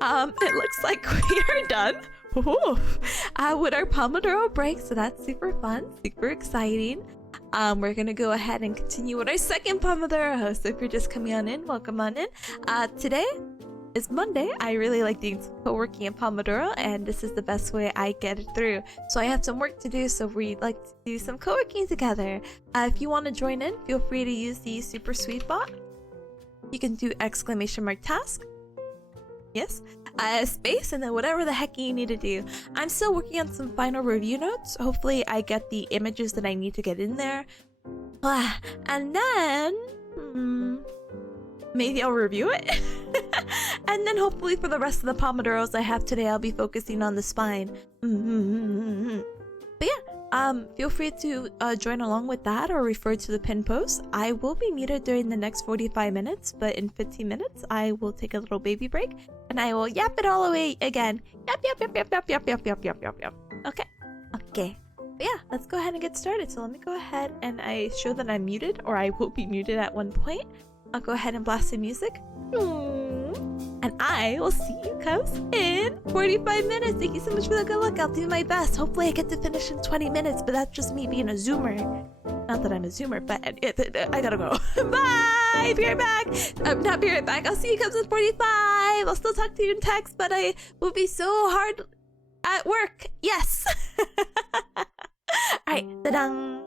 It looks like we are done with our Pomodoro break, so that's super fun, super exciting. We're gonna go ahead and continue with our second Pomodoro. So if you're just coming on in, welcome on in. Today is Monday. I really like doing some co-working in Pomodoro, and this is the best way I get it through. So I have some work to do, so we'd like to do some co-working together. If you want to join in, feel free to use the super sweet bot. You can do !task. Yes, space, and then whatever the heck you need to do. I'm still working on some final review notes. Hopefully I get the images that I need to get in there. And then maybe I'll review it. And then hopefully for the rest of the Pomodoros I have today, I'll be focusing on the spine. But yeah, feel free to join along with that or refer to the pin post. I will be muted during the next 45 minutes, but in 15 minutes, I will take a little baby break and I will yap it all away again. Yap. Okay. But yeah, let's go ahead and get started. So let me go ahead and I show that I'm muted, or I will be muted at one point. I'll go ahead and blast the music. And I will see you guys in 45 minutes. Thank you so much for the good luck. I'll do my best. Hopefully I get to finish in 20 minutes, but that's just me being a zoomer. Not that I'm a zoomer, but I gotta go. Bye! Be right back. Not be right back. I'll see you guys in 45. I'll still talk to you in text, but I will be so hard at work. Yes! Alright, ta-dang!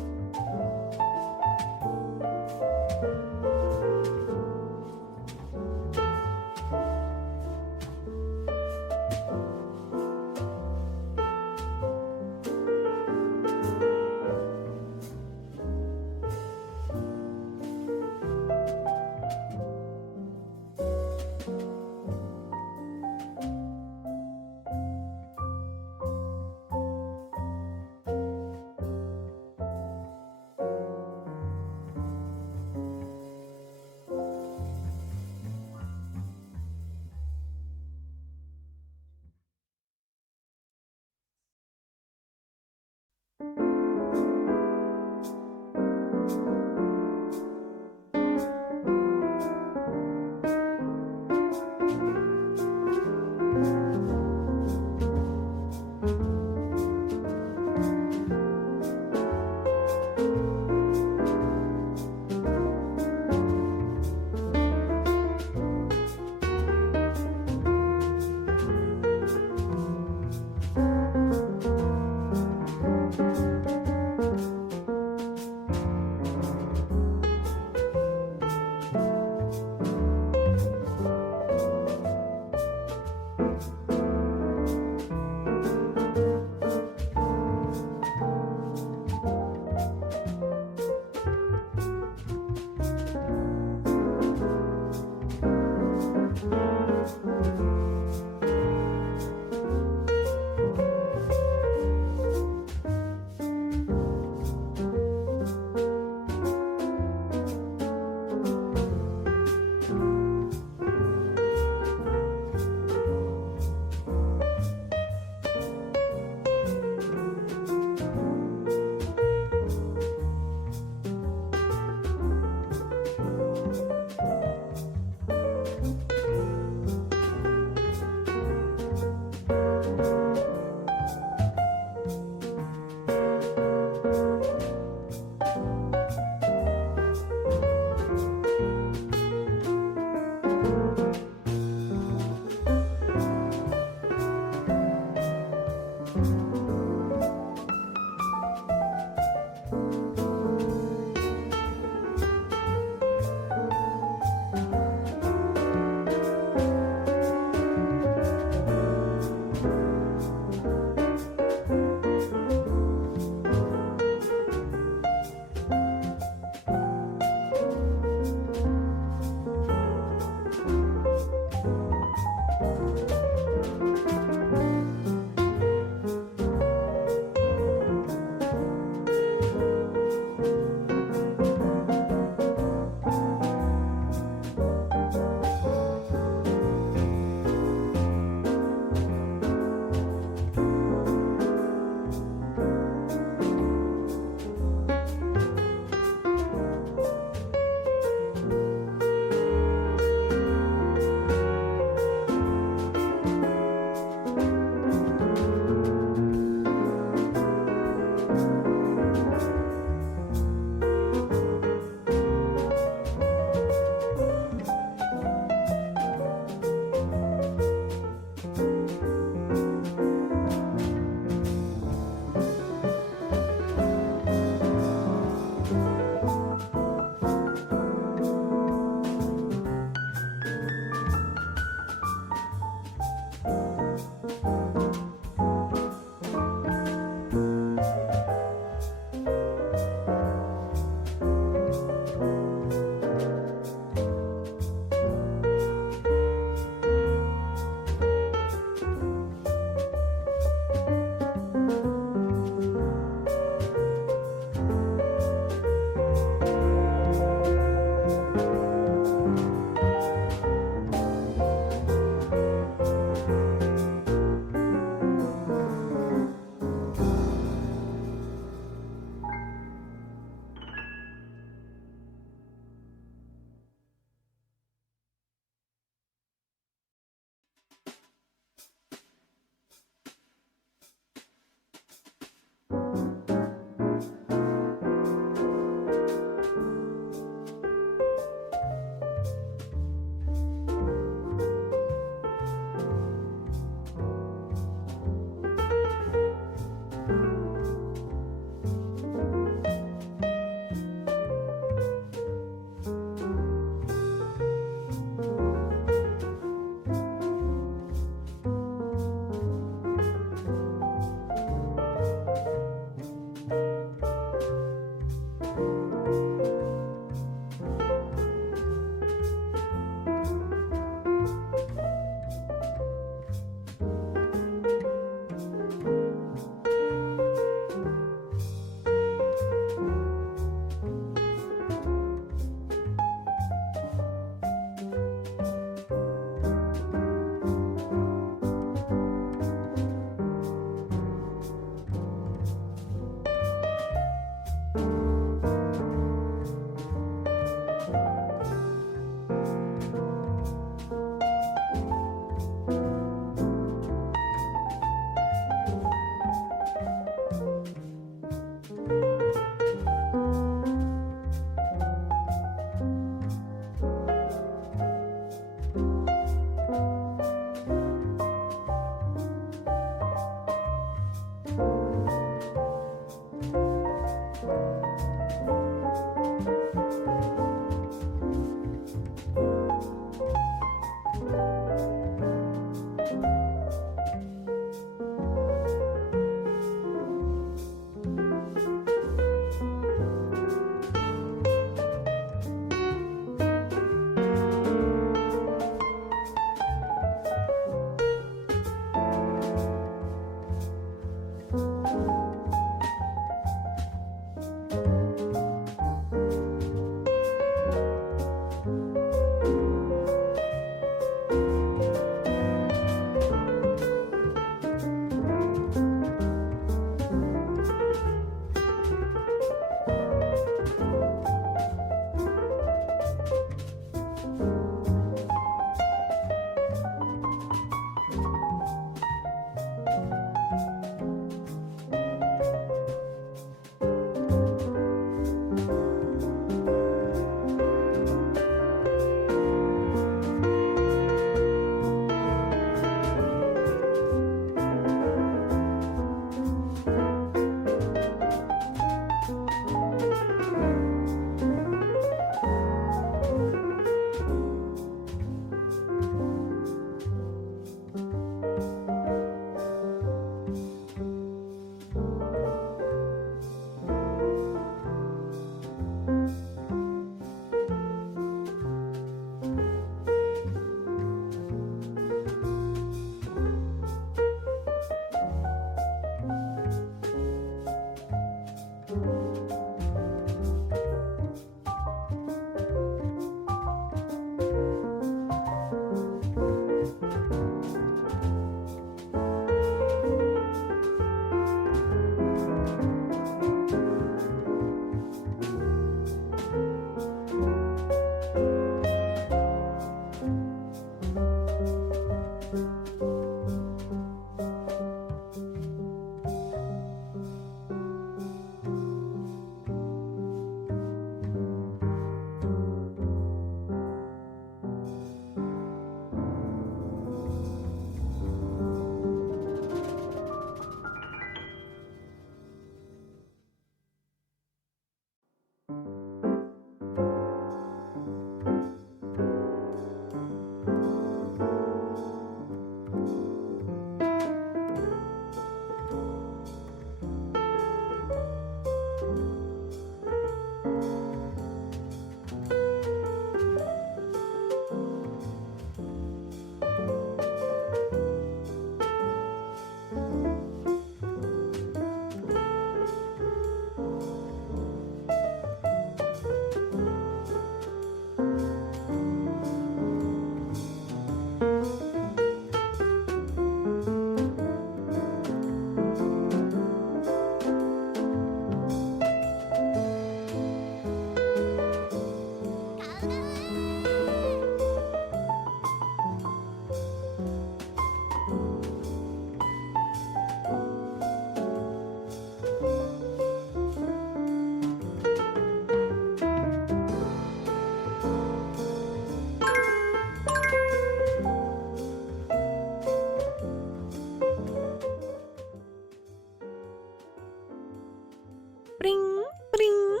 Bring, bring.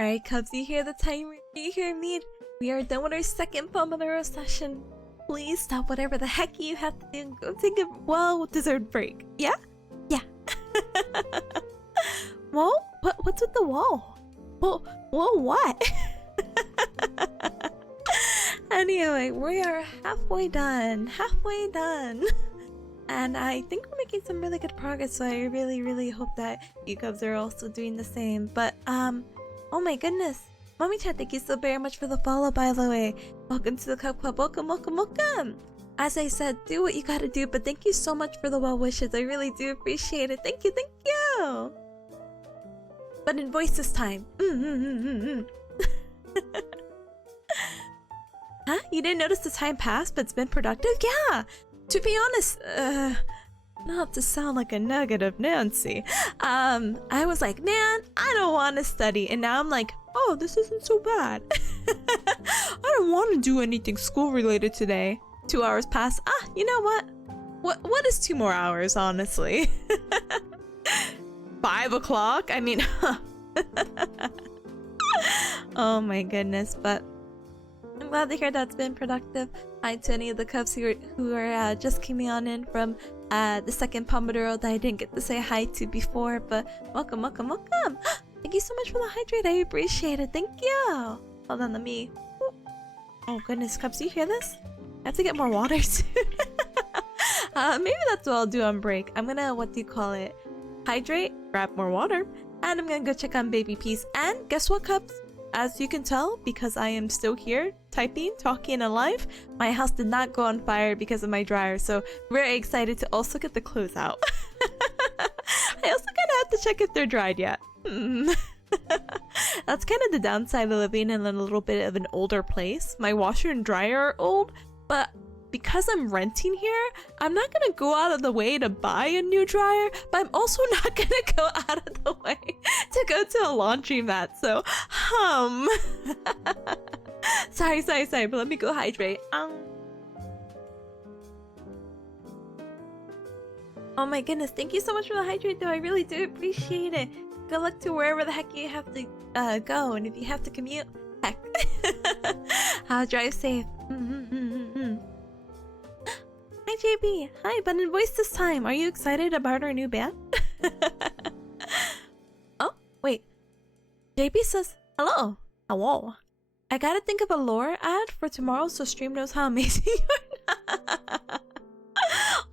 Alright, Cubs, you hear the timer? You hear me? We are done with our second Pomodoro session. Please stop whatever the heck you have to do and go take a well-deserved break. Yeah? Yeah. Whoa? What's with the wall? Whoa, what? Anyway, we are halfway done. Halfway done. And I think we're making some really good progress, so I really hope that you Cubs are also doing the same. But, oh my goodness. Mommy-chan, thank you so very much for the follow, by the way. Welcome to the Cub Club. Welcome. As I said, do what you gotta do, but thank you so much for the well wishes. I really do appreciate it. Thank you. But in voice this time. Huh? You didn't notice the time passed, but it's been productive? Yeah! To be honest, not to sound like a negative Nancy, I was like, man, I don't want to study, and now I'm like, oh, this isn't so bad. I don't want to do anything school related today. 2 hours pass. You know what? What is 2 more hours, honestly? 5 o'clock? I mean, oh my goodness, but I'm glad to hear that's been productive. Hi to any of the cubs who are just coming on in from the second Pomodoro that I didn't get to say hi to before, but welcome, welcome, welcome! Thank you so much for the hydrate, I appreciate it, thank you! Hold on, let me... Oh goodness, cubs, do you hear this? I have to get more water soon. Maybe that's what I'll do on break. I'm gonna, what do you call it? Hydrate, grab more water, and I'm gonna go check on baby Peace. And guess what, cubs? As you can tell, because I am still here, typing, talking, and alive, my house did not go on fire because of my dryer, so very excited to also get the clothes out. I also kind of have to check if they're dried yet. That's kind of the downside of living in a little bit of an older place. My washer and dryer are old, but because I'm renting here, I'm not gonna go out of the way to buy a new dryer, but I'm also not gonna go out of the way to go to a laundromat, so, sorry, but let me go hydrate. Oh my goodness, thank you so much for the hydrate though, I really do appreciate it. Good luck to wherever the heck you have to go, and if you have to commute, heck. Drive safe. Hi JB, hi, but in voice this time. Are you excited about our new band? Oh, wait. JB says, hello. Hello. I gotta think of a lore ad for tomorrow so stream knows how amazing you are.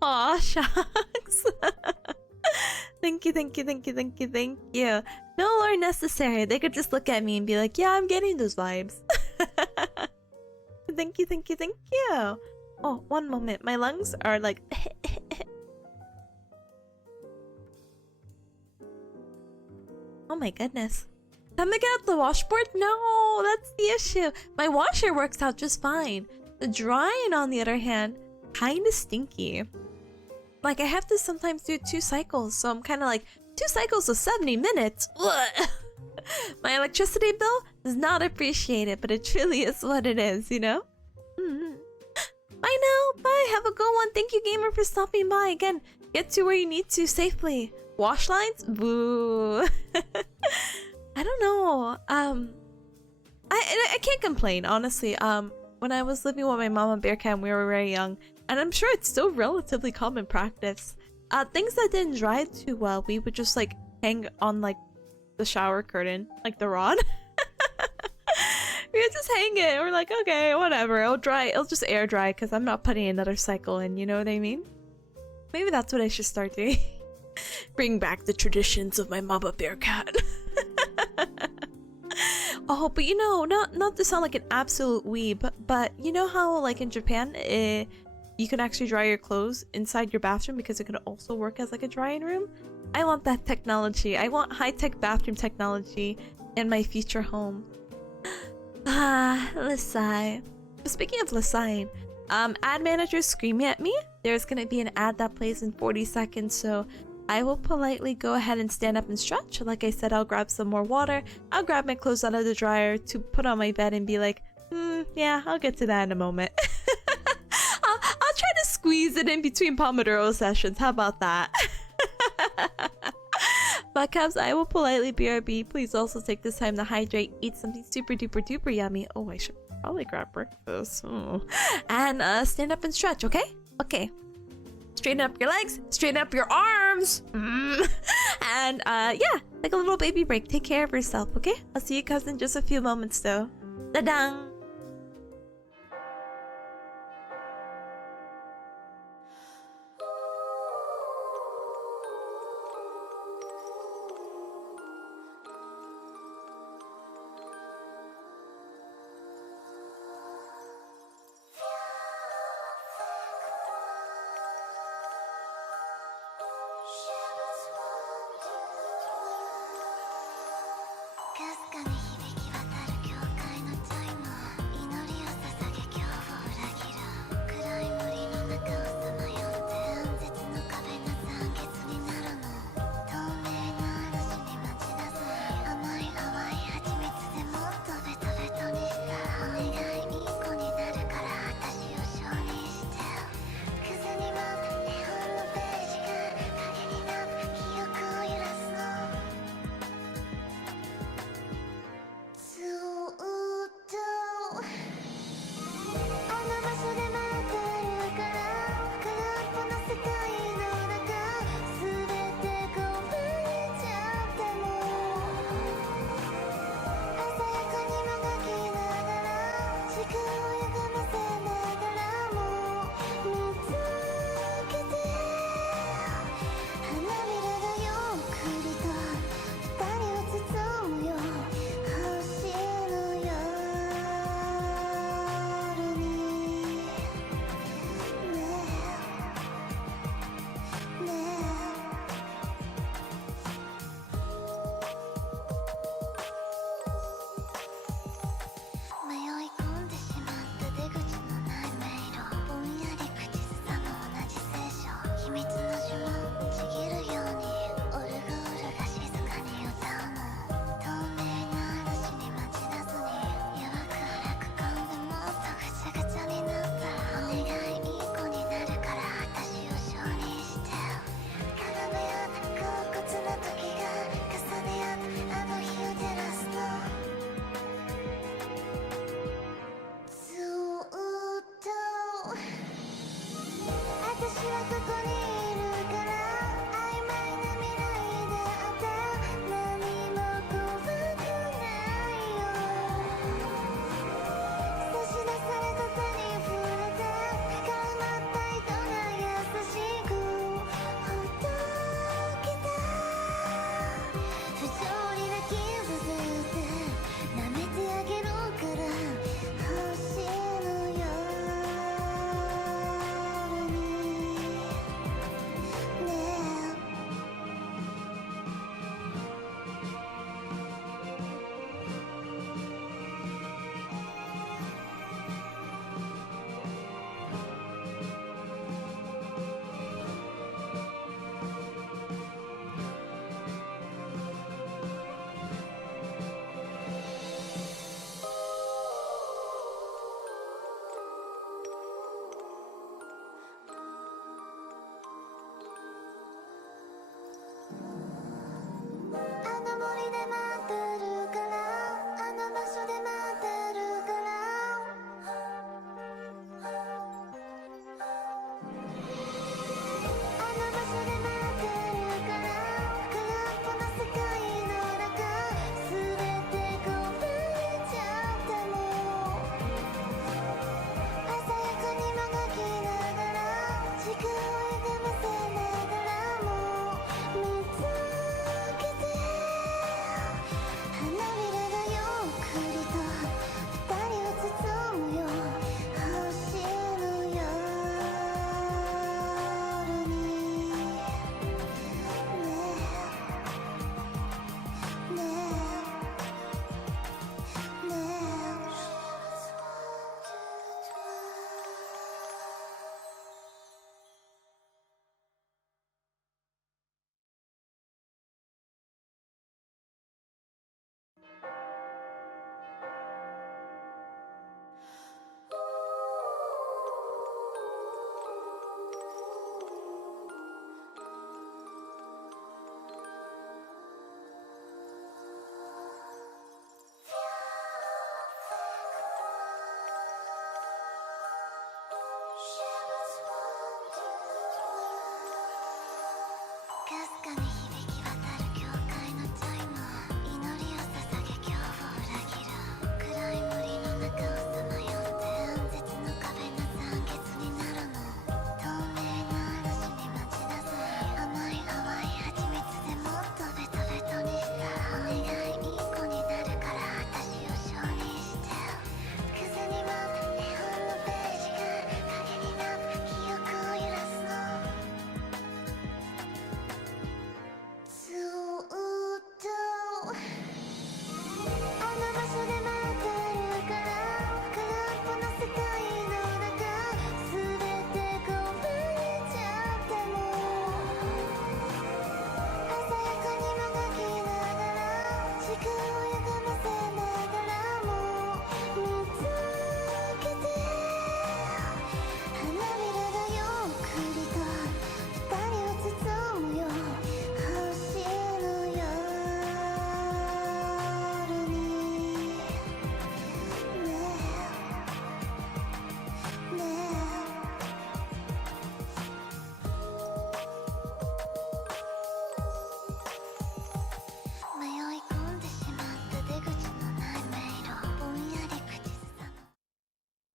Aw, shucks. Thank you. No lore necessary. They could just look at me and be like, yeah, I'm getting those vibes. Thank you. Oh, one moment. My lungs are like... Oh my goodness. Time to get out the washboard? No, that's the issue. My washer works out just fine. The drying, on the other hand, kinda stinky. Like, I have to sometimes do 2 cycles, so I'm kinda like, 2 cycles of 70 minutes? Ugh. My electricity bill does not appreciate it, but it truly is what it is, you know? Bye now. Bye. Have a good one. Thank you, gamer, for stopping by. Again, get to where you need to safely. Wash lines? Boo. I don't know. I can't complain, honestly. When I was living with my mom and bearcat, we were very young, and I'm sure it's still relatively common practice. Things that didn't dry too well, we would just like hang on like the shower curtain, like the rod. We would just hang it. We're like, okay, whatever. It'll dry. It'll just air dry because I'm not putting another cycle in. You know what I mean? Maybe that's what I should start doing. Bring back the traditions of my mama bearcat. Oh, but you know, not to sound like an absolute weeb, but you know how like in Japan, you can actually dry your clothes inside your bathroom because it can also work as like a drying room? I want that technology. I want high-tech bathroom technology in my future home. Lasai. Speaking of Lasai, ad managers screaming at me. There's gonna be an ad that plays in 40 seconds, so I will politely go ahead and stand up and stretch. Like I said, I'll grab some more water. I'll grab my clothes out of the dryer to put on my bed and be like, yeah, I'll get to that in a moment. I'll try to squeeze it in between Pomodoro sessions. How about that? But Cubs, I will politely BRB. Please also take this time to hydrate, eat something super duper duper yummy. Oh, I should probably grab breakfast. Oh. And stand up and stretch, okay? Okay. Straighten up your legs, straighten up your arms. And yeah, like a little baby break. Take care of yourself, okay? I'll see you Cubs in just a few moments though. Da-dang!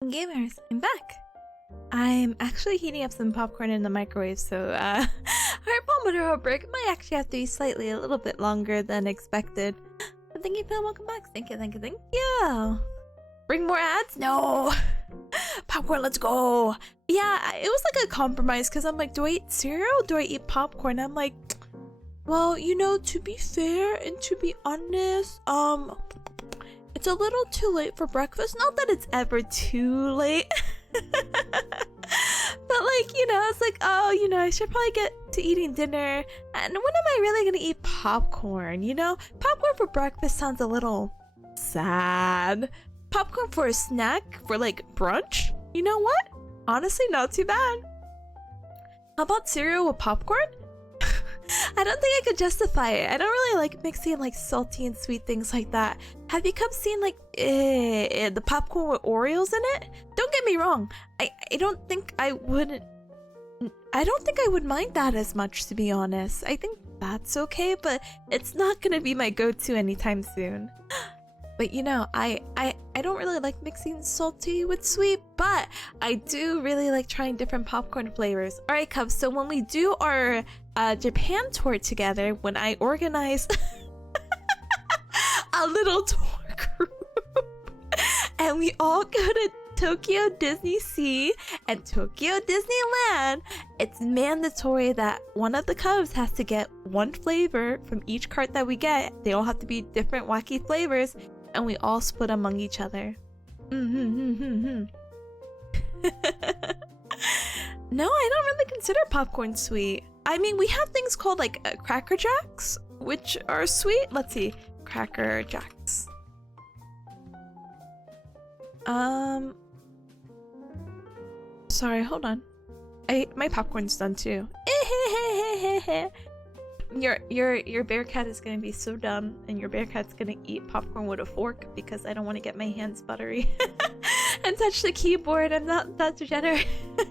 Gamers, I'm back! I'm actually heating up some popcorn in the microwave, so our Pomodoro break might actually have to be slightly a little bit longer than expected. But thank you, Phil. Welcome back. Thank you, thank you, thank you. Bring more ads? No! Popcorn, let's go! Yeah, it was like a compromise because I'm like, do I eat cereal? Do I eat popcorn? I'm like, well, you know, to be fair and to be honest, it's a little too late for breakfast. Not that it's ever too late. But like, you know, it's like, oh, you know, I should probably get to eating dinner. And when am I really gonna eat popcorn, you know? Popcorn for breakfast sounds a little sad. Popcorn for a snack, for like brunch? You know what? Honestly, not too bad. How about cereal with popcorn? I don't think I could justify it. I don't really like mixing like salty and sweet things like that. Have you come seen like the popcorn with Oreos in it? Don't get me wrong. I don't think I wouldn't I don't think I would mind that as much, to be honest. I think that's okay, but it's not gonna be my go-to anytime soon. But you know, I don't really like mixing salty with sweet, but I do really like trying different popcorn flavors. All right, Cubs, so when we do our Japan tour together, when I organize a little tour group and we all go to Tokyo Disney Sea and Tokyo Disneyland, it's mandatory that one of the Cubs has to get one flavor from each cart that we get. They all have to be different wacky flavors, and we all split among each other. No, I don't really consider popcorn sweet. I mean, we have things called like Cracker Jacks, which are sweet. Let's see, Cracker Jacks. Sorry, hold on. My popcorn's done too. Your bearcat is gonna be so dumb, and your bearcat's gonna eat popcorn with a fork because I don't want to get my hands buttery and touch the keyboard. I'm not that degenerate. But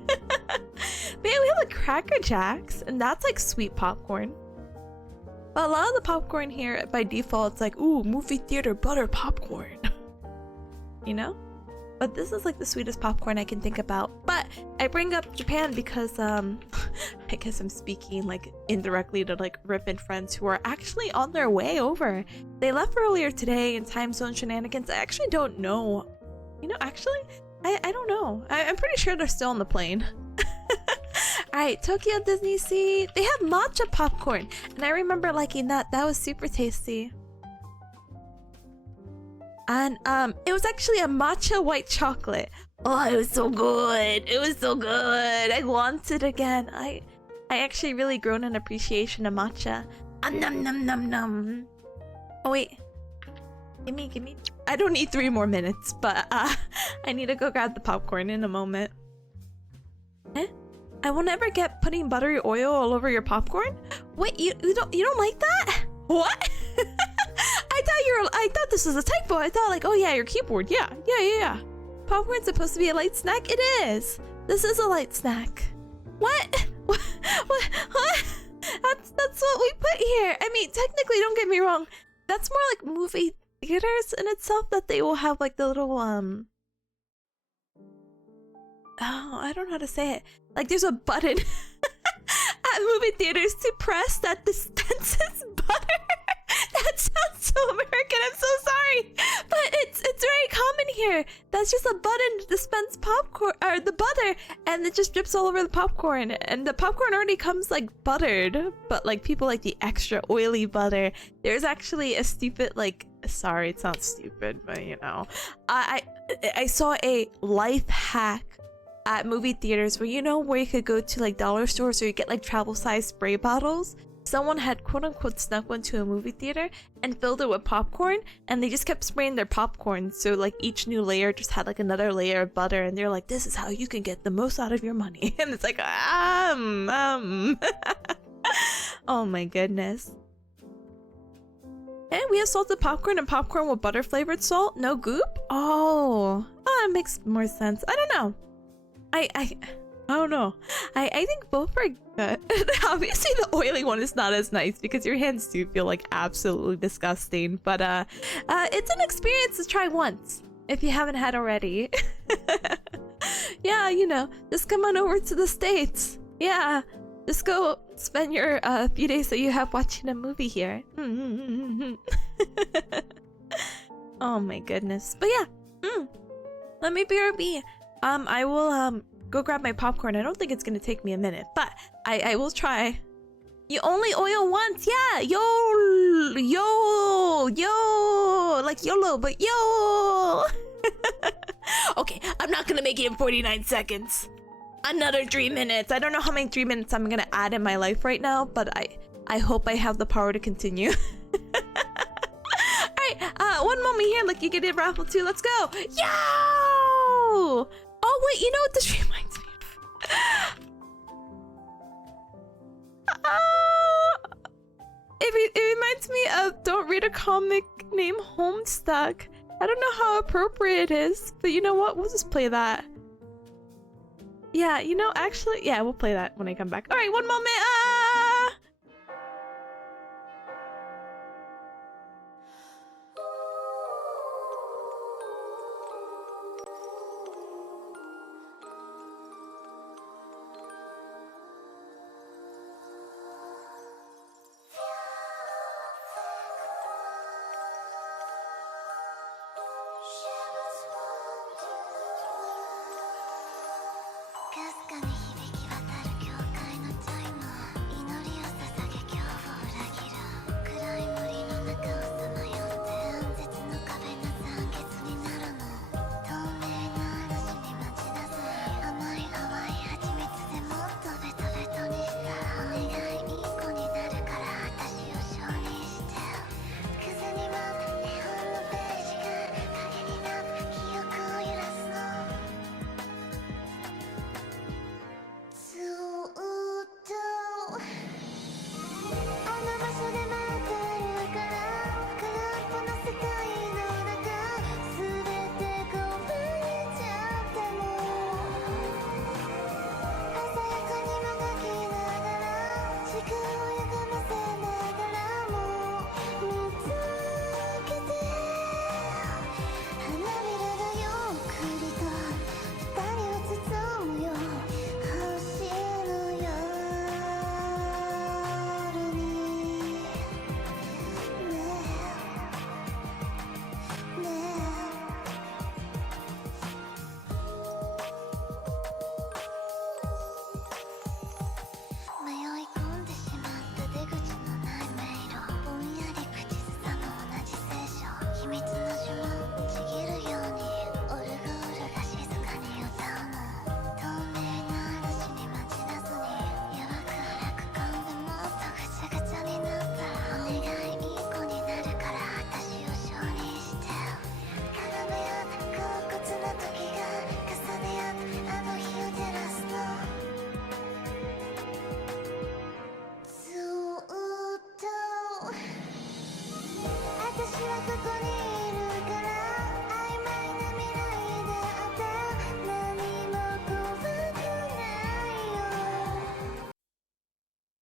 yeah, we have like Cracker Jacks, and that's like sweet popcorn. But a lot of the popcorn here, by default, it's like, ooh, movie theater butter popcorn. You know? But this is like the sweetest popcorn I can think about. But I bring up Japan because I guess I'm speaking like indirectly to like Rip and friends who are actually on their way over. They left earlier today in time zone shenanigans. I actually don't know. You know, actually, I don't know. I'm pretty sure they're still on the plane. Alright, Tokyo Disney Sea. They have matcha popcorn. And I remember liking that. That was super tasty. And it was actually a matcha white chocolate. Oh, it was so good. It was so good. I want it again. I actually really grown an appreciation of matcha. Num num num num. Oh wait. Give me. I don't need 3 more minutes, but I need to go grab the popcorn in a moment. Eh? I will never get putting buttery oil all over your popcorn? Wait, you don't like that? What? I thought this was a typo. I thought like, oh yeah, your keyboard. Yeah. Popcorn's supposed to be a light snack? It is. This is a light snack. What? What? That's what we put here. I mean, technically, don't get me wrong. That's more like movie theaters in itself, that they will have like the little oh, I don't know how to say it. Like there's a button at movie theaters to press that dispenses butter. That sounds so American, I'm so sorry. But it's very common here. That's just a button to dispense popcorn, or the butter, and it just drips all over the popcorn. And the popcorn already comes like buttered, but like people like the extra oily butter. There's actually a stupid, like, sorry, it sounds stupid, but you know. I saw a life hack at movie theaters where, you know, where you could go to like dollar stores or you get like travel size spray bottles. Someone had quote unquote snuck one to a movie theater and filled it with popcorn, and they just kept spraying their popcorn, so like each new layer just had like another layer of butter, and they're like, this is how you can get the most out of your money. And it's like oh my goodness. And we have salted popcorn and popcorn with butter flavored salt, no goop. Oh, it makes more sense. I don't know. I don't know. I think both are good. Obviously, the oily one is not as nice because your hands do feel like absolutely disgusting. But it's an experience to try once if you haven't had already. Yeah, you know, just come on over to the States. Yeah, just go spend your few days that you have watching a movie here. Oh my goodness. But yeah, let me BRB. I will go grab my popcorn. I don't think it's gonna take me a minute, but I will try. You only oil once, yeah. Yo, like YOLO, but yo. Okay, I'm not gonna make it in 49 seconds. Another 3 minutes. I don't know how many 3 minutes I'm gonna add in my life right now, but I hope I have the power to continue. Alright, one moment here. Like you get it raffle too. Let's go. Yo! Oh wait, you know what this reminds me of? It reminds me of Don't Read a Comic named Homestuck. I don't know how appropriate it is, but you know what? We'll just play that. Yeah, you know, actually, yeah, we'll play that when I come back. All right, one moment. Ah!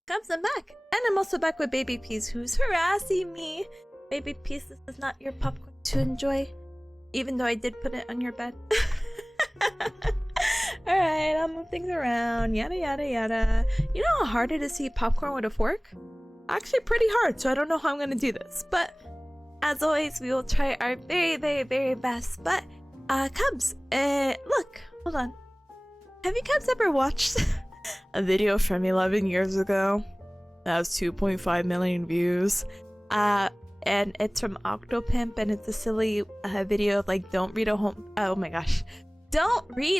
Comes, I'm back. And I'm also back with Baby Peas, who's harassing me. Baby Peas, this is not your popcorn to enjoy. Even though I did put it on your bed. Alright, I'll move things around. Yada yada yada. You know how hard it is to eat popcorn with a fork? Actually pretty hard, so I don't know how I'm gonna do this. But as always, we will try our very, very, very best. But Cubs, look, hold on. Have you Cubs ever watched a video from 11 years ago that has 2.5 million views? And it's from Octopimp, and it's a silly video of like, don't read a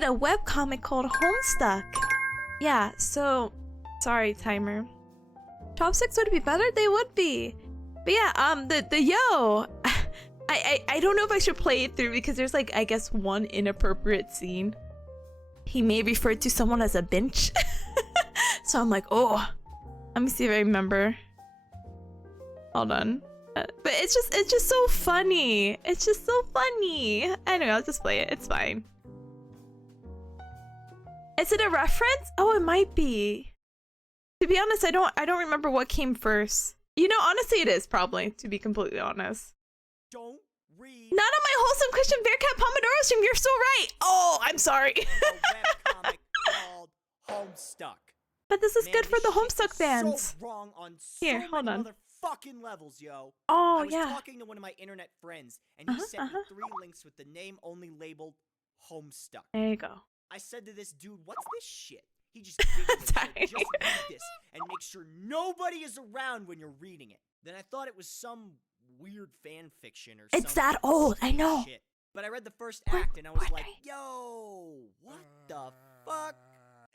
webcomic called Homestuck. Yeah, so sorry, timer. Chopsticks would be better? They would be. But yeah, the yo, I don't know if I should play it through because there's like, I guess, one inappropriate scene. He may refer to someone as a bench. So I'm like, oh, let me see if I remember. Hold on. But it's just so funny. It's just so funny. Anyway, I'll just play it. It's fine. Is it a reference? Oh, it might be. To be honest, I don't remember what came first. You know, honestly, it is probably, to be completely honest. Don't read. Not on my wholesome Christian Bearcat Pomodoro stream. You're so right. Oh, I'm sorry. A webcomic called Homestuck. But this is Man, good for this the shit Homestuck is fans. So wrong on so Here, hold many on. motherfucking levels, yo. Oh, I was yeah. talking to one of my internet friends, and he sent me 3 links with the name only labeled Homestuck. There you go. I said to this dude, "What's this shit?" He just giggled and said, Sorry. "Just read this and make sure nobody is around when you're reading it." Then I thought it was some weird fan fiction or It's some that old, I know. shit. But I read the first act and I was like, "Yo, what the fuck?"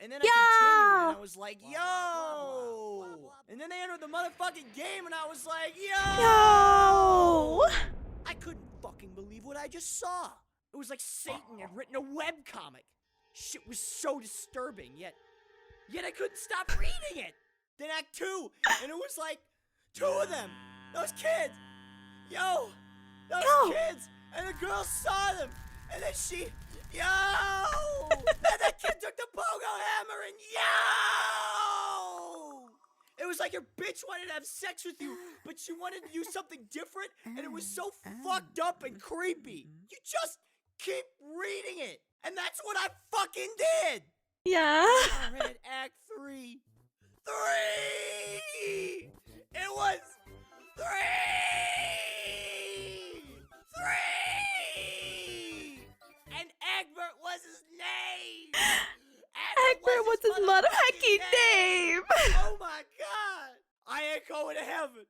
And then I continued and I was like, "Yo!" And then they entered the motherfucking game and I was like, "Yo!" Yo! I couldn't fucking believe what I just saw. It was like Satan had written a webcomic. Shit was so disturbing, yet I couldn't stop reading it. Then Act 2, and it was like 2 of them. Those kids. Those kids. And the girl saw them. And then she Yo! And that kid took the pogo hammer and yo! It was like your bitch wanted to have sex with you, but she wanted to do something different, and it was so fucked up and creepy. You just keep reading it, and that's what I fucking did! Yeah. I read Act 3. 3! It was 3! 3! And Egbert was his name! Egbert was his motherfucking name! Oh my god! I ain't going to heaven.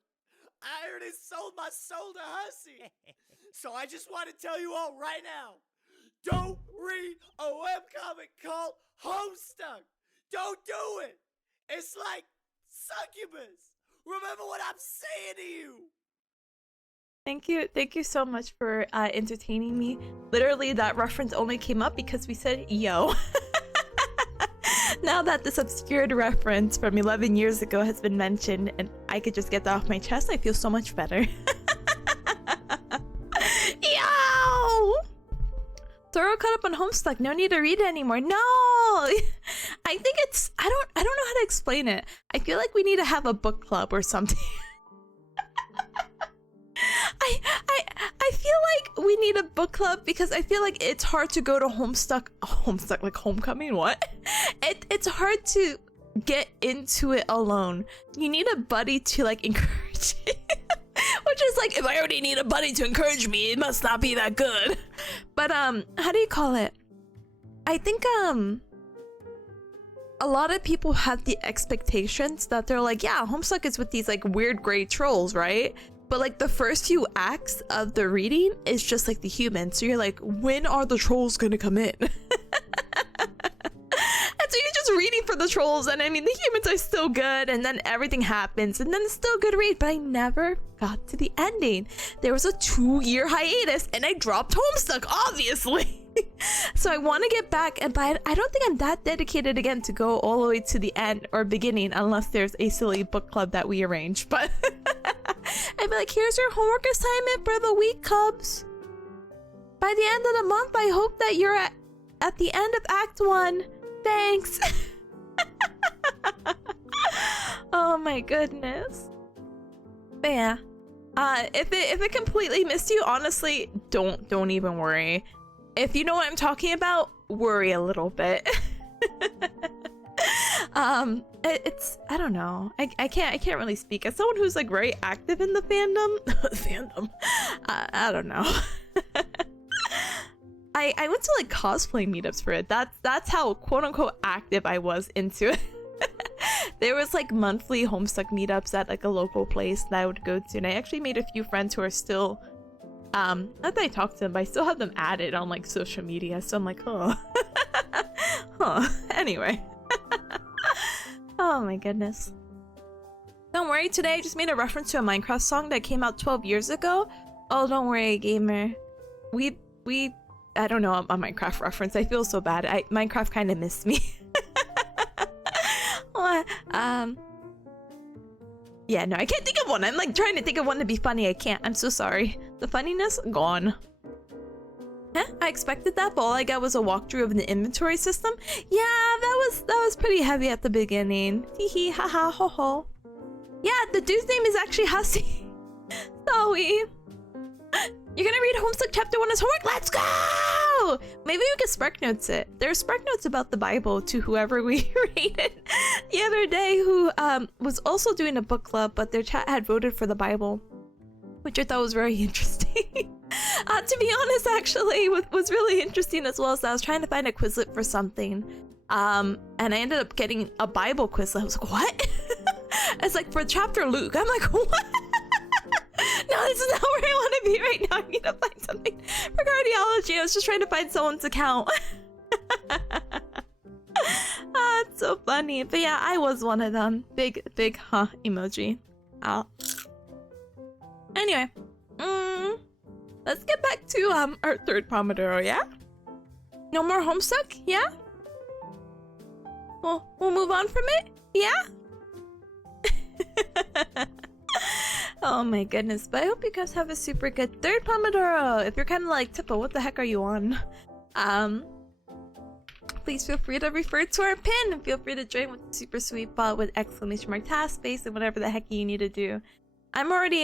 I already sold my soul to Hussy. So I just want to tell you all right now, don't read a webcomic called Homestuck. Don't do it. It's like succubus. Remember what I'm saying to you. Thank you so much for entertaining me. Literally, that reference only came up because we said yo. Now that this obscured reference from 11 years ago has been mentioned and I could just get that off my chest, I feel so much better. Yo! Thorough caught up on Homestuck. No need to read it anymore. No! I think it's... I don't know how to explain it. I feel like we need to have a book club or something. I feel like we need a book club because I feel like it's hard to go to Homestuck like homecoming. What? It's hard to get into it alone. You need a buddy to like encourage you. Which is like, if I already need a buddy to encourage me, it must not be that good. But how do you call it? I think a lot of people have the expectations that they're like, yeah, Homestuck is with these like weird gray trolls, right? But like the first few acts of the reading is just like the humans. So you're like, when are the trolls gonna come in? And so you're just reading for the trolls. And I mean, the humans are still good. And then everything happens. And then it's still a good read. But I never got to the ending. There was a 2-year hiatus. And I dropped Homestuck, obviously. So I want to get back. But I don't think I'm that dedicated again to go all the way to the end or beginning. Unless there's a silly book club that we arrange. But... I'd be like, here's your homework assignment for the week, Cubs. By the end of the month, I hope that you're at the end of Act 1. Thanks. Oh my goodness. But yeah. If it completely missed you, honestly, don't even worry. If you know what I'm talking about, worry a little bit. It's I don't know. I can't really speak as someone who's like very active in the fandom. I don't know. I went to like cosplay meetups for it. That's how quote unquote active I was into it. There was like monthly Homestuck meetups at like a local place that I would go to, and I actually made a few friends who are still not that I talk to them, but I still have them added on like social media. So I'm like, huh. Anyway. Oh my goodness. Don't worry, today I just made a reference to a Minecraft song that came out 12 years ago. Oh, don't worry, gamer. We I don't know, a Minecraft reference. I feel so bad. Minecraft kind of missed me. What? Yeah, no, I can't think of one. I'm like trying to think of one to be funny. I can't. I'm so sorry. The funniness gone. Huh? I expected that, but all I got was a walkthrough of the inventory system. Yeah, that was pretty heavy at the beginning. Hee hee, haha, ho ho. Yeah, the dude's name is actually Hussy. Sorry. You're gonna read Homestuck Chapter 1 as homework? Let's go! Maybe we could Spark Notes it. There's Spark Notes about the Bible to whoever we rated the other day, who was also doing a book club, but their chat had voted for the Bible, which I thought was very interesting. To be honest, actually, what was really interesting as well is that I was trying to find a Quizlet for something, and I ended up getting a Bible Quizlet. I was like, what? It's like for chapter Luke. I'm like, what? No, this is not where I want to be right now. I need to find something for cardiology. I was just trying to find someone's account. It's so funny. But yeah, I was one of them. Big huh emoji. Anyway, let's get back to our third Pomodoro, yeah? No more Homestuck, yeah? We'll move on from it, yeah? Oh my goodness, but I hope you guys have a super good third Pomodoro. If you're kind of like, Tippa, what the heck are you on? Um, please feel free to refer to our pin and feel free to join with the super sweet bot with exclamation mark task space and whatever the heck you need to do. I'm already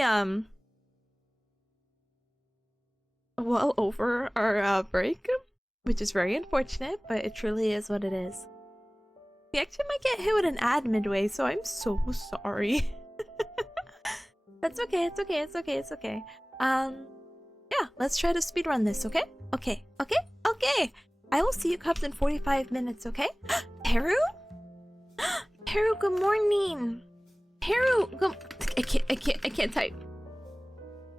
well over our break, which is very unfortunate, but it truly is what it is. We actually might get hit with an ad midway, so I'm so sorry. That's okay, it's okay, it's okay, it's okay. Yeah, let's try to speedrun this, okay? Okay. I will see you cubs in 45 minutes, okay? Teru? Teru, good morning. Teru, good... I can't type.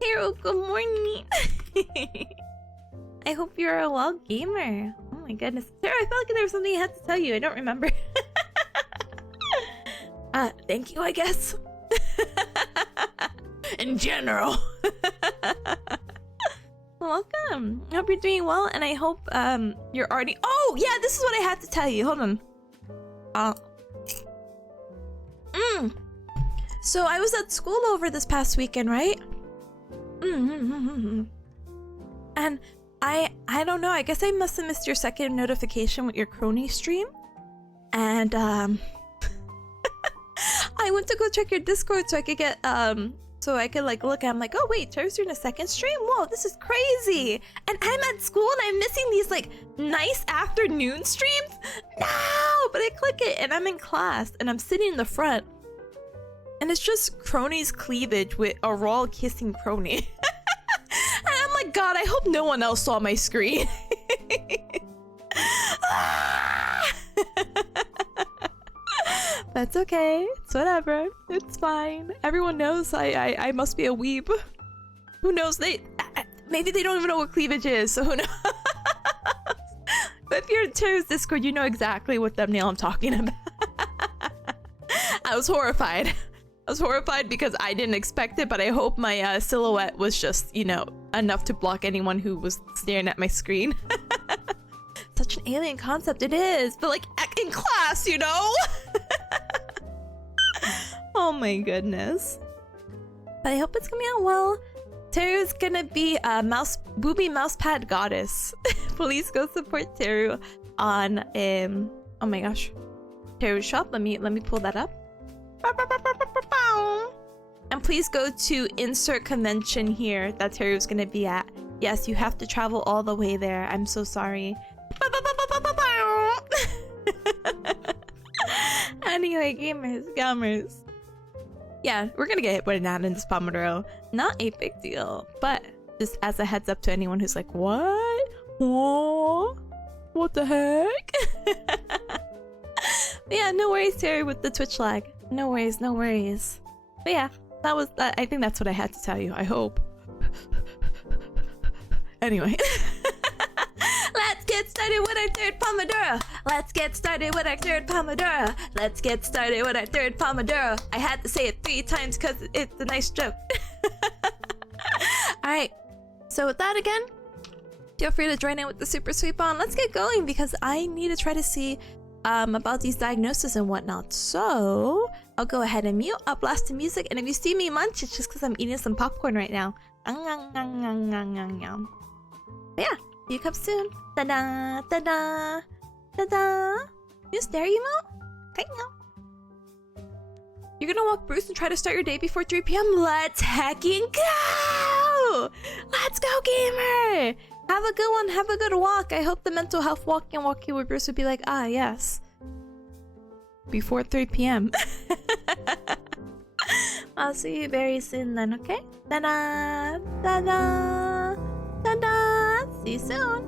Teru, good morning. I hope you're a well gamer. Oh my goodness. Teru, I felt like there was something I had to tell you. I don't remember. Thank you, I guess. In general. Welcome. I hope you're doing well, and I hope you're already. Oh yeah, this is what I had to tell you. Hold on. So I was at school over this past weekend, right? And I don't know. I guess I must have missed your second notification with your crony stream, and I went to go check your Discord so I could get so I could like look. I'm like, oh wait, Teru's doing a second stream? Whoa, this is crazy! And I'm at school and I'm missing these like nice afternoon streams. No, but I click it and I'm in class and I'm sitting in the front, and it's just crony's cleavage with a raw kissing crony. And I'm like, God, I hope no one else saw my screen. That's okay. It's whatever. It's fine. Everyone knows I must be a weeb. Who knows? Maybe they don't even know what cleavage is, so who knows? But if you're in Teru's Discord, you know exactly what thumbnail I'm talking about. I was horrified. I was horrified because I didn't expect it, but I hope my silhouette was just, you know, enough to block anyone who was staring at my screen. Such an alien concept it is, but like in class, you know? Oh my goodness. But I hope it's coming out well. Teru's gonna be a booby mousepad goddess. Please go support Teru on oh my gosh, Teru's shop. Let me pull that up. And please go to insert convention here that Teru's gonna be at. Yes, you have to travel all the way there. I'm so sorry. Anyway, gamers. Yeah, we're gonna get hit with an ad in this Pomodoro. Not a big deal, but just as a heads up to anyone who's like, what? What the heck? Yeah, no worries, Terry, with the Twitch lag. No worries, no worries. But yeah, that was I think that's what I had to tell you. I hope. Anyway. Let's get started with our third Pomodoro. Let's get started with our third Pomodoro. Let's get started with our third Pomodoro. I had to say it 3 times because it's a nice joke. Alright, so with that again, feel free to join in with the super sweep on. Let's get going because I need to try to see about these diagnoses and whatnot. So I'll go ahead and mute, I'll blast the music, and if you see me munch, it's just because I'm eating some popcorn right now. But yeah, see you come soon. Ta-da, ta-da, ta-da. Use there emote? Okay, no. You're gonna walk Bruce and try to start your day before 3 p.m. Let's heckin' go! Let's go, gamer! Have a good one, have a good walk. I hope the mental health walking with Bruce would be like, ah, yes. Before 3 p.m. I'll see you very soon then, okay? Ta-da! Ta-da! Ta-da! See you soon!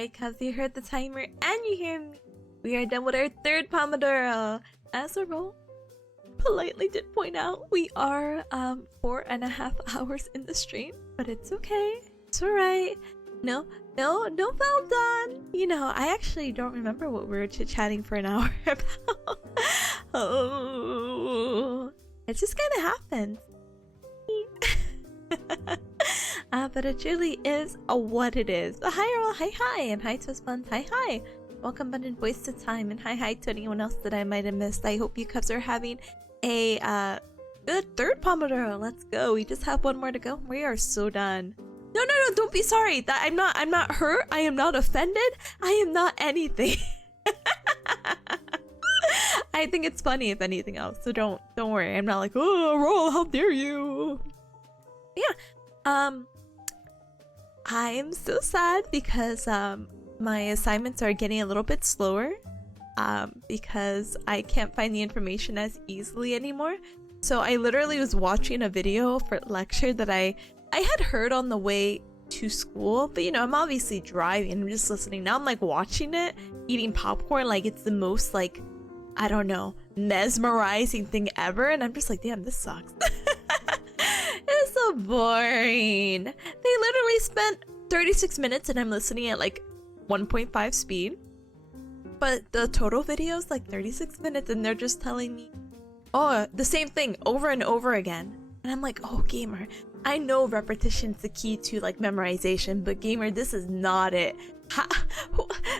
Alright, cuz you heard the timer and you hear me. We are done with our third Pomodoro. As a roll, politely did point out we are 4.5 hours in the stream, but it's okay. It's alright. No well done. You know, I actually don't remember what we were chit-chatting for an hour about. Oh, it just kind of happened. But it truly is what it is. Hi, Earl. Hi, and hi to Buns. Hi. Welcome, Abundant Voice to Time, and hi to anyone else that I might have missed. I hope you cubs are having a good third Pomodoro. Let's go. We just have one more to go. We are so done. No, don't be sorry. That I'm not hurt. I am not offended. I am not anything. I think it's funny if anything else. So don't worry. I'm not like, oh, Roll, how dare you? Yeah. I'm so sad because my assignments are getting a little bit slower because I can't find the information as easily anymore. So I literally was watching a video for lecture that I had heard on the way to school, but you know, I'm obviously driving. I'm just listening. Now I'm like watching it, eating popcorn like it's the most like, I don't know, mesmerizing thing ever. And I'm just like, damn, this sucks. It's so boring. They literally spent 36 minutes and I'm listening at like 1.5 speed. But the total video is like 36 minutes and they're just telling me, oh, the same thing over and over again. And I'm like, oh, gamer, I know repetition's the key to like memorization, but gamer, this is not it.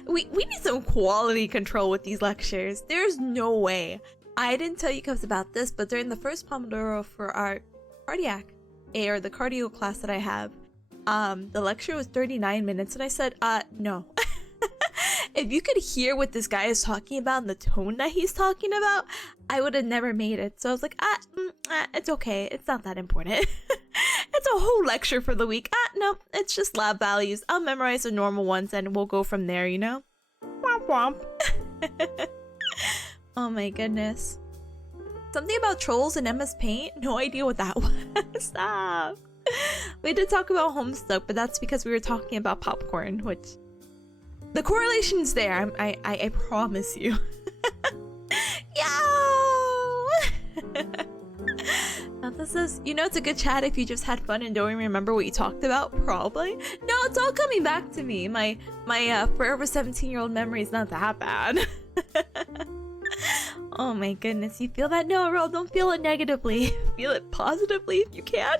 We need some quality control with these lectures. There's no way. I didn't tell you guys about this, but during the first Pomodoro for our cardiac, or the cardio class that I have, the lecture was 39 minutes, and I said, no. If you could hear what this guy is talking about and the tone that he's talking about, I would have never made it. So I was like, it's okay. It's not that important. It's a whole lecture for the week. No, it's just lab values. I'll memorize the normal ones and we'll go from there, you know? Womp womp. Oh my goodness. Something about trolls in Emma's Paint? No idea what that was. Stop. We did talk about Homestuck, but that's because we were talking about popcorn, which... the correlation's there, I promise you. Yo! Now this is, you know, it's a good chat if you just had fun and don't even remember what you talked about, probably. No, it's all coming back to me. My forever 17-year-old memory is not that bad. Oh my goodness, you feel that? No, Earl, don't feel it negatively. Feel it positively if you can.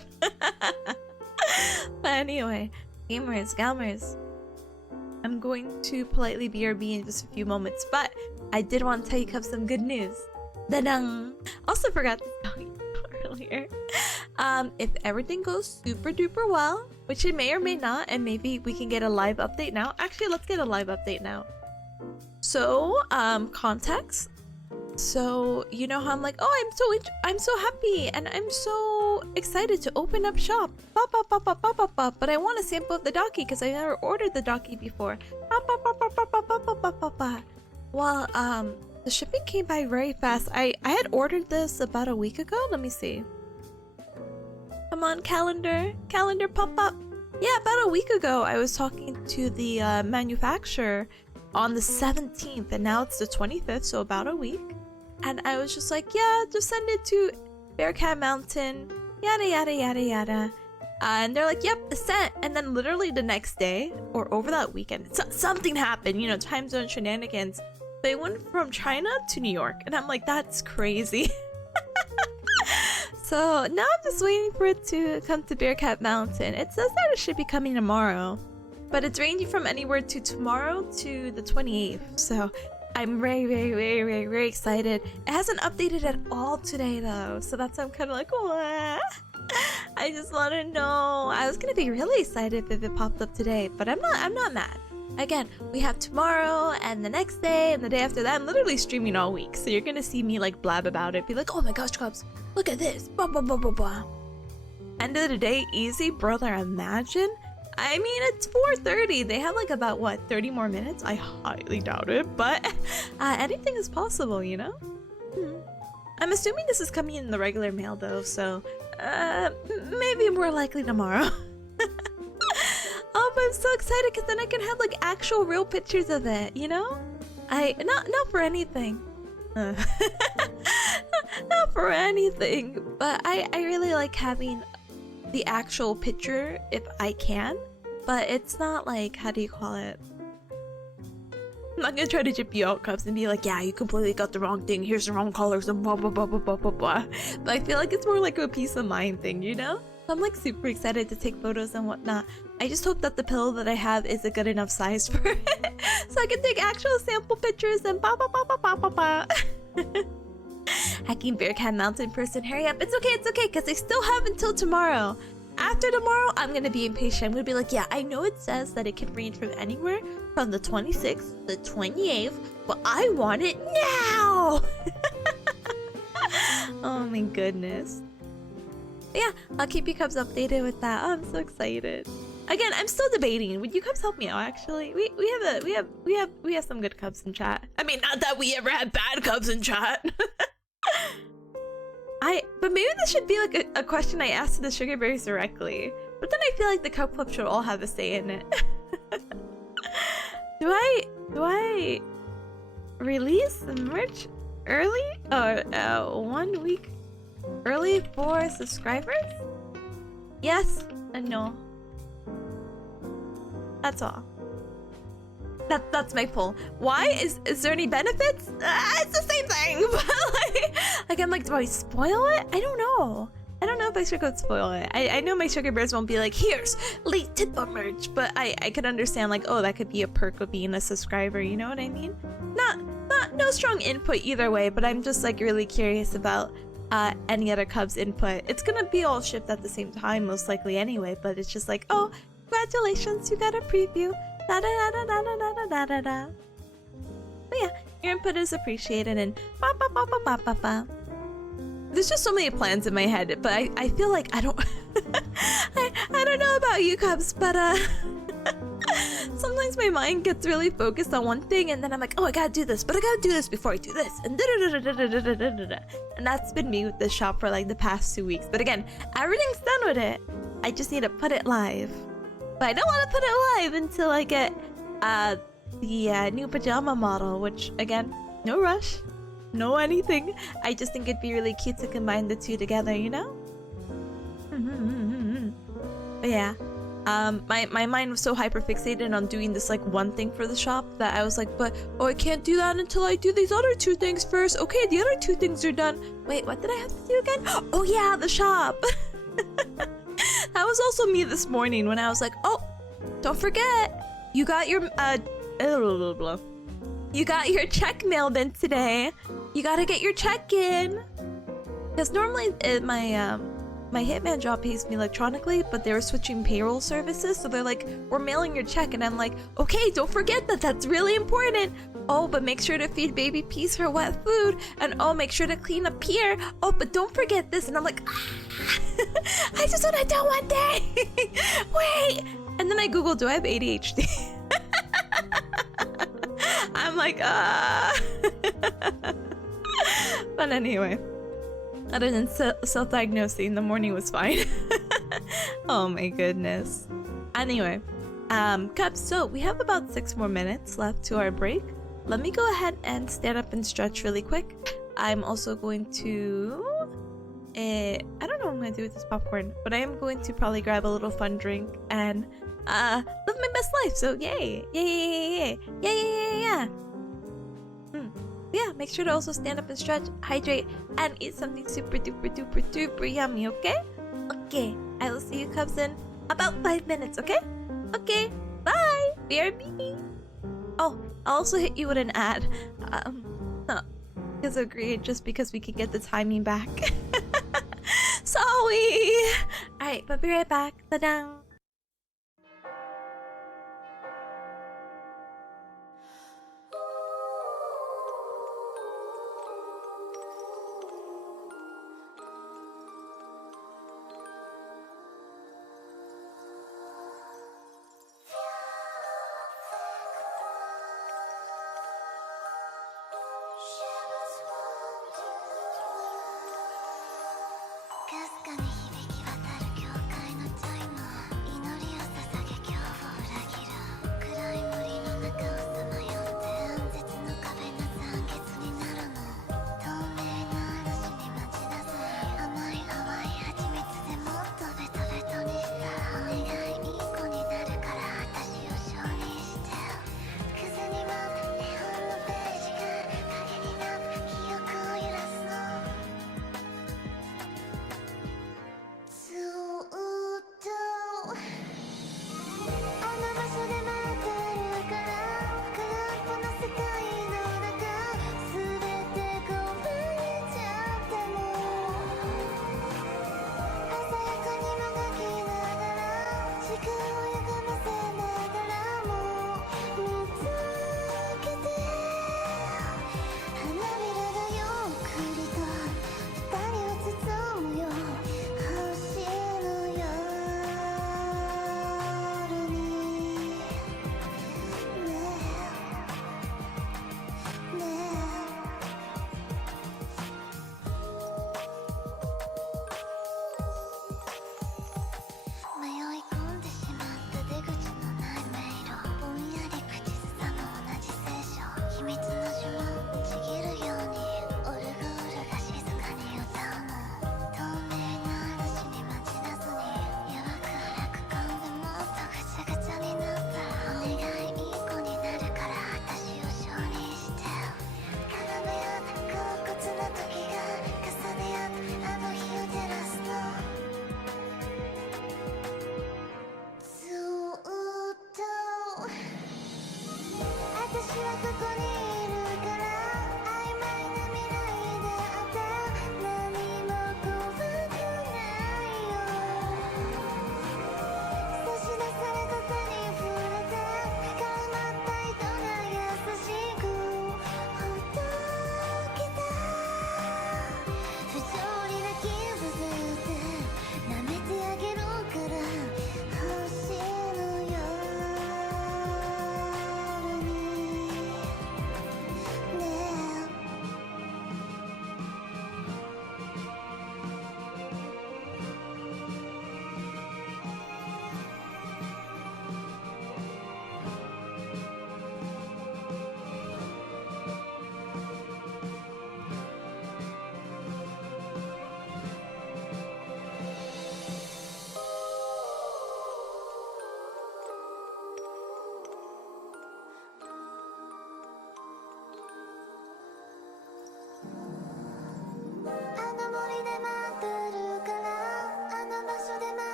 But anyway, gamers. I'm going to politely BRB in just a few moments, but I did want to tell you guys some good news. Da-dang! Also forgot to tell you earlier. If everything goes super duper well, which it may or may not, and maybe we can get a live update now. Actually, let's get a live update now. So, context. So, you know how I'm like, oh, I'm so happy and I'm so excited to open up shop. But I want a sample of the docky because I never ordered the docky before. Well, the shipping came by very fast. I had ordered this about a week ago. Let me see. Come on, calendar pop up. Yeah, about a week ago, I was talking to the manufacturer on the 17th, and now it's the 25th, so about a week. And I was just like, yeah, just send it to Bearcat Mountain, yada yada yada yada. And they're like, yep, it's sent. And then literally the next day, or over that weekend, something happened, you know, time zone shenanigans. They went from China to New York, and I'm like, that's crazy. So now I'm just waiting for it to come to Bearcat Mountain. It says that it should be coming tomorrow, but it's ranging from anywhere to tomorrow to the 28th. So I'm very excited. It hasn't updated at all today though, so that's why I'm kind of like, what? I just want to know. I was gonna be really excited if it popped up today, but I'm not mad. Again, we have tomorrow and the next day and the day after that. I'm literally streaming all week, so you're gonna see me like blab about it, be like, oh my gosh, Cubs, look at this, blah blah blah blah blah. End of the day, easy, brother. Imagine. I mean, it's 4:30. They have like about what, 30 more minutes? I highly doubt it, but anything is possible, you know? I'm assuming this is coming in the regular mail though, so maybe more likely tomorrow. Oh, but I'm so excited because then I can have like actual real pictures of it, you know? Not for anything. Not for anything, but I really like having the actual picture if I can, but it's not like, how do you call it? I'm not gonna try to chip you out, Cubs, and be like, yeah, you completely got the wrong thing, here's the wrong colors, and blah blah blah blah blah blah blah. But I feel like it's more like a peace of mind thing, you know? So I'm like super excited to take photos and whatnot. I just hope that the pillow that I have is a good enough size for it, so I can take actual sample pictures and ba ba ba ba ba ba ba. Hacking Bearcat Mountain person, hurry up. It's okay, because I still have until tomorrow. After tomorrow, I'm gonna be impatient. I'm gonna be like, yeah, I know it says that it can range from anywhere from the 26th, the 28th, but I want it now! Oh my goodness. Yeah, I'll keep you Cubs updated with that. Oh, I'm so excited. Again, I'm still debating. Would you Cubs help me out? Actually, we have some good Cubs in chat. I mean, not that we ever had bad Cubs in chat. But maybe this should be like a question I asked to the Sugar Berries directly. But then I feel like the Cub Club should all have a say in it. Do I release the merch early or 1 week early for subscribers? Yes and no. That's all. That's my poll. Why? Is there any benefits? It's the same thing. But like I'm like, do I spoil it? I don't know. I don't know if I should go spoil it. I know my Sugar Bears won't be like, here's late Tippa merch, but I could understand like, oh, that could be a perk of being a subscriber. You know what I mean? No strong input either way, but I'm just like really curious about any other Cubs input. It's gonna be all shipped at the same time most likely anyway, but it's just like, oh, congratulations, you got a preview. Da da da da da da da da da. But yeah, your input is appreciated and ba ba ba ba ba ba ba. There's just so many plans in my head, but I feel like I don't I don't know about you Cubs, but sometimes my mind gets really focused on one thing and then I'm like, oh, I gotta do this, but I gotta do this before I do this, and and that's been me with this shop for like the past 2 weeks. But again, everything's done with it. I just need to put it live. But I don't want to put it live until I get the new pajama model, which again, no rush, no anything. I just think it'd be really cute to combine the two together, you know? But yeah, my mind was so hyper fixated on doing this like one thing for the shop that I was like, but oh, I can't do that until I do these other 2 things first. Okay, the other 2 things are done. Wait, what did I have to do again? Oh yeah, the shop. That was also me this morning when I was like, oh, don't forget, you got your you got your check mailed in today. You gotta get your check in. Because normally my Hitman job pays me electronically, but they were switching payroll services, so they're like, we're mailing your check, and I'm like, okay, don't forget that, that's really important. Oh, but make sure to feed baby peas her wet food, and oh, make sure to clean up here. Oh, but don't forget this, and I'm like, I just want to do one thing. Wait, and then I Googled, do I have ADHD? I'm like, But anyway, other than self-diagnosing, the morning was fine. Oh my goodness. Anyway, Cubs, so we have about 6 more minutes left to our break. Let me go ahead and stand up and stretch really quick. I'm also going to... I don't know what I'm going to do with this popcorn, but I am going to probably grab a little fun drink and live my best life. So yay! Yay! Yeah! Yeah, make sure to also stand up and stretch, hydrate, and eat something super duper duper duper yummy, okay? Okay, I will see you Cubs in about 5 minutes, okay? Okay, bye! BRB! Oh, I'll also hit you with an ad. Because agreed, just because we can get the timing back. Sorry! Alright, but be right back. Ta-da!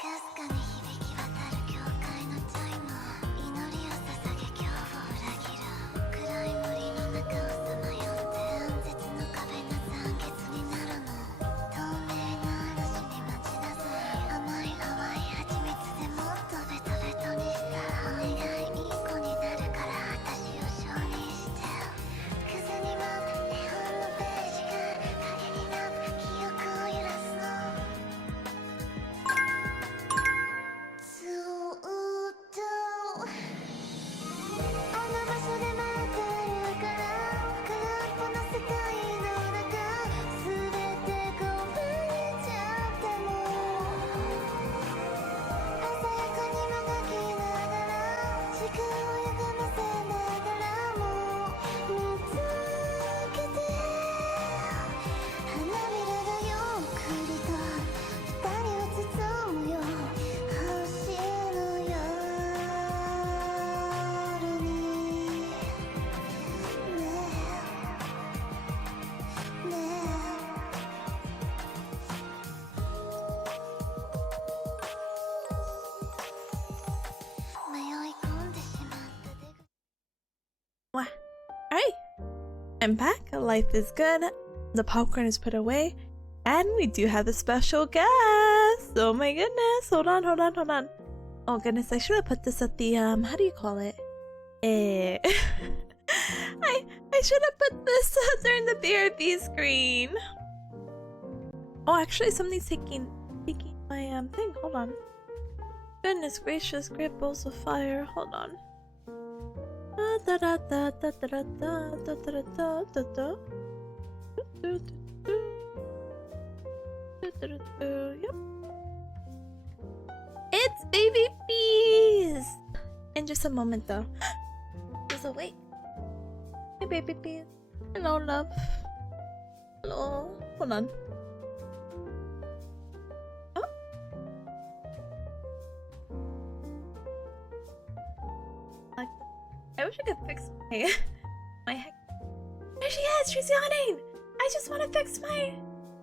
かすかに響き渡る教会のチャイム、祈りを捧げ恐怖を裏切る暗い森の中をさまよって暗絶の壁な残月になるの透明な嵐に待ちなさい甘い淡い蜂蜜でもっとベトベトにしたお願いいい子になるから私を承認してクズに舞う絵本のページが影になって記憶を揺らすのずーっとあの場所で待ってるから空っぽの世界の中全てこぼれちゃっても鮮やかにもがきながら時間を歪ませながらも見つけて花びらがゆっくりと二人を包むよ星の夜にねえねえ迷い込んでしまった出口 Wah. Alright, I'm back. Life is good. The popcorn is put away. And we do have a special guest. Oh my goodness. Hold on, hold on, hold on. Oh goodness, I should have put this at the, how do you call it? I should have put this during the BRB screen. Oh, actually, something's taking my, thing. Hold on. Goodness gracious, great balls of fire. Hold on. Da da da da da da da da da da da da. Yep. It's baby bees. In just a moment, though. She's awake. Hey, baby bees. Hello, love. Hello. Hold on. Oh. Like, I wish I could fix my heck. There she is. She's yawning. I just want to fix my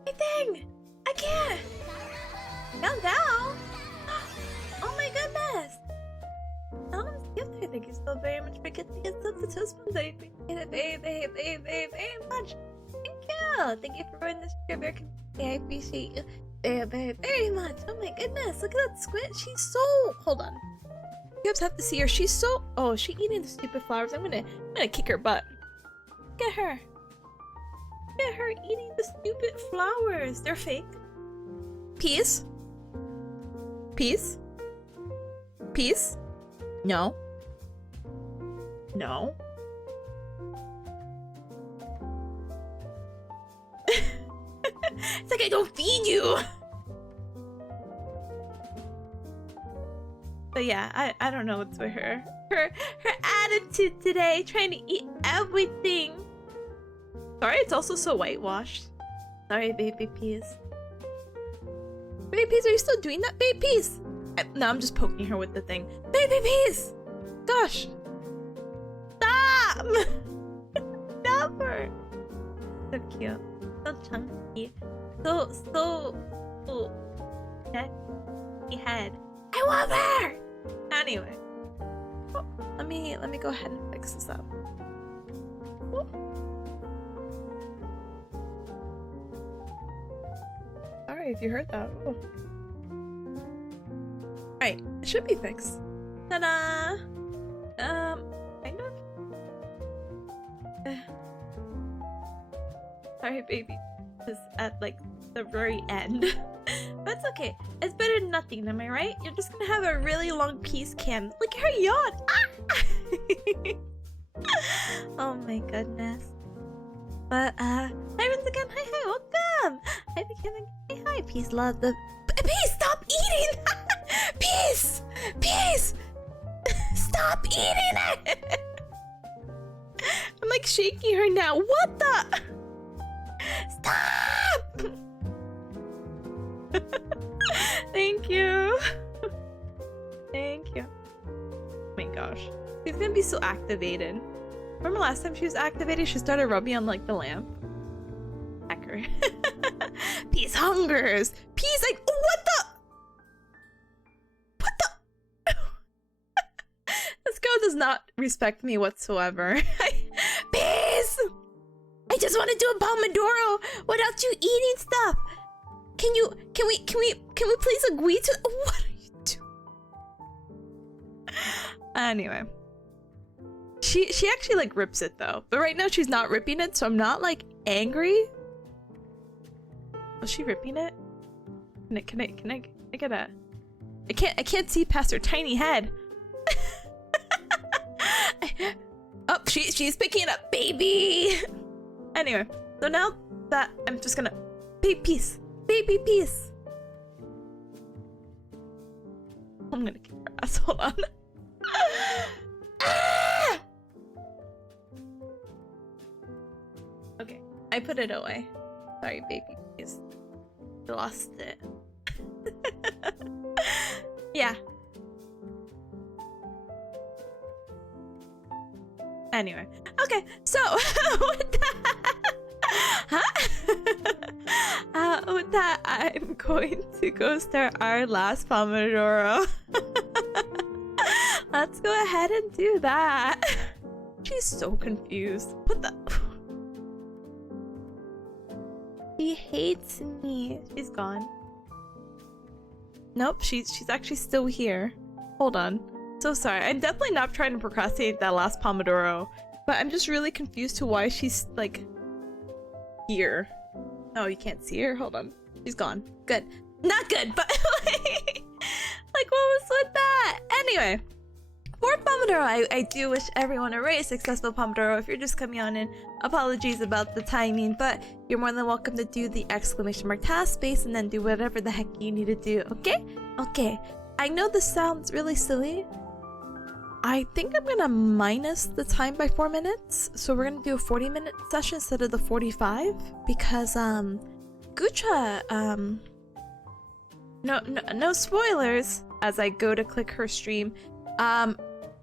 thing. I can't. Calm down. Oh my goodness. Thank you so very much for getting us up to spoons. I appreciate it very much. Thank you. Thank you for running this very community. I appreciate you very much. Oh my goodness. Look at that squid. She's so... Hold on. You guys have to see her. She's so... Oh, she eating the stupid flowers. I'm gonna kick her butt. Look at her. Look at her eating the stupid flowers. They're fake. Peace. Peace. Peace. No. No. It's like I don't feed you. But yeah, I don't know what's with her. Her attitude today, trying to eat everything. Sorry, it's also so whitewashed. Sorry, baby peas. Baby peas, are you still doing that, baby peas? No, I'm just poking her with the thing. Baby peas! Gosh! Stop! Stop her! So cute. So chunky. So necky head. I love her! Anyway. Oh, let me go ahead and fix this up. Oh. Sorry if you heard that. Oh. Right, it should be fixed. Ta-da! Kind of. Sorry, baby. Just at like the very end. But it's okay. It's better than nothing, am I right? You're just gonna have a really long peace cam. Look at her yawn! Ah! Oh my goodness. But, hi once again. Hi, welcome! Hi, Kevin. Hey, hi. Peace, love. Peace, stop eating! Peace! Peace! Stop eating it! I'm like shaking her now. What the? Stop! Thank you. Thank you. Oh my gosh. She's gonna be so activated. Remember last time she was activated, she started rubbing on like the lamp. Hacker. Peace hungers. Peace like what the? What the? This girl does not respect me whatsoever. Peace! I just want to do a Pomodoro without you eating stuff. Can we please agree to what are you doing? Anyway. She actually like rips it though. But right now she's not ripping it, so I'm not like angry. Was she ripping it? Can I get a I can't see past her tiny head. Oh, she's picking it up, baby. Anyway, so now that I'm just gonna baby peace. Baby peace. I'm gonna kick her ass. Hold on. Ah! Okay, I put it away. Sorry, baby peace. I lost it. Yeah. Anyway, okay, so with that, I'm going to go start our last Pomodoro. Let's go ahead and do that. She's so confused. What the? She hates me. She's gone. Nope, she's actually still here. Hold on. So sorry. I'm definitely not trying to procrastinate that last Pomodoro, but I'm just really confused to why she's like here. Oh, you can't see her? Hold on. She's gone. Good. Not good, but like what was with that? Anyway, for Pomodoro, I do wish everyone a very successful Pomodoro. If you're just coming on in, apologies about the timing, but you're more than welcome to do the exclamation mark task space and then do whatever the heck you need to do, okay? Okay. I know this sounds really silly. I think I'm gonna minus the time by 4 minutes. So we're gonna do a 40-minute session instead of the 45 because Gucha, no spoilers as I go to click her stream.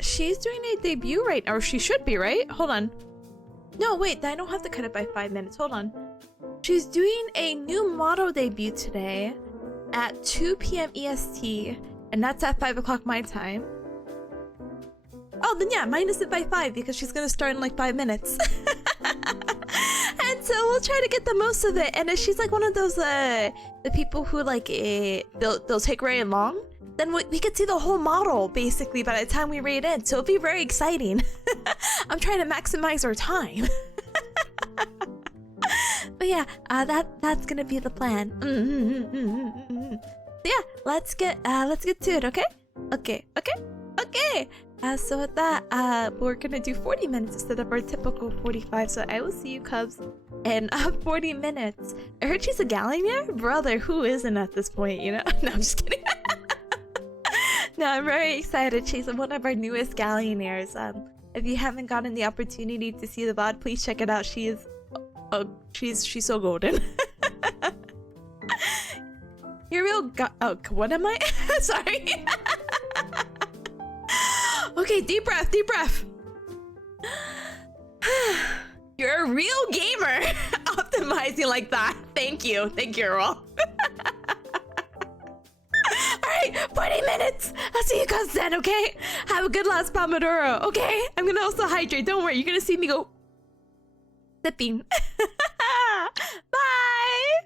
She's doing a debut right now, or she should be, right? Hold on. No, wait, I don't have to cut it by 5 minutes. Hold on. She's doing a new model debut today at 2 p.m. EST, and that's at 5 o'clock my time. Oh, then yeah, minus it by 5 because she's gonna start in like 5 minutes. And so we'll try to get the most of it. And if she's like one of those the people who like they'll take very long, then we could see the whole model basically by the time we raid in. So it'll be very exciting. I'm trying to maximize our time. But yeah, that's gonna be the plan. So yeah, let's get to it, okay? Okay. So with that, we're gonna do 40 minutes instead of our typical 45. So I will see you, Cubs, in 40 minutes. I heard she's a Gallianaire? Brother, who isn't at this point, you know? No, I'm just kidding. No, I'm very excited. She's one of our newest Gallianaires. If you haven't gotten the opportunity to see the VOD, please check it out. She is, she's so golden. You're real what am I? Sorry. Okay, deep breath, deep breath. You're a real gamer. Optimizing like that. Thank you, Earl. Alright, 40 minutes. I'll see you guys then, okay? Have a good last Pomodoro, okay? I'm gonna also hydrate. Don't worry, you're gonna see me go sipping. Bye.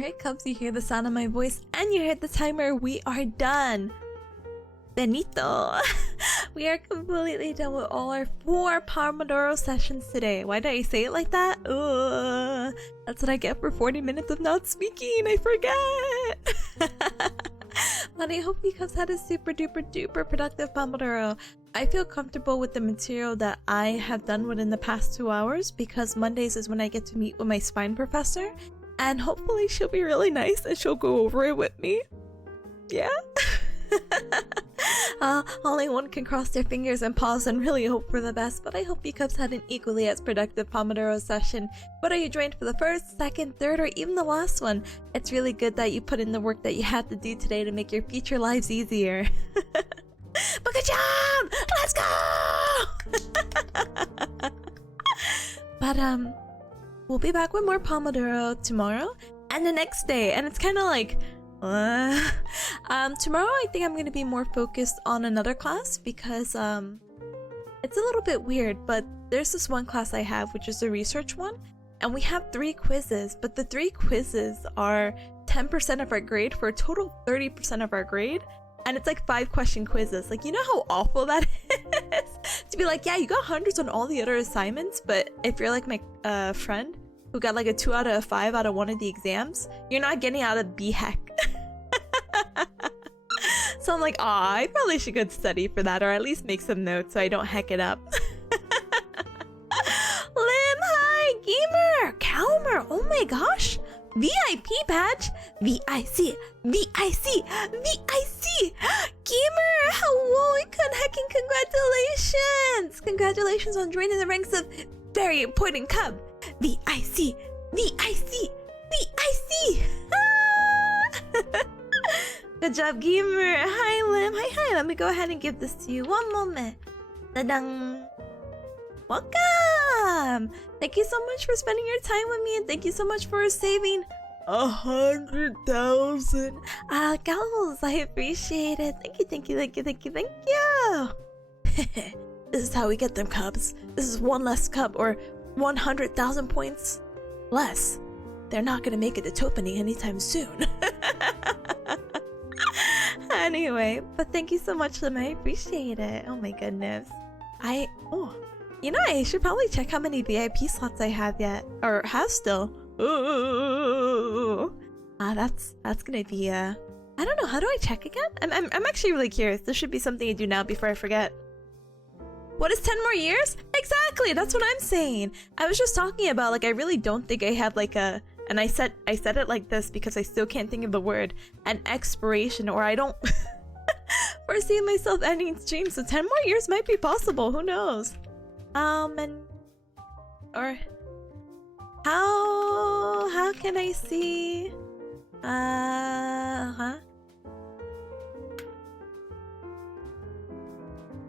Alright, Cubs, you hear the sound of my voice and you heard the timer. We are done. Benito. We are completely done with all our 4 Pomodoro sessions today. Why did I say it like that? Ugh. That's what I get for 40 minutes of not speaking. I forget. But I hope you guys had a super duper duper productive Pomodoro. I feel comfortable with the material that I have done within the past 2 hours because Mondays is when I get to meet with my spine professor, and hopefully she'll be really nice and she'll go over it with me. Yeah? Only one can cross their fingers and pause and really hope for the best, but I hope you guys had an equally as productive Pomodoro session. Whether you joined for the first, second, third, or even the last one, it's really good that you put in the work that you had to do today to make your future lives easier. But good job! Let's go! But we'll be back with more Pomodoro tomorrow and the next day, and it's kind of like tomorrow I think I'm gonna be more focused on another class because it's a little bit weird, but there's this one class I have which is the research one, and we have 3 quizzes, but the 3 quizzes are 10% of our grade for a total 30% of our grade. And it's like 5-question quizzes. Like, you know how awful that is? To be like, yeah, you got hundreds on all the other assignments, but if you're like my friend who got like a 2 out of 5 out of one of the exams, you're not getting out of B heck. So I'm like, aw, I probably should go study for that, or at least make some notes so I don't heck it up. Lim, hi, gamer, Calmer, oh my gosh. VIP badge, VIC, VIC, VIC, gamer, hello, hecking congratulations! Congratulations on joining the ranks of very important cub, VIC, VIC, VIC! Good job, gamer. Hi, Lim. Hi. Let me go ahead and give this to you. One moment. Ta-dang. Welcome! Thank you so much for spending your time with me, and thank you so much for saving 100,000 gals. I appreciate it. Thank you. This is how we get them cubs. This is one less cub, or 100,000 points less. They're not gonna make it to Topany anytime soon. Anyway, but thank you so much, Lim. I appreciate it. Oh my goodness. You know, I should probably check how many VIP slots I have yet, or have still. Ooh. That's gonna be I don't know. How do I check again? I'm actually really curious. This should be something I do now before I forget. What is 10 more years? Exactly. That's what I'm saying. I was just talking about, like, I really don't think I have like a, and I said it like this because I still can't think of the word, an expiration, or I don't foresee myself ending stream. So 10 more years might be possible. Who knows? Or how can I see?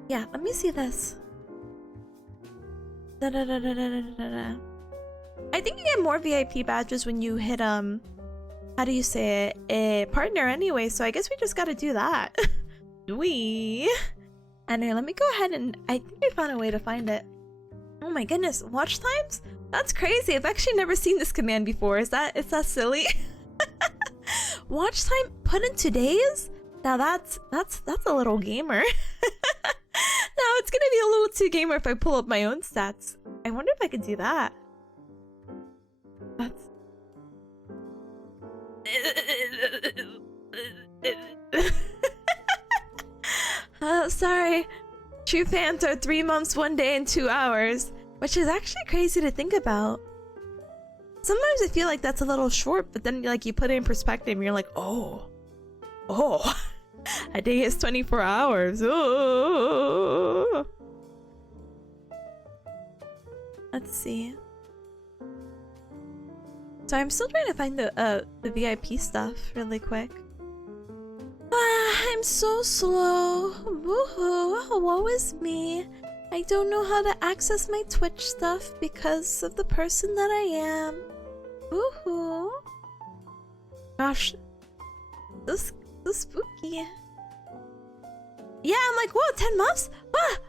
Yeah, let me see this. I think you get more VIP badges when you hit how do you say it? A partner anyway, so I guess we just gotta do that. Anyway, let me go ahead and I think I found a way to find it. Oh my goodness, watch times? That's crazy. I've actually never seen this command before. Is that silly? Watch time put in today's? Now that's a little gamer. Now it's gonna be a little too gamer if I pull up my own stats. I wonder if I could do that. That's sorry. True fans are 3 months, 1 day, and 2 hours, which is actually crazy to think about. Sometimes I feel like that's a little short, but then like you put it in perspective and you're like, oh, a day is 24 hours. Oh. Let's see. So I'm still trying to find the VIP stuff really quick. I'm so slow. Woohoo! Woe is me. I don't know how to access my Twitch stuff because of the person that I am. Woohoo! Gosh, this is spooky. Yeah, I'm like, whoa, 10 months? What?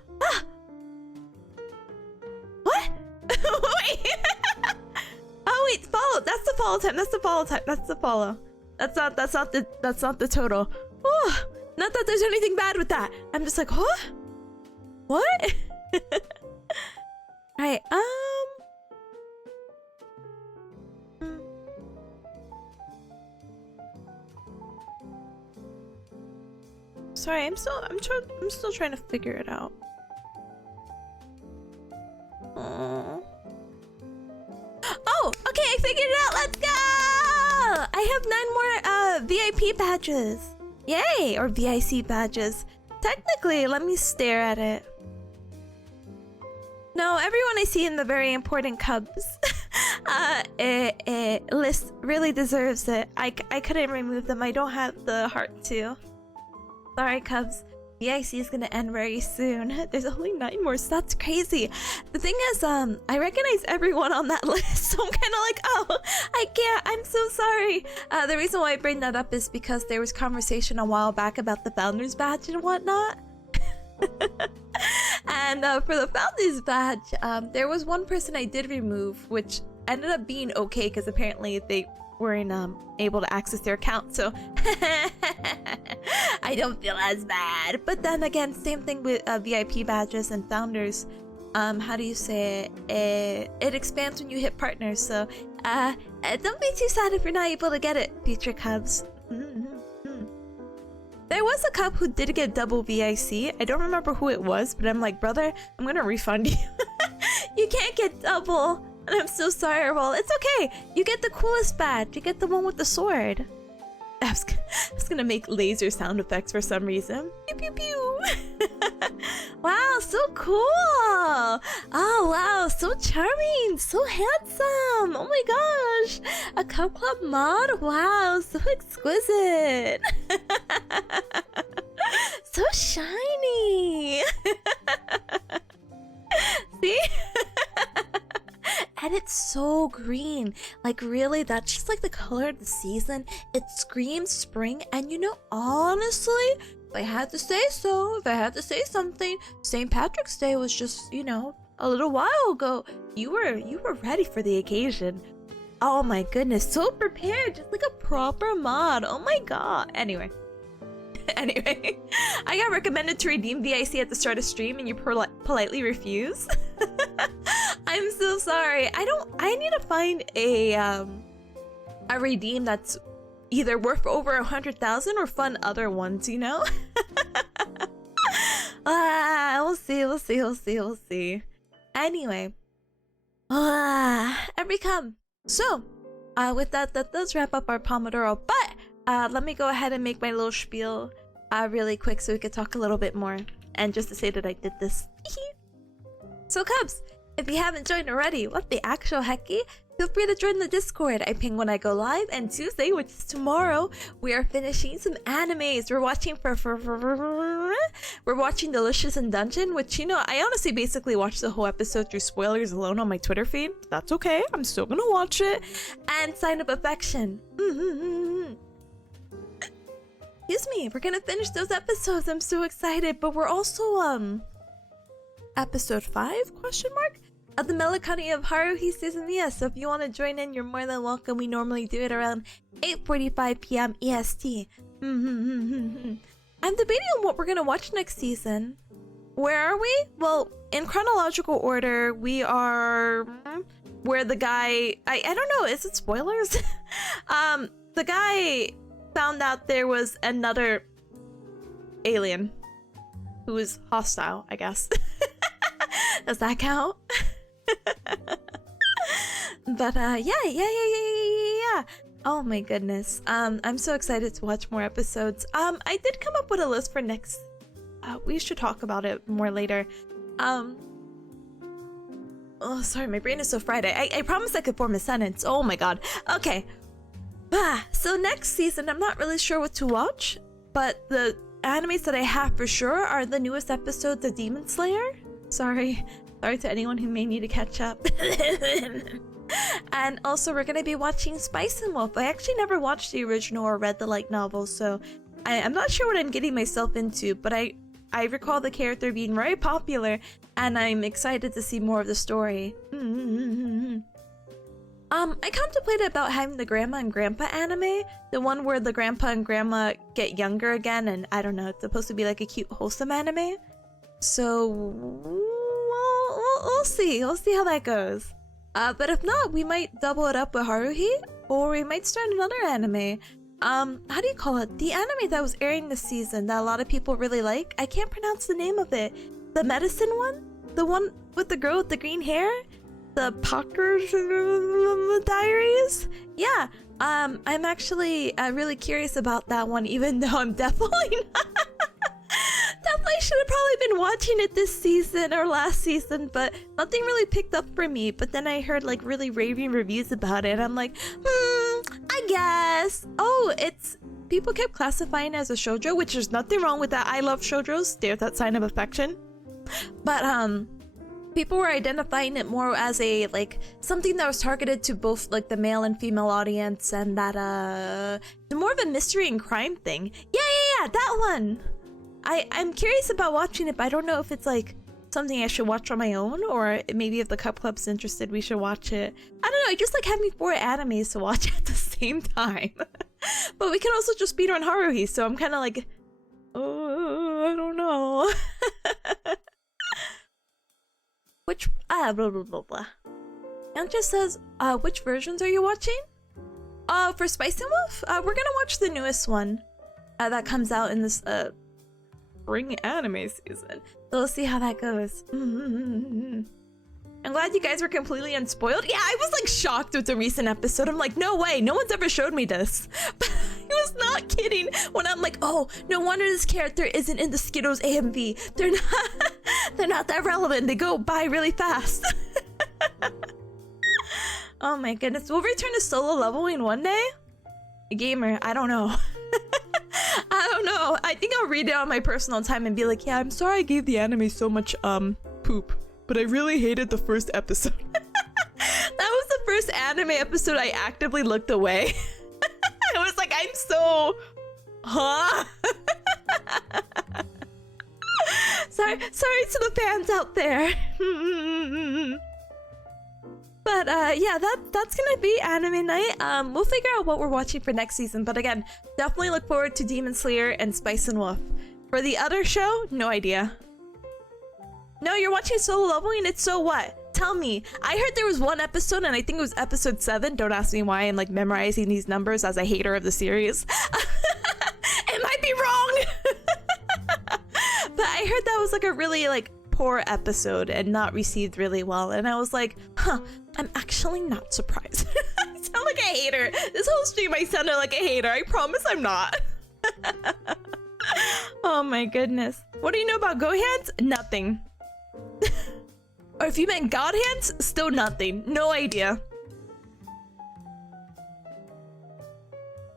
Wait. Oh wait, follow. That's the follow time. That's the follow time. That's the follow. That's not the total. Oh, not that there's anything bad with that. I'm just like, huh? What? Alright, sorry, I'm still trying to figure it out. Oh, okay, I figured it out. Let's go! I have 9 more VIP badges. Yay! Or VIC badges. Technically, let me stare at it. No, everyone I see in the very important Cubs list really deserves it. I couldn't remove them. I don't have the heart to. Sorry, Cubs. VIC is gonna end very soon. There's only 9 more, so that's crazy. The thing is, I recognize everyone on that list, so I'm kind of like, oh, I can't. I'm so sorry. The reason why I bring that up is because there was conversation a while back about the Founders Badge and whatnot. And for the Founders Badge, there was one person I did remove, which ended up being okay because apparently they weren't able to access their account, so I don't feel as bad. But then again, same thing with VIP badges and founders. How do you say it? It expands when you hit partners, so don't be too sad if you're not able to get it, future Cubs. There was a Cub who did get double VIC. I don't remember who it was, but I'm like, brother, I'm gonna refund you. You can't get double. And I'm so sorry. Well, it's okay. You get the coolest badge. You get the one with the sword. I was gonna make laser sound effects for some reason. Pew pew pew. Wow, so cool. Oh wow, so charming, so handsome. Oh my gosh, a Cub Club mod. Wow, so exquisite. So shiny. See? And it's so green. Like really, that's just like the color of the season. It screams spring. And you know, honestly, if I had to say so, if I had to say something, St. Patrick's Day was just, you know, a little while ago. You were ready for the occasion. Oh my goodness, so prepared, just like a proper mod. Oh my god. Anyway, I got recommended to redeem VIC at the start of stream and you politely refuse. I'm so sorry. I need to find a redeem that's either worth over 100,000 or fun other ones, you know? We'll see. Anyway. Every Cub. So, with that does wrap up our Pomodoro, but let me go ahead and make my little spiel really quick so we could talk a little bit more. And just to say that I did this. So Cubs, if you haven't joined already, what the actual hecky? Feel free to join the Discord. I ping when I go live, and Tuesday, which is tomorrow, we are finishing some animes. We're watching we're watching Delicious in Dungeon, which, you know, I honestly basically watched the whole episode through spoilers alone on my Twitter feed. That's okay. I'm still gonna watch it. And Sign of Affection. Excuse me. We're gonna finish those episodes. I'm so excited. But we're also episode 5 question mark of the Melancholy of Haruhi Season Mia. So if you want to join in, you're more than welcome. We normally do it around 8:45 p.m. EST. I'm debating on what we're gonna watch next season. Where are we? Well, in chronological order, we are where the guy I don't know, is it spoilers? The guy found out there was another alien who was hostile, I guess. Does that count? But yeah. Oh my goodness. I'm so excited to watch more episodes. I did come up with a list for next. We should talk about it more later. Oh, sorry, my brain is so fried. I promised I could form a sentence. Oh my god. Okay. So next season, I'm not really sure what to watch, but the animes that I have for sure are the newest episodes of Demon Slayer. Sorry to anyone who may need to catch up. And also we're gonna be watching Spice and Wolf. I actually never watched the original or read the light novel, so I'm not sure what I'm getting myself into, but I recall the character being very popular and I'm excited to see more of the story. I contemplated about having the grandma and grandpa anime, the one where the grandpa and grandma get younger again, and I don't know, it's supposed to be like a cute, wholesome anime. So we'll see. We'll see how that goes. But if not, we might double it up with Haruhi, or we might start another anime. How do you call it? The anime that was airing this season that a lot of people really like. I can't pronounce the name of it. The medicine one? The one with the girl with the green hair? The Parker's Diaries? Yeah. I'm actually really curious about that one, even though I'm definitely not. Definitely should have probably been watching it this season or last season, but nothing really picked up for me. But then I heard like really raving reviews about it. I'm like, I guess. Oh, it's people kept classifying it as a shoujo, which there's nothing wrong with that. I love shoujos. They're that sign of affection. But people were identifying it more as a like something that was targeted to both like the male and female audience, and that more of a mystery and crime thing. Yeah, that one. I'm curious about watching it, but I don't know if it's like something I should watch on my own, or maybe if the Cup Club's interested, we should watch it. I don't know, I just like having 4 animes to watch at the same time. But we can also just beat on Haruhi, so I'm kind of like, oh, I don't know. Which, blah, blah, blah, blah. And just says, which versions are you watching? For Spice and Wolf, we're gonna watch the newest one that comes out in this, spring anime season. So we'll see how that goes. I'm glad you guys were completely unspoiled. Yeah, I was like shocked with the recent episode. I'm like, no way, no one's ever showed me this. But I was not kidding when I'm like, oh, no wonder this character isn't in the Skittles AMV. They're not that relevant. They go by really fast. Oh my goodness. We'll return to solo leveling one day? Gamer, I don't know. I don't know. I think I'll read it on my personal time and be like, yeah, I'm sorry I gave the anime so much poop, but I really hated the first episode. That was the first anime episode I actively looked away. I was like, I'm so sorry to the fans out there. But yeah, that's gonna be anime night. We'll figure out what we're watching for next season. But again, definitely look forward to Demon Slayer and Spice and Wolf. For the other show, no idea. No, you're watching Solo Leveling? It's so what? Tell me. I heard there was one episode, and I think it was episode 7. Don't ask me why I'm like memorizing these numbers as a hater of the series. It might be wrong. But I heard that was like a really like poor episode and not received really well, and I was like, I'm actually not surprised. I sound like a hater. This whole stream I sounded like a hater. I promise I'm not. Oh my goodness. What do you know about Go Hands? Nothing. Or if you meant God Hands, still nothing. No idea.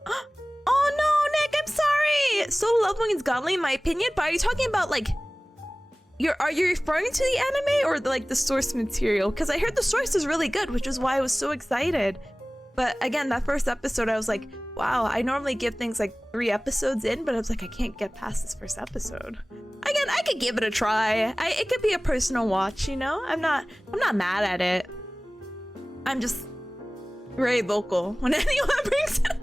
Oh no, Nick, I'm sorry. Solo Leveling is godly in my opinion, but are you talking about like are you referring to the anime or the source material? Because I heard the source is really good, which is why I was so excited. But again, that first episode, I was like, wow, I normally give things like 3 episodes in, but I was like, I can't get past this first episode. Again, I could give it a try. It could be a personal watch, you know? I'm not mad at it. I'm just very vocal when anyone brings it up.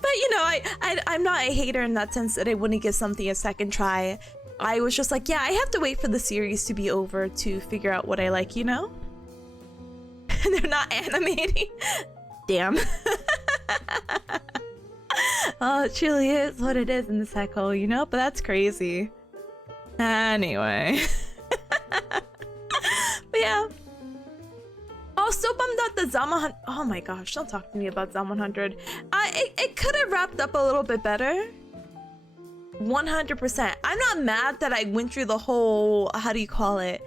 But you know, I'm not a hater in that sense that I wouldn't give something a second try. I was just like, yeah, I have to wait for the series to be over to figure out what I like, you know? They're not animating. Damn. Oh, it truly is what it is in this heck hole, you know? But that's crazy. Anyway. But yeah. Oh, so bummed out the Zama oh my gosh, don't talk to me about Zama 100. It could have wrapped up a little bit better. 100%. I'm not mad that I went through the whole, how do you call it,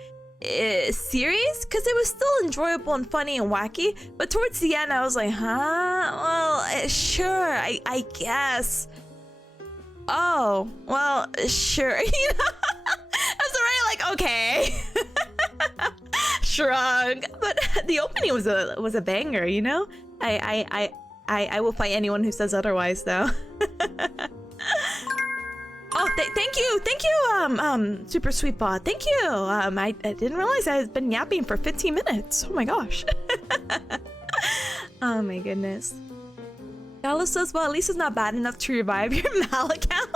series, because it was still enjoyable and funny and wacky. But towards the end, I was like, huh? Well, sure, I guess. Oh, well, sure. You know, I was already like, okay. Shrug. But the opening was a banger, you know. I will fight anyone who says otherwise, though. Oh, thank you, Super Sweet Bot. Thank you. I didn't realize I had been yapping for 15 minutes. Oh my gosh. Oh my goodness. Gala says, well, at least it's not bad enough to revive your Mal account.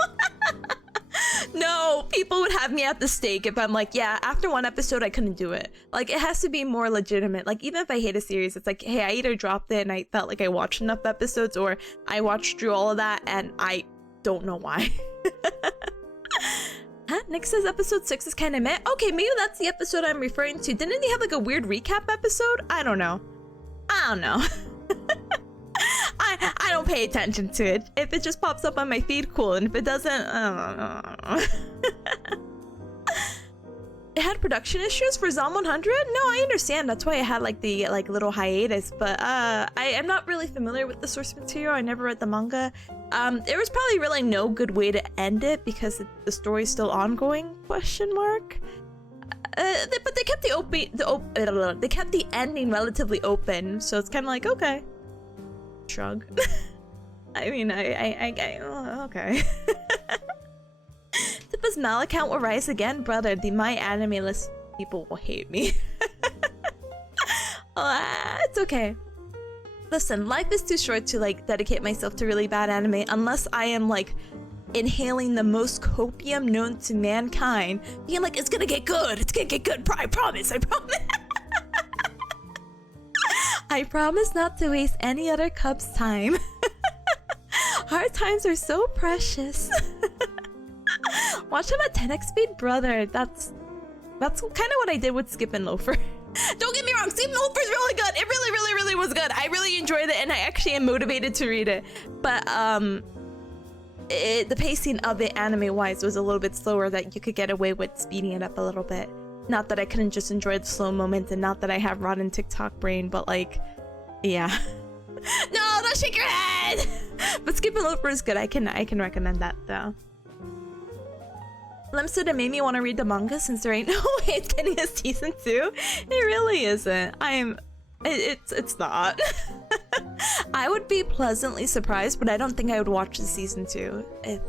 No, people would have me at the stake if I'm like, yeah, after one episode, I couldn't do it. Like, it has to be more legitimate. Like, even if I hate a series, it's like, hey, I either dropped it and I felt like I watched enough episodes, or I watched through all of that and I don't know why. Huh? Nick says episode 6 is kind of meh. Okay, maybe that's the episode I'm referring to. Didn't he have like a weird recap episode? I don't know. I don't pay attention to it. If it just pops up on my feed, cool. And if it doesn't, I don't know. It had production issues for Zom 100? No, I understand. That's why it had like the little hiatus. But I am not really familiar with the source material. I never read the manga. There was probably really no good way to end it because the story's still ongoing? Question mark. But they kept they kept the ending relatively open, so it's kind of like, okay. Shrug. I mean, okay. Tippa's Mal account will rise again, brother. The My Anime List people will hate me. It's okay. Listen, life is too short to like dedicate myself to really bad anime unless I am like inhaling the most copium known to mankind, being like, it's gonna get good, it's gonna get good, I promise, I promise. I promise not to waste any other cub's time. Hard times are so precious. Watch him at 10x speed, brother. That's kind of what I did with Skip and Loafer. Don't get me wrong, Skip and Loafer is really good. It really was good. I really enjoyed it, and I actually am motivated to read it. But the pacing of it anime-wise was a little bit slower, that you could get away with speeding it up a little bit. Not that I couldn't just enjoy the slow moments, and not that I have rotten TikTok brain, but like, yeah. No, don't shake your head! But Skip and Loafer is good. I can recommend that though. Lem said it made me want to read the manga since there ain't no way it's getting a season 2. It really isn't. It's not. I would be pleasantly surprised, but I don't think I would watch the season 2. If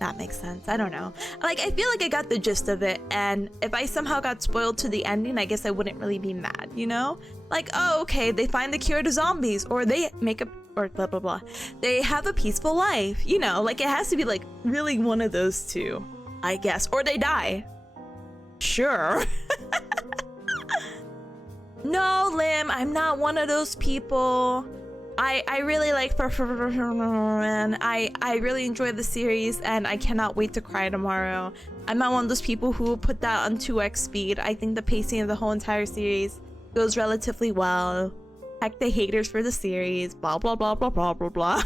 that makes sense. I don't know. Like, I feel like I got the gist of it, and if I somehow got spoiled to the ending, I guess I wouldn't really be mad, you know? Like, oh, okay, they find the cure to zombies, or they make a, or blah, blah, blah. They have a peaceful life, you know? Like, it has to be, like, really one of those two, I guess. Or they die. Sure. No, Lim, I'm not one of those people. I really like and I really enjoy the series, and I cannot wait to cry tomorrow. I'm not one of those people who put that on 2x speed. I think the pacing of the whole entire series goes relatively well. Heck the haters for the series, blah blah blah blah blah blah blah.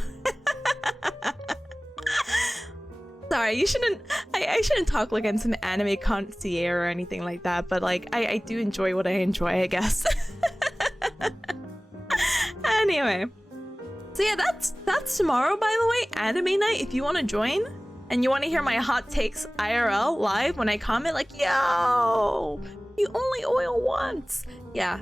Sorry, you shouldn't. I shouldn't talk like I'm some anime connoisseur or anything like that, but like I do enjoy what I enjoy, I guess. Anyway, so yeah, that's tomorrow, by the way, anime night. If you want to join and you want to hear my hot takes IRL live when I comment, like, yo, you only oil once. Yeah.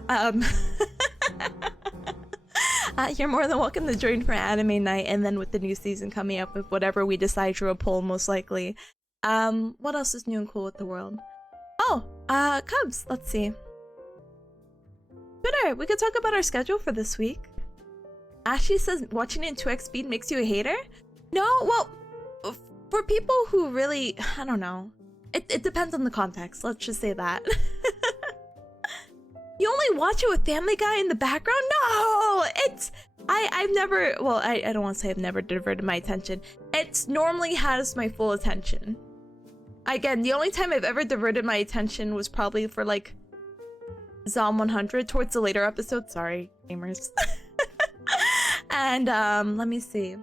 You're more than welcome to join for anime night, and then with the new season coming up, with whatever we decide through a poll, most likely. What else is new and cool with the world? Oh, Cubs. Let's see. Twitter. We could talk about our schedule for this week. Ashley says watching it in 2x speed makes you a hater. No, well, for people who really, I don't know. It depends on the context. Let's just say that. You only watch it with Family Guy in the background? No! I've never, well, I don't want to say I've never diverted my attention. It normally has my full attention. Again, the only time I've ever diverted my attention was probably for like Zom 100 towards the later episode. Sorry, gamers. And let me see.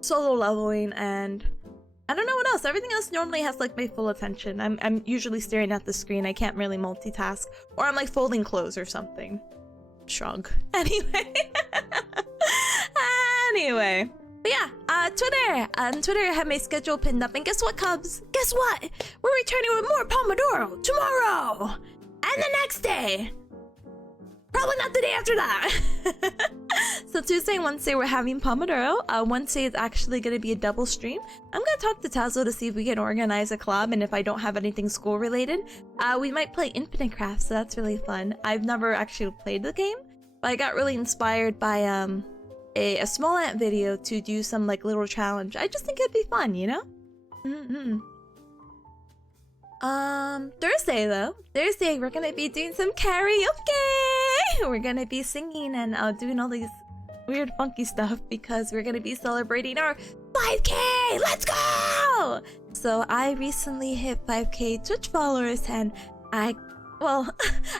Solo leveling, and I don't know what else. Everything else normally has like my full attention. I'm usually staring at the screen. I can't really multitask, or I'm like folding clothes or something. Shrug. Anyway. Anyway. But yeah, Twitter. On Twitter, I have my schedule pinned up, and guess what, Cubs? Guess what? We're returning with more Pomodoro tomorrow, and the next day. Probably not the day after that. So Tuesday and Wednesday we're having Pomodoro. Wednesday is actually going to be a double stream. I'm going to talk to Tazo to see if we can organize a collab, and if I don't have anything school related, we might play Infinite Craft, so that's really fun. I've never actually played the game, but I got really inspired by a small ant video to do some like little challenge. I just think it'd be fun, you know? Thursday though. Thursday we're gonna be doing some karaoke! We're gonna be singing and doing all these weird funky stuff because we're gonna be celebrating our 5K! Let's go! So I recently hit 5K Twitch followers and I was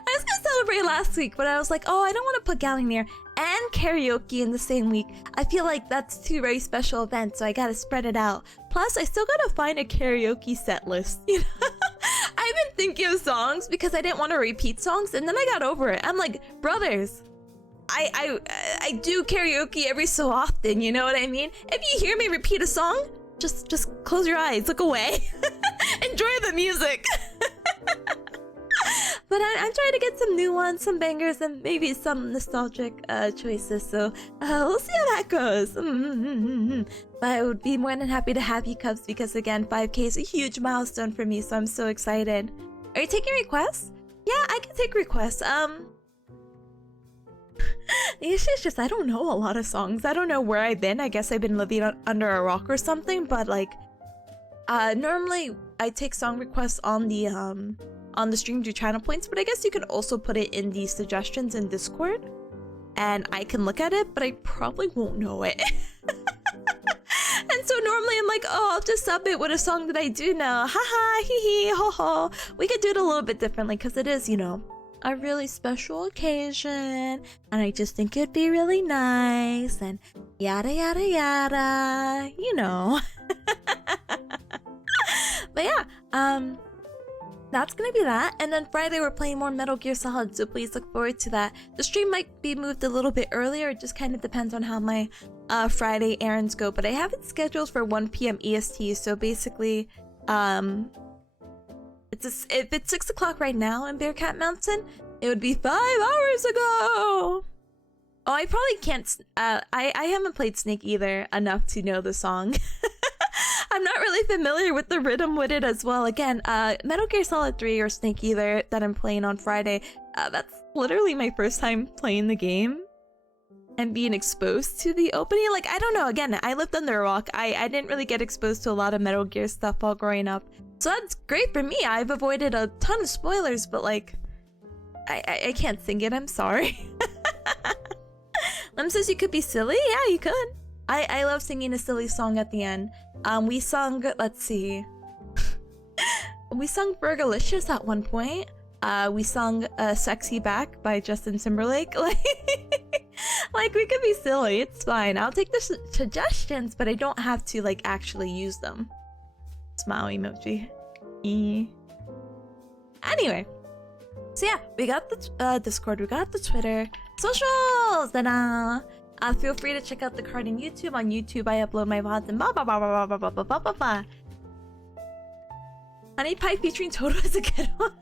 gonna celebrate last week, but I was like, oh, I don't want to put Gallineer and karaoke in the same week. I feel like that's two very special events, so I gotta spread it out. Plus, I still gotta find a karaoke set list, you know? I've been thinking of songs because I didn't want to repeat songs, and then I got over it. I'm like, brothers, I do karaoke every so often, you know what I mean? If you hear me repeat a song, just close your eyes, look away. Enjoy the music. But I'm trying to get some new ones, some bangers, and maybe some nostalgic choices. So we'll see how that goes. But I would be more than happy to have you, Cubs, because again, 5K is a huge milestone for me, so I'm so excited. Are you taking requests? Yeah, I can take requests. The issue is just I don't know a lot of songs. I don't know where I've been. I guess I've been living under a rock or something. But like, normally I take song requests on the stream to channel points, but I guess you could also put it in the suggestions in Discord and I can look at it, but I probably won't know it. And so normally I'm like, oh, I'll just sub it with a song that I do know. Haha, hee hee, ho ho. We could do it a little bit differently because it is, you know, a really special occasion and I just think it'd be really nice and yada yada yada, you know. But yeah, that's gonna be that, and then Friday we're playing more Metal Gear Solid, so please look forward to that. The stream might be moved a little bit earlier, it just kind of depends on how my Friday errands go, but I have it scheduled for 1 p.m. EST, so basically, if it's 6 o'clock right now in Bearcat Mountain, it would be 5 hours ago! Oh, I probably can't, I haven't played Snake either enough to know the song. I'm not really familiar with the rhythm with it as well. Again, Metal Gear Solid 3 or Snake Eater that I'm playing on Friday, that's literally my first time playing the game and being exposed to the opening. Like, I don't know, again, I lived under a rock. I didn't really get exposed to a lot of Metal Gear stuff while growing up. So that's great for me. I've avoided a ton of spoilers, but like, I can't sing it, I'm sorry. Lem says you could be silly? Yeah, you could. I love singing a silly song at the end. We sung, let's see. We sung Burgalicious at one point. We sung Sexy Back by Justin Timberlake. Like, we could be silly, it's fine. I'll take the suggestions, but I don't have to, like, actually use them. Smile emoji. Anyway. So yeah, we got the Discord, we got the Twitter. Socials! Ta-da! Feel free to check out the card on YouTube. On YouTube, I upload my VODs and blah blah blah blah blah blah blah blah blah blah. Honey Pie featuring Toto is a good one.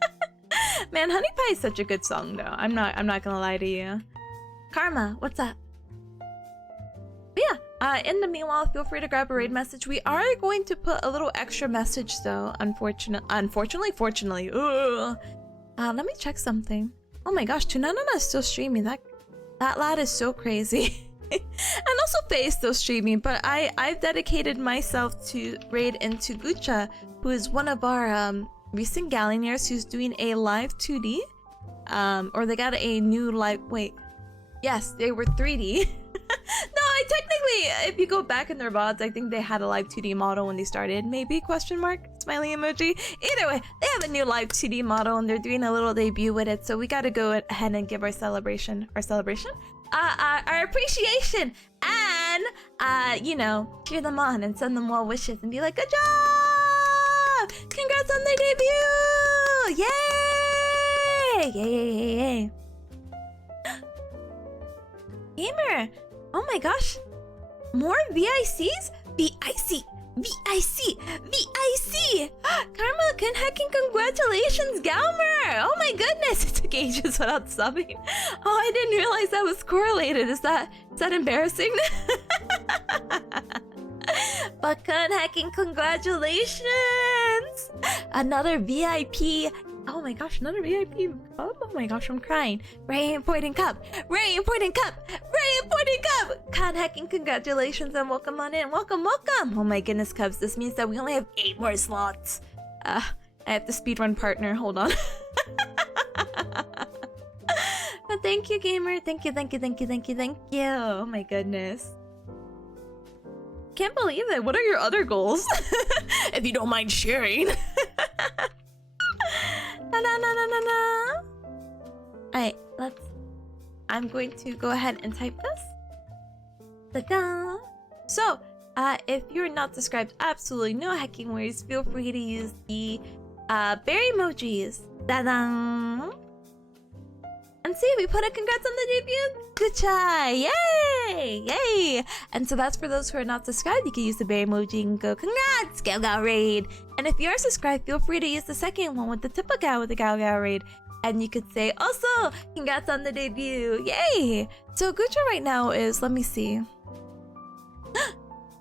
Man, Honey Pie is such a good song, though. I'm not gonna lie to you. Karma, what's up? But yeah, in the meanwhile, feel free to grab a raid message. We are going to put a little extra message, though. Fortunately. Ugh. Let me check something. Oh my gosh, Tunanana is still streaming. That lad is so crazy. And also Faye is still streaming, but I've dedicated myself to raid into Gucha, who is one of our recent Gallineers who's doing a live 2D. Or they got a new live, wait. Yes, they were 3D. No, I technically, if you go back in their VODs, I think they had a live 2D model when they started. Maybe, question mark, smiley emoji. Either way, they have a new live 2D model and they're doing a little debut with it. So we gotta go ahead and give our celebration? Our appreciation and, you know, cheer them on and send them well wishes and be like, good job! Congrats on their debut! Yay! Yay! Gamer! Oh my gosh! More VICs? VIC! VIC! Karma Kanheking, congratulations, Galmer! Oh my goodness, it took ages without subbing. Oh, I didn't realize that was correlated. Is that embarrassing? But Kanheking, congratulations! Another VIP. Oh my gosh, another VIP. Oh my gosh, I'm crying. Very important cup. Very important cup. Very important cup. Kanheking, congratulations and welcome on in. Welcome, welcome. Oh my goodness, Cubs. This means that we only have 8 more slots. I have to speedrun partner. Hold on. But thank you, gamer. Thank you, thank you, thank you, thank you, thank you. Oh my goodness. Can't believe it. What are your other goals? If you don't mind sharing. Alright, I'm going to go ahead and type this. Ta-da! So, if you're not subscribed, absolutely no hacking worries. Feel free to use the berry emojis. Ta-da! And see, we put a congrats on the debut. Good try! Yay! Yay! And so that's for those who are not subscribed. You can use the bear emoji and go, congrats! Gal Gal Raid! And if you are subscribed, feel free to use the second one with the Tipanya with the Gal Gal Raid. And you could say, also, congrats on the debut! Yay! So Gucha right now is, let me see.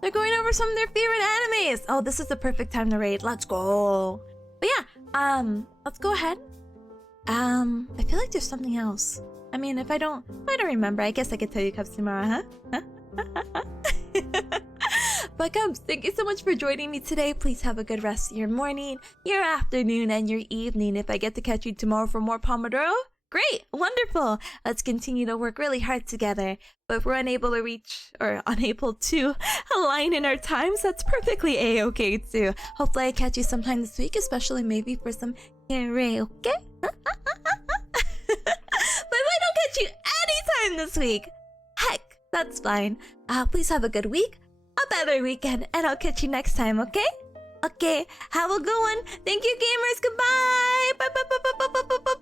They're going over some of their favorite animes! Oh, this is the perfect time to raid. Let's go! But yeah, let's go ahead. I feel like there's something else. I mean, if I don't remember, I guess I could tell you Cubs tomorrow, huh? But Cubs, thank you so much for joining me today. Please have a good rest of your morning, your afternoon, and your evening. If I get to catch you tomorrow for more Pomodoro, great, wonderful. Let's continue to work really hard together. But if we're unable to reach or unable to align in our times, that's perfectly a-okay too. Hopefully I catch you sometime this week, especially maybe for some karaoke. But if I don't catch you anytime this week, heck, that's fine. Please have a good week, a better weekend, and I'll catch you next time, okay? Okay, have a good one. Thank you, gamers. Goodbye. Bye, bye, bye, bye, bye, bye, bye.